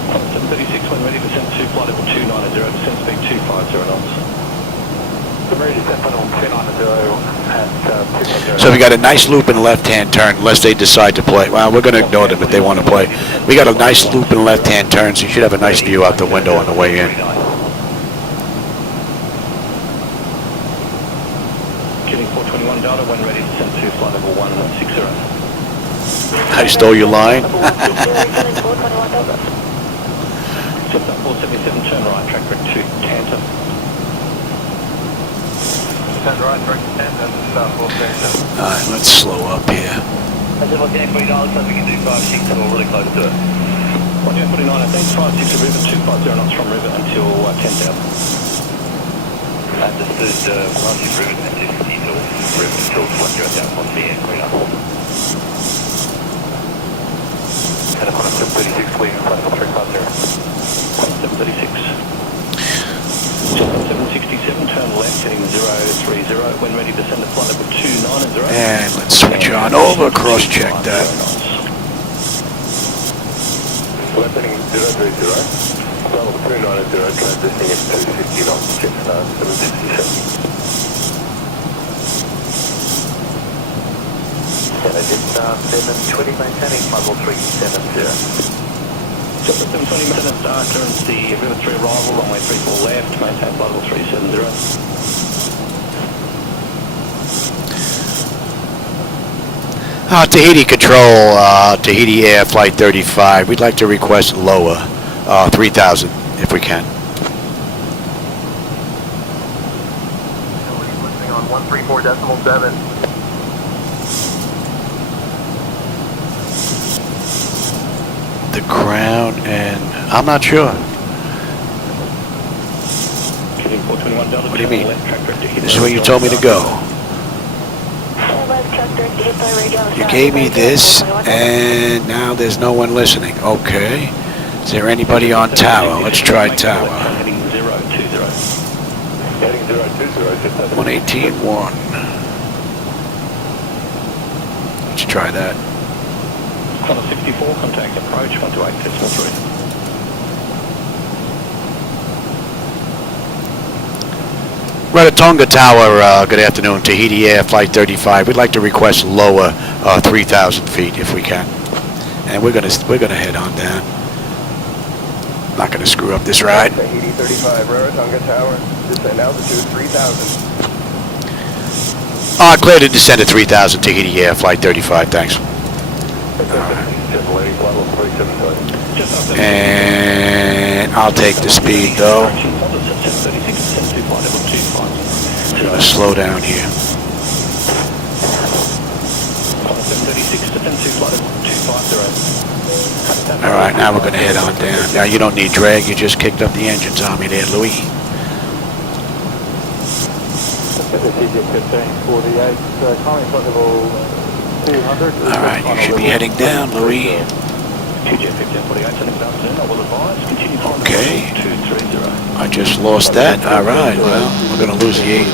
736 when ready, descent to flight level 290, descent speed 250 knots. So we got a nice loop in the left-hand turn, unless they decide to play. Well, we're going to ignore them if they want to play. We got a nice loop in the left-hand turn, so you should have a nice view out the window on the way in. Getting 421 data when ready, descent to flight level 160. I stole your line. Just up 477, turn right, track back to Canton. Alright, let's slow up here. I just want to $49, so we can do 5-6 and we're really close to it. On your 49, I think 5-6 to river, 250 knots from river until 10,000. Understood, 1-6 river, 250 knots. Still flight you down on the end, clean up. And upon 736, clean, flight level 350. 736. 767, turn left, heading 030. When ready, descend to flight level 290. And let's switch on over, cross-check that. Flight heading 030, flight level 290, transitioning at 250 knots, jet start 767. Jet start 720, maintaining flight level 370. Just at 720 minutes start, clearance the River 3 arrival, runway 34 left, maintain flight level 370. Tahiti Control, Tahiti Air Flight 35. We'd like to request lower, 3,000 if we can. Listening on 134.7. The ground, and I'm not sure. What do you mean? This is where you told me to go. You gave me this, and now there's no one listening. Okay. Is there anybody on tower? Let's try tower. 118.1. Let's try that. Connor 64, contact approach 128.3. Rarotonga Tower, good afternoon. Tahiti Air Flight 35. We'd like to request lower, 3,000 feet if we can. And we're gonna head on down. Not gonna screw up this ride. Tahiti 35, Rarotonga Tower, descend altitude 3,000. Clear to descend at 3,000, Tahiti Air Flight 35, thanks. And I'll take the speed though. I'm gonna slow down here. Alright, now we're gonna head on down. Now you don't need drag, you just kicked up the engines on me there, Louis. Alright, you should be heading down, Louis. Okay. I just lost that. Alright, well, we're gonna lose the 8.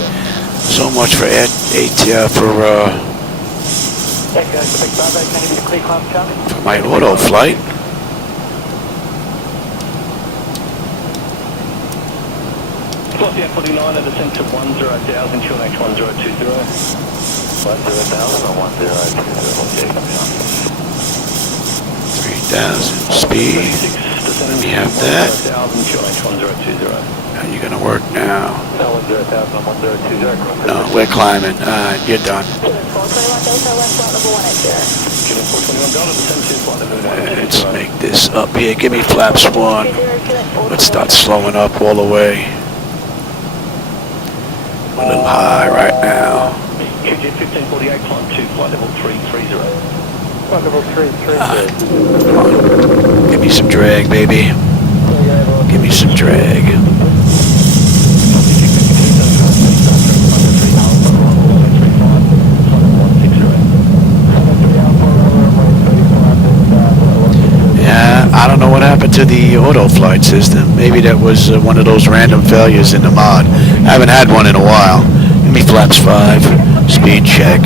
So much for for my auto flight. Flight 49 at descent to 10,000, QNH 1020. 10,000 or 1020. 3,000 speed. Let me have that. Are you gonna work now? No, we're climbing. You're done. Let's make this up here. Give me flaps 1. Let's start slowing up all the way. A little high right now. QJ 1548, climb to flight level 330. Flight level 330. Give me some drag, baby. Give me some drag. Yeah, I don't know what happened to the auto flight system. Maybe that was one of those random failures in the mod. I haven't had one in a while. Give me flaps 5. Speed check.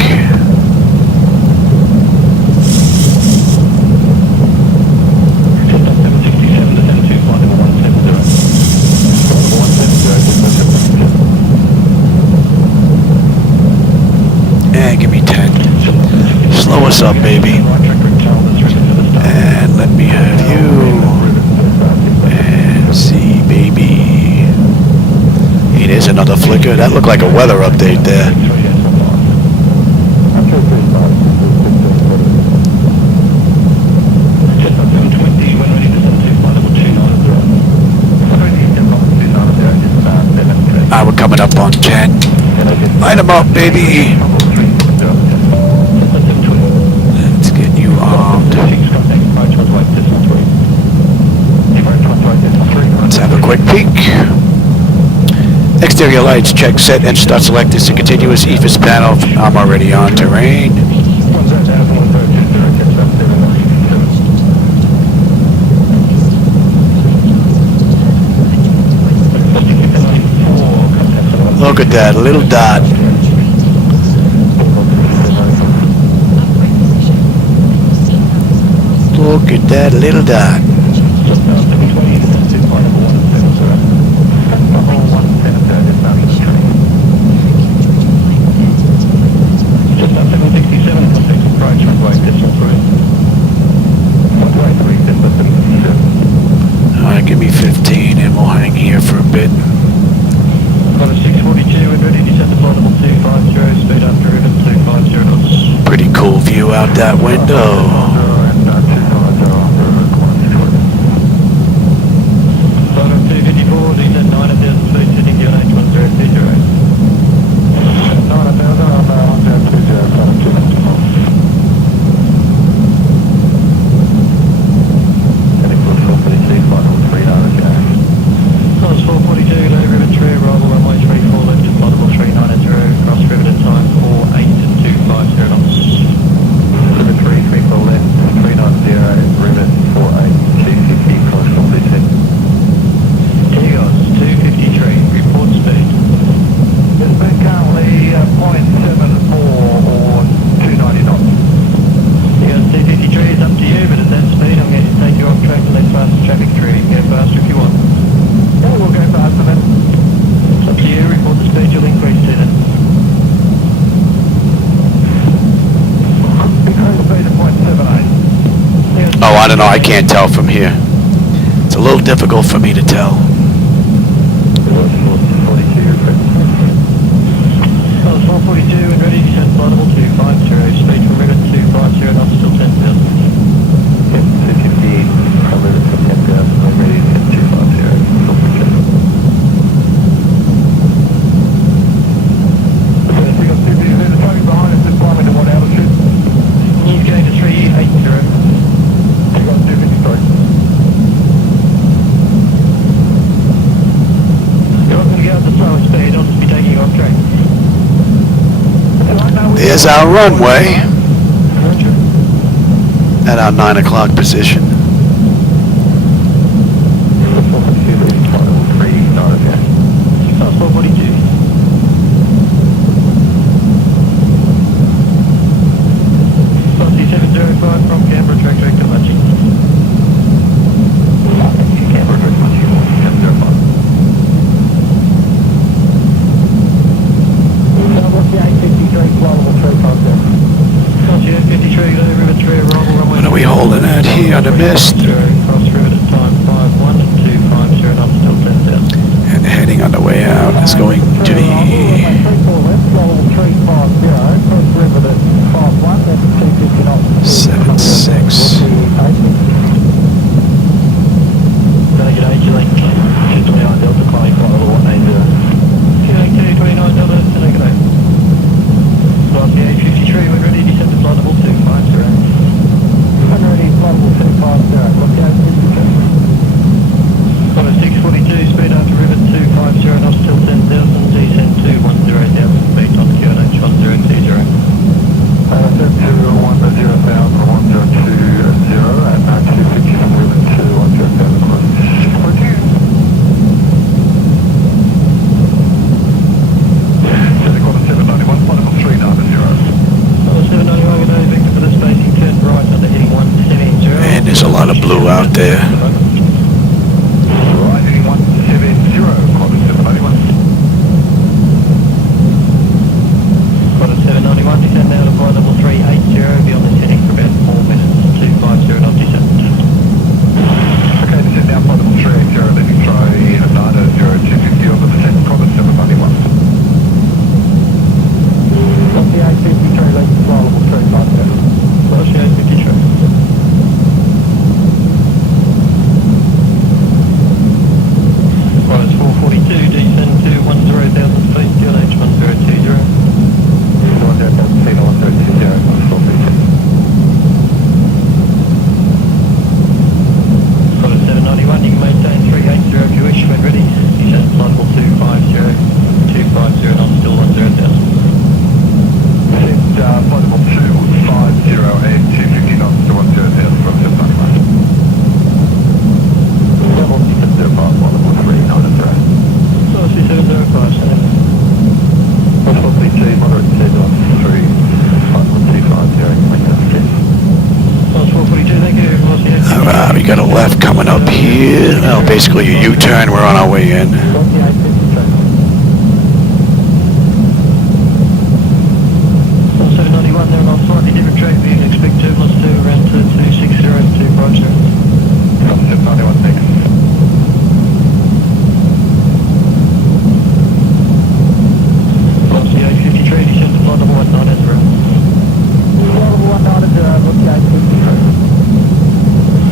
And give me 10. Slow us up, baby. And let me have you. And see, baby. Hey, there's another flicker. That looked like a weather update there. We're coming up on 10. Line them up, baby. Let's get you armed. Let's have a quick peek. Exterior lights, check, set, and start selected to continuous EFIS panel. I'm already on terrain. Look at that little dot. Look at that little dot. Alright, give me 15 and we'll hang here for a bit. Pretty cool view out that window. Oh, I don't know, I can't tell from here. It's a little difficult for me to tell. There's our runway at our 9 o'clock position. What are we holding at here on the mist? And heading on the way out is going to be 76. Blue out there. coming up here. Oh, basically a U-turn. We're on our way in. They're on a slightly different track. We can expect turbulence to around 260 to approach there. 791, thanks. Lost the 853, descend to flight level 190. Flight level 190, lost the 853.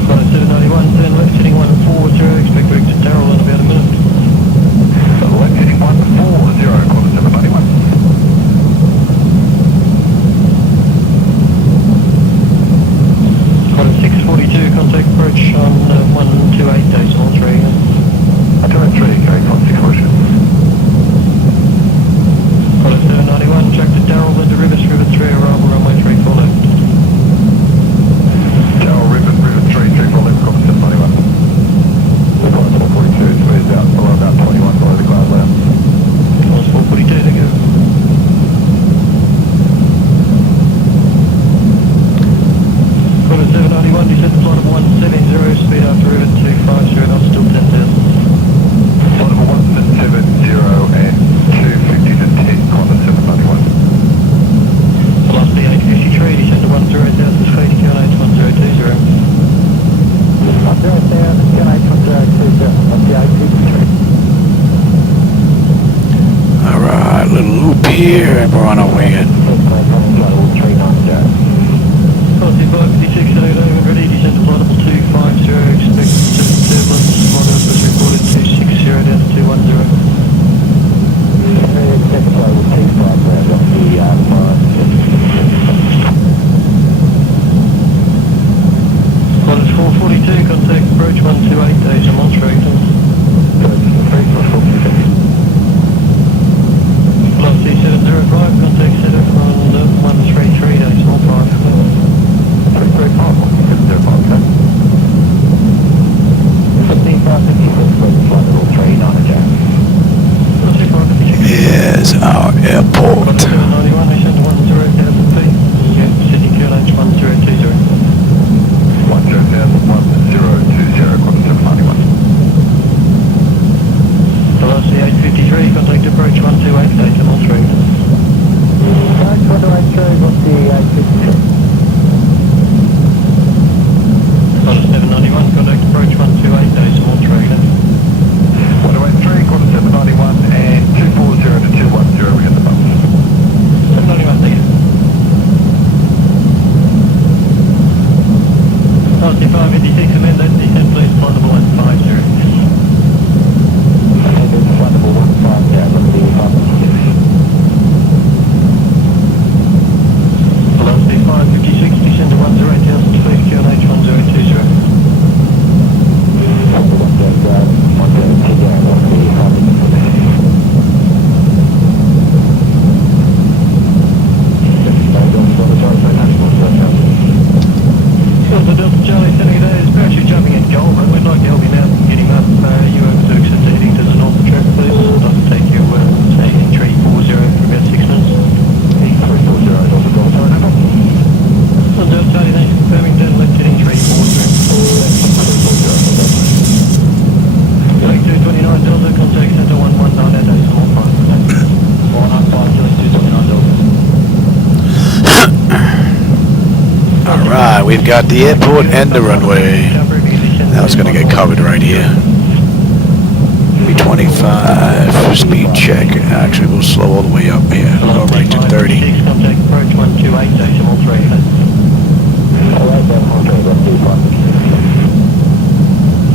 Flight 791, turn left heading 140, expect to exit Darrell in about a minute. So left heading 140, quarter 791. Quarter 642, contact approach on 128 decimal 3. I turn 3, carry on 642. Quarter 791, track to Darrell into Rivet 3, arrival runway 34 left. Darrell, Rivet 3, 34 left, quarter 791. Quarter 442, smooth out, below about 21 below the cloud left. Quarter 442, thank you. Quarter 791, descend to flight of 170, speed after Rivet 250, knots, still 10,000. Flight level 170 and 250 to 10, quarter 791. Velocity 853, descend to 10,000 feet, QNH 1020. 10,000, QNH 1020, velocity 853. Alright, little loop here, and we're on our way in. Velocity 556, ready, descend to flight level 250, expect turbulence, flight level was reported 260 down to 210. Flight is 442, contact approach 128 days a month rate. Velocity 705, contact set up on 133 days a month rate. 335, 705, okay. 15556, flight level 39 Jack. Here's our airport. 791, descend to 10,000 feet. City QNH 1020. 10,000, 1020, quarter 791. Velocity 853, contact approach 128, decimal 3. Contact 128, velocity 853. Quarter 791, contact approach 128, decimal 3. 123, quarter 791 and 240 to 210, we get the bump. 791, thank you. Velocity 556, amend that, descend please, flight level 150. Flight level 150, velocity 556. Velocity 556, descend to 10,000 feet, QNH 1020. The Delta Charlie sending it is parachute jumping in goal, but we'd like to help him out and get him up. You over to accept heading to the north of track, please. Doesn't take you, say, 340 for about 6 minutes. 340, Delta Golf, sorry, number. Delta Charlie, thanks for confirming, turn left heading 340. Lake 229 Delta, contact center 119 at decimal 5. 195, 229 Delta. Alright, we've got the airport and the runway. Now it's going to get covered right here. 325, speed check. Actually, we'll slow all the way up here. Go right to 30. Contact approach 128, decimal 3. Alright, decimal 3, let's do 5.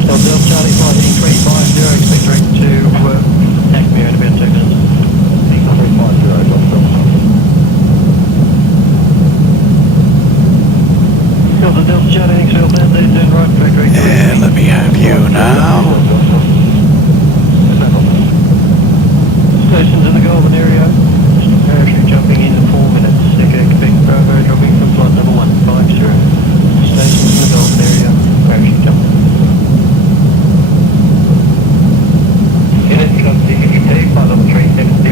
Delta Charlie, flight heading 350, expect direct to Acme in about 2 minutes. 350, Delta. Delta Charlie, XL down there, turn right, factory. And let me have you now. Stations in the Golden area. Parachute jumping in 4 minutes. Expect Bravo dropping from flight level 150. Stations in the Golden area. Parachute jumping. Unit, flight level 37.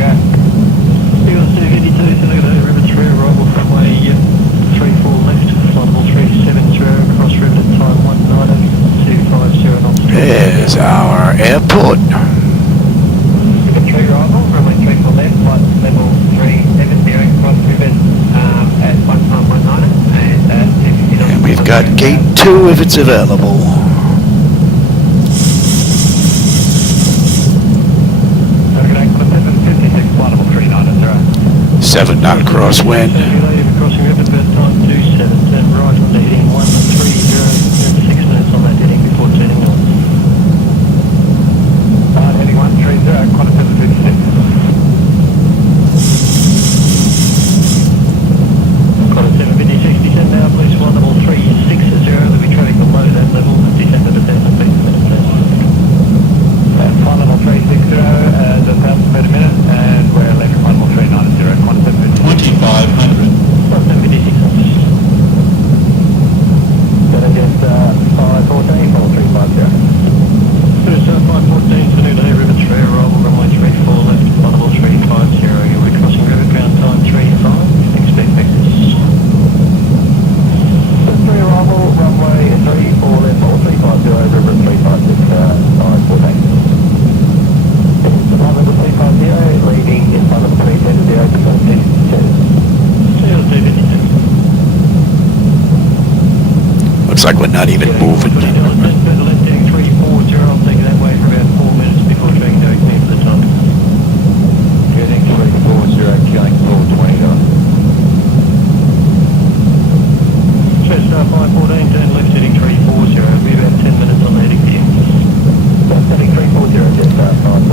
There's our airport. Tree arrival, runway 3 for left, flight level 370, cross rivers at 119 and at 250 knots. And we've got gate 2 if it's available. Okay, 756, flight level 390. 7 knot crosswind. Crossing river, bird time 27, turn right on the heading 130, 6 minutes on that heading before turning north. Heading 130, quantum 756. Quantum 756, descend now, please, flight level 360, there'll be traffic below that level, descend to the 1,000 feet per minute, please. Flight level 360, the 1,000 feet a minute, and we're left flight level 390, quantum 756. 2500. 756. Then against 514, 4350. First 514, Sonula, river 3, arrival, runway 34, left, level 350, you'll be crossing river, ground time 35, expect vectors. 3 arrival, runway 34, left, level 350, river 356, 514. Level 350, leading in level 370, to 252. Looks like we're not even moving.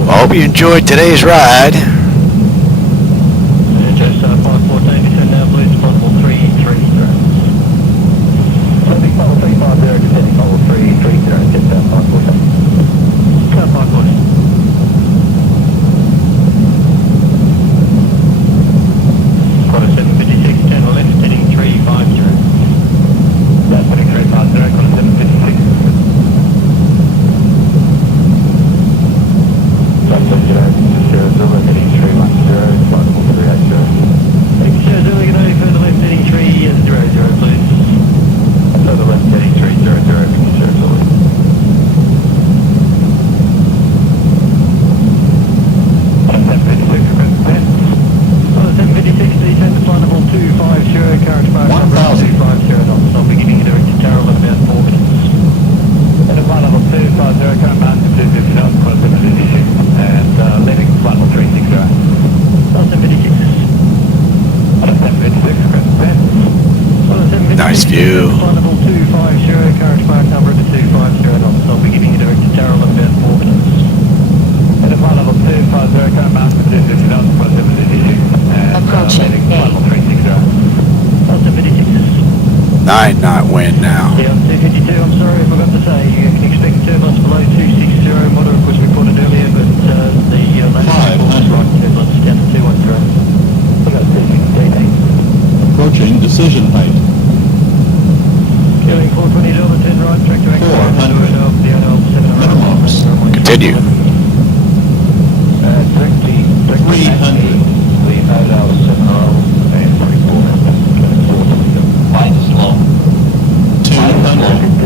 I hope you enjoyed today's ride. Just 514, descend now, please, possible 330. Descending level 350, descending level 330, just 514. 514. Quarter 756, turn left, heading 350. That's heading 350, quarter 756. That's Zilla, heading 310, flight level 380. Thank you, Zilla, good day, further left, heading 300, please. Further left, heading 300, Zilla. On 756, request 10. On 756, descend to flight level 250, current approach number 250 knots. I'll be giving you direct to Carroll in about 4 minutes. And at flight level 250, current mountain 250 knots, quarter 756. And leaving flight level 360. On 756. On 756, request 10. On 756, Nice view. flight level 250, current approach number 250 knots. I'll be giving you direct to Carroll in about 4 minutes. And at flight level 250, current mountain 250 knots, quarter 756. And Approaching leaving flight level 360. On 756. 9 knot wind now. Yeah, on 252, I'm sorry, I forgot to say, you can expect turbulence below 260, moderate was reported earlier, but the latest report was right turbulence down to 210. We got 260. Approaching decision height. Killing 420 Delta, 10 right, track to anchor, 400. the ONL 7 Minimums. Continue. 300. The ONL 7 and 34. Light slow. 200.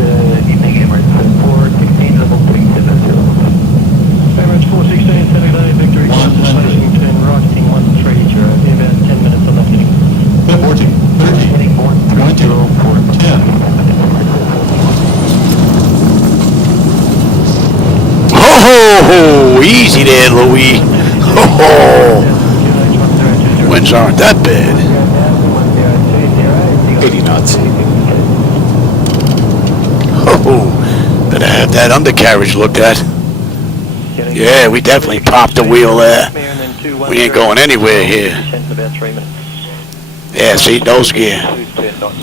Evening Emirates 416, level 370. Emirates 416, Saturday, victory. 100. 10 right, heading 130. Be about 10 minutes on that heading. 40. 30. Heading 20. 10. Ho ho ho! Easy there, Louis. Ho ho! Winds aren't that bad. 80 knots. Ho ho! Better have that undercarriage looked at. Yeah, we definitely popped the wheel there. We ain't going anywhere here. Yeah, see, nose gear.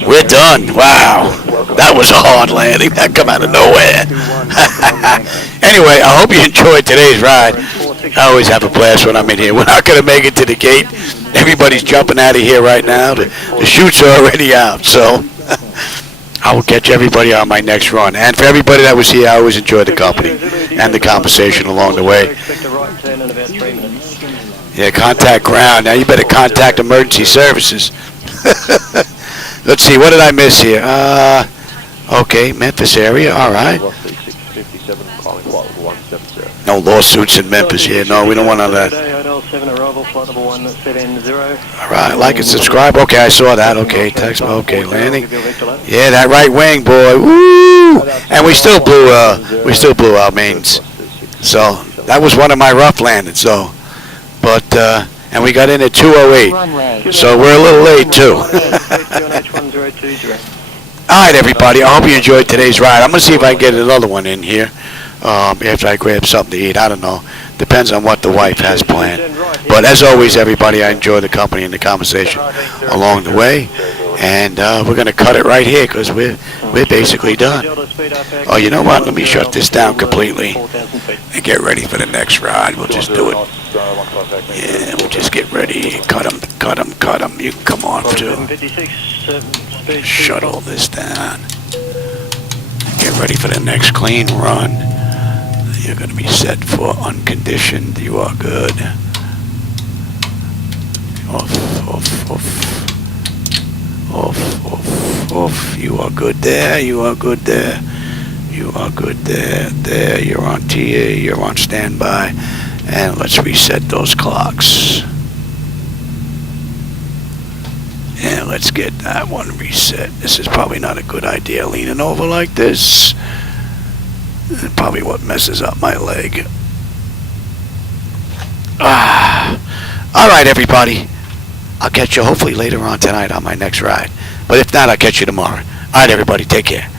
We're done. Wow. That was a hard landing. That come out of nowhere. Anyway, I hope you enjoyed today's ride. I always have a blast when I'm in here. We're not going to make it to the gate. Everybody's jumping out of here right now. The chutes are already out, so I will catch everybody on my next run. And for everybody that was here, I always enjoyed the company and the conversation along the way. Yeah, contact ground. Now you better contact emergency services. Let's see, what did I miss here? Okay, Memphis area, all right. No lawsuits in Memphis here. No, we don't want none of that. Hotel 7 arrival, flight level 1, ZN0. All right, like and subscribe. Okay, I saw that. Okay, text. Okay, landing. Yeah, that right wing, boy. Woo! And we still blew our mains. So that was one of my rough landings. So, but and we got in at 2:08. So we're a little late too. All right, everybody. I hope you enjoyed today's ride. I'm gonna see if I can get another one in here after I grab something to eat. I don't know. Depends on what the wife has planned. But as always, everybody, I enjoy the company and the conversation along the way. And we're going to cut it right here because we're basically done. Oh, you know what? Let me shut this down completely and get ready for the next ride. We'll just do it. Yeah, we'll just get ready. Cut them, cut them, cut them. You can come on too. Shut all this down. Get ready for the next clean run. You're going to be set for unconditioned. You are good. Off, off, off. Off, off, off. You are good there. You are good there. You are good there. There. You're on TA. You're on standby. And let's reset those clocks. And let's get that one reset. This is probably not a good idea, leaning over like this. Probably what messes up my leg. All right, everybody. I'll catch you hopefully later on tonight on my next ride. But if not, I'll catch you tomorrow. All right, everybody. Take care.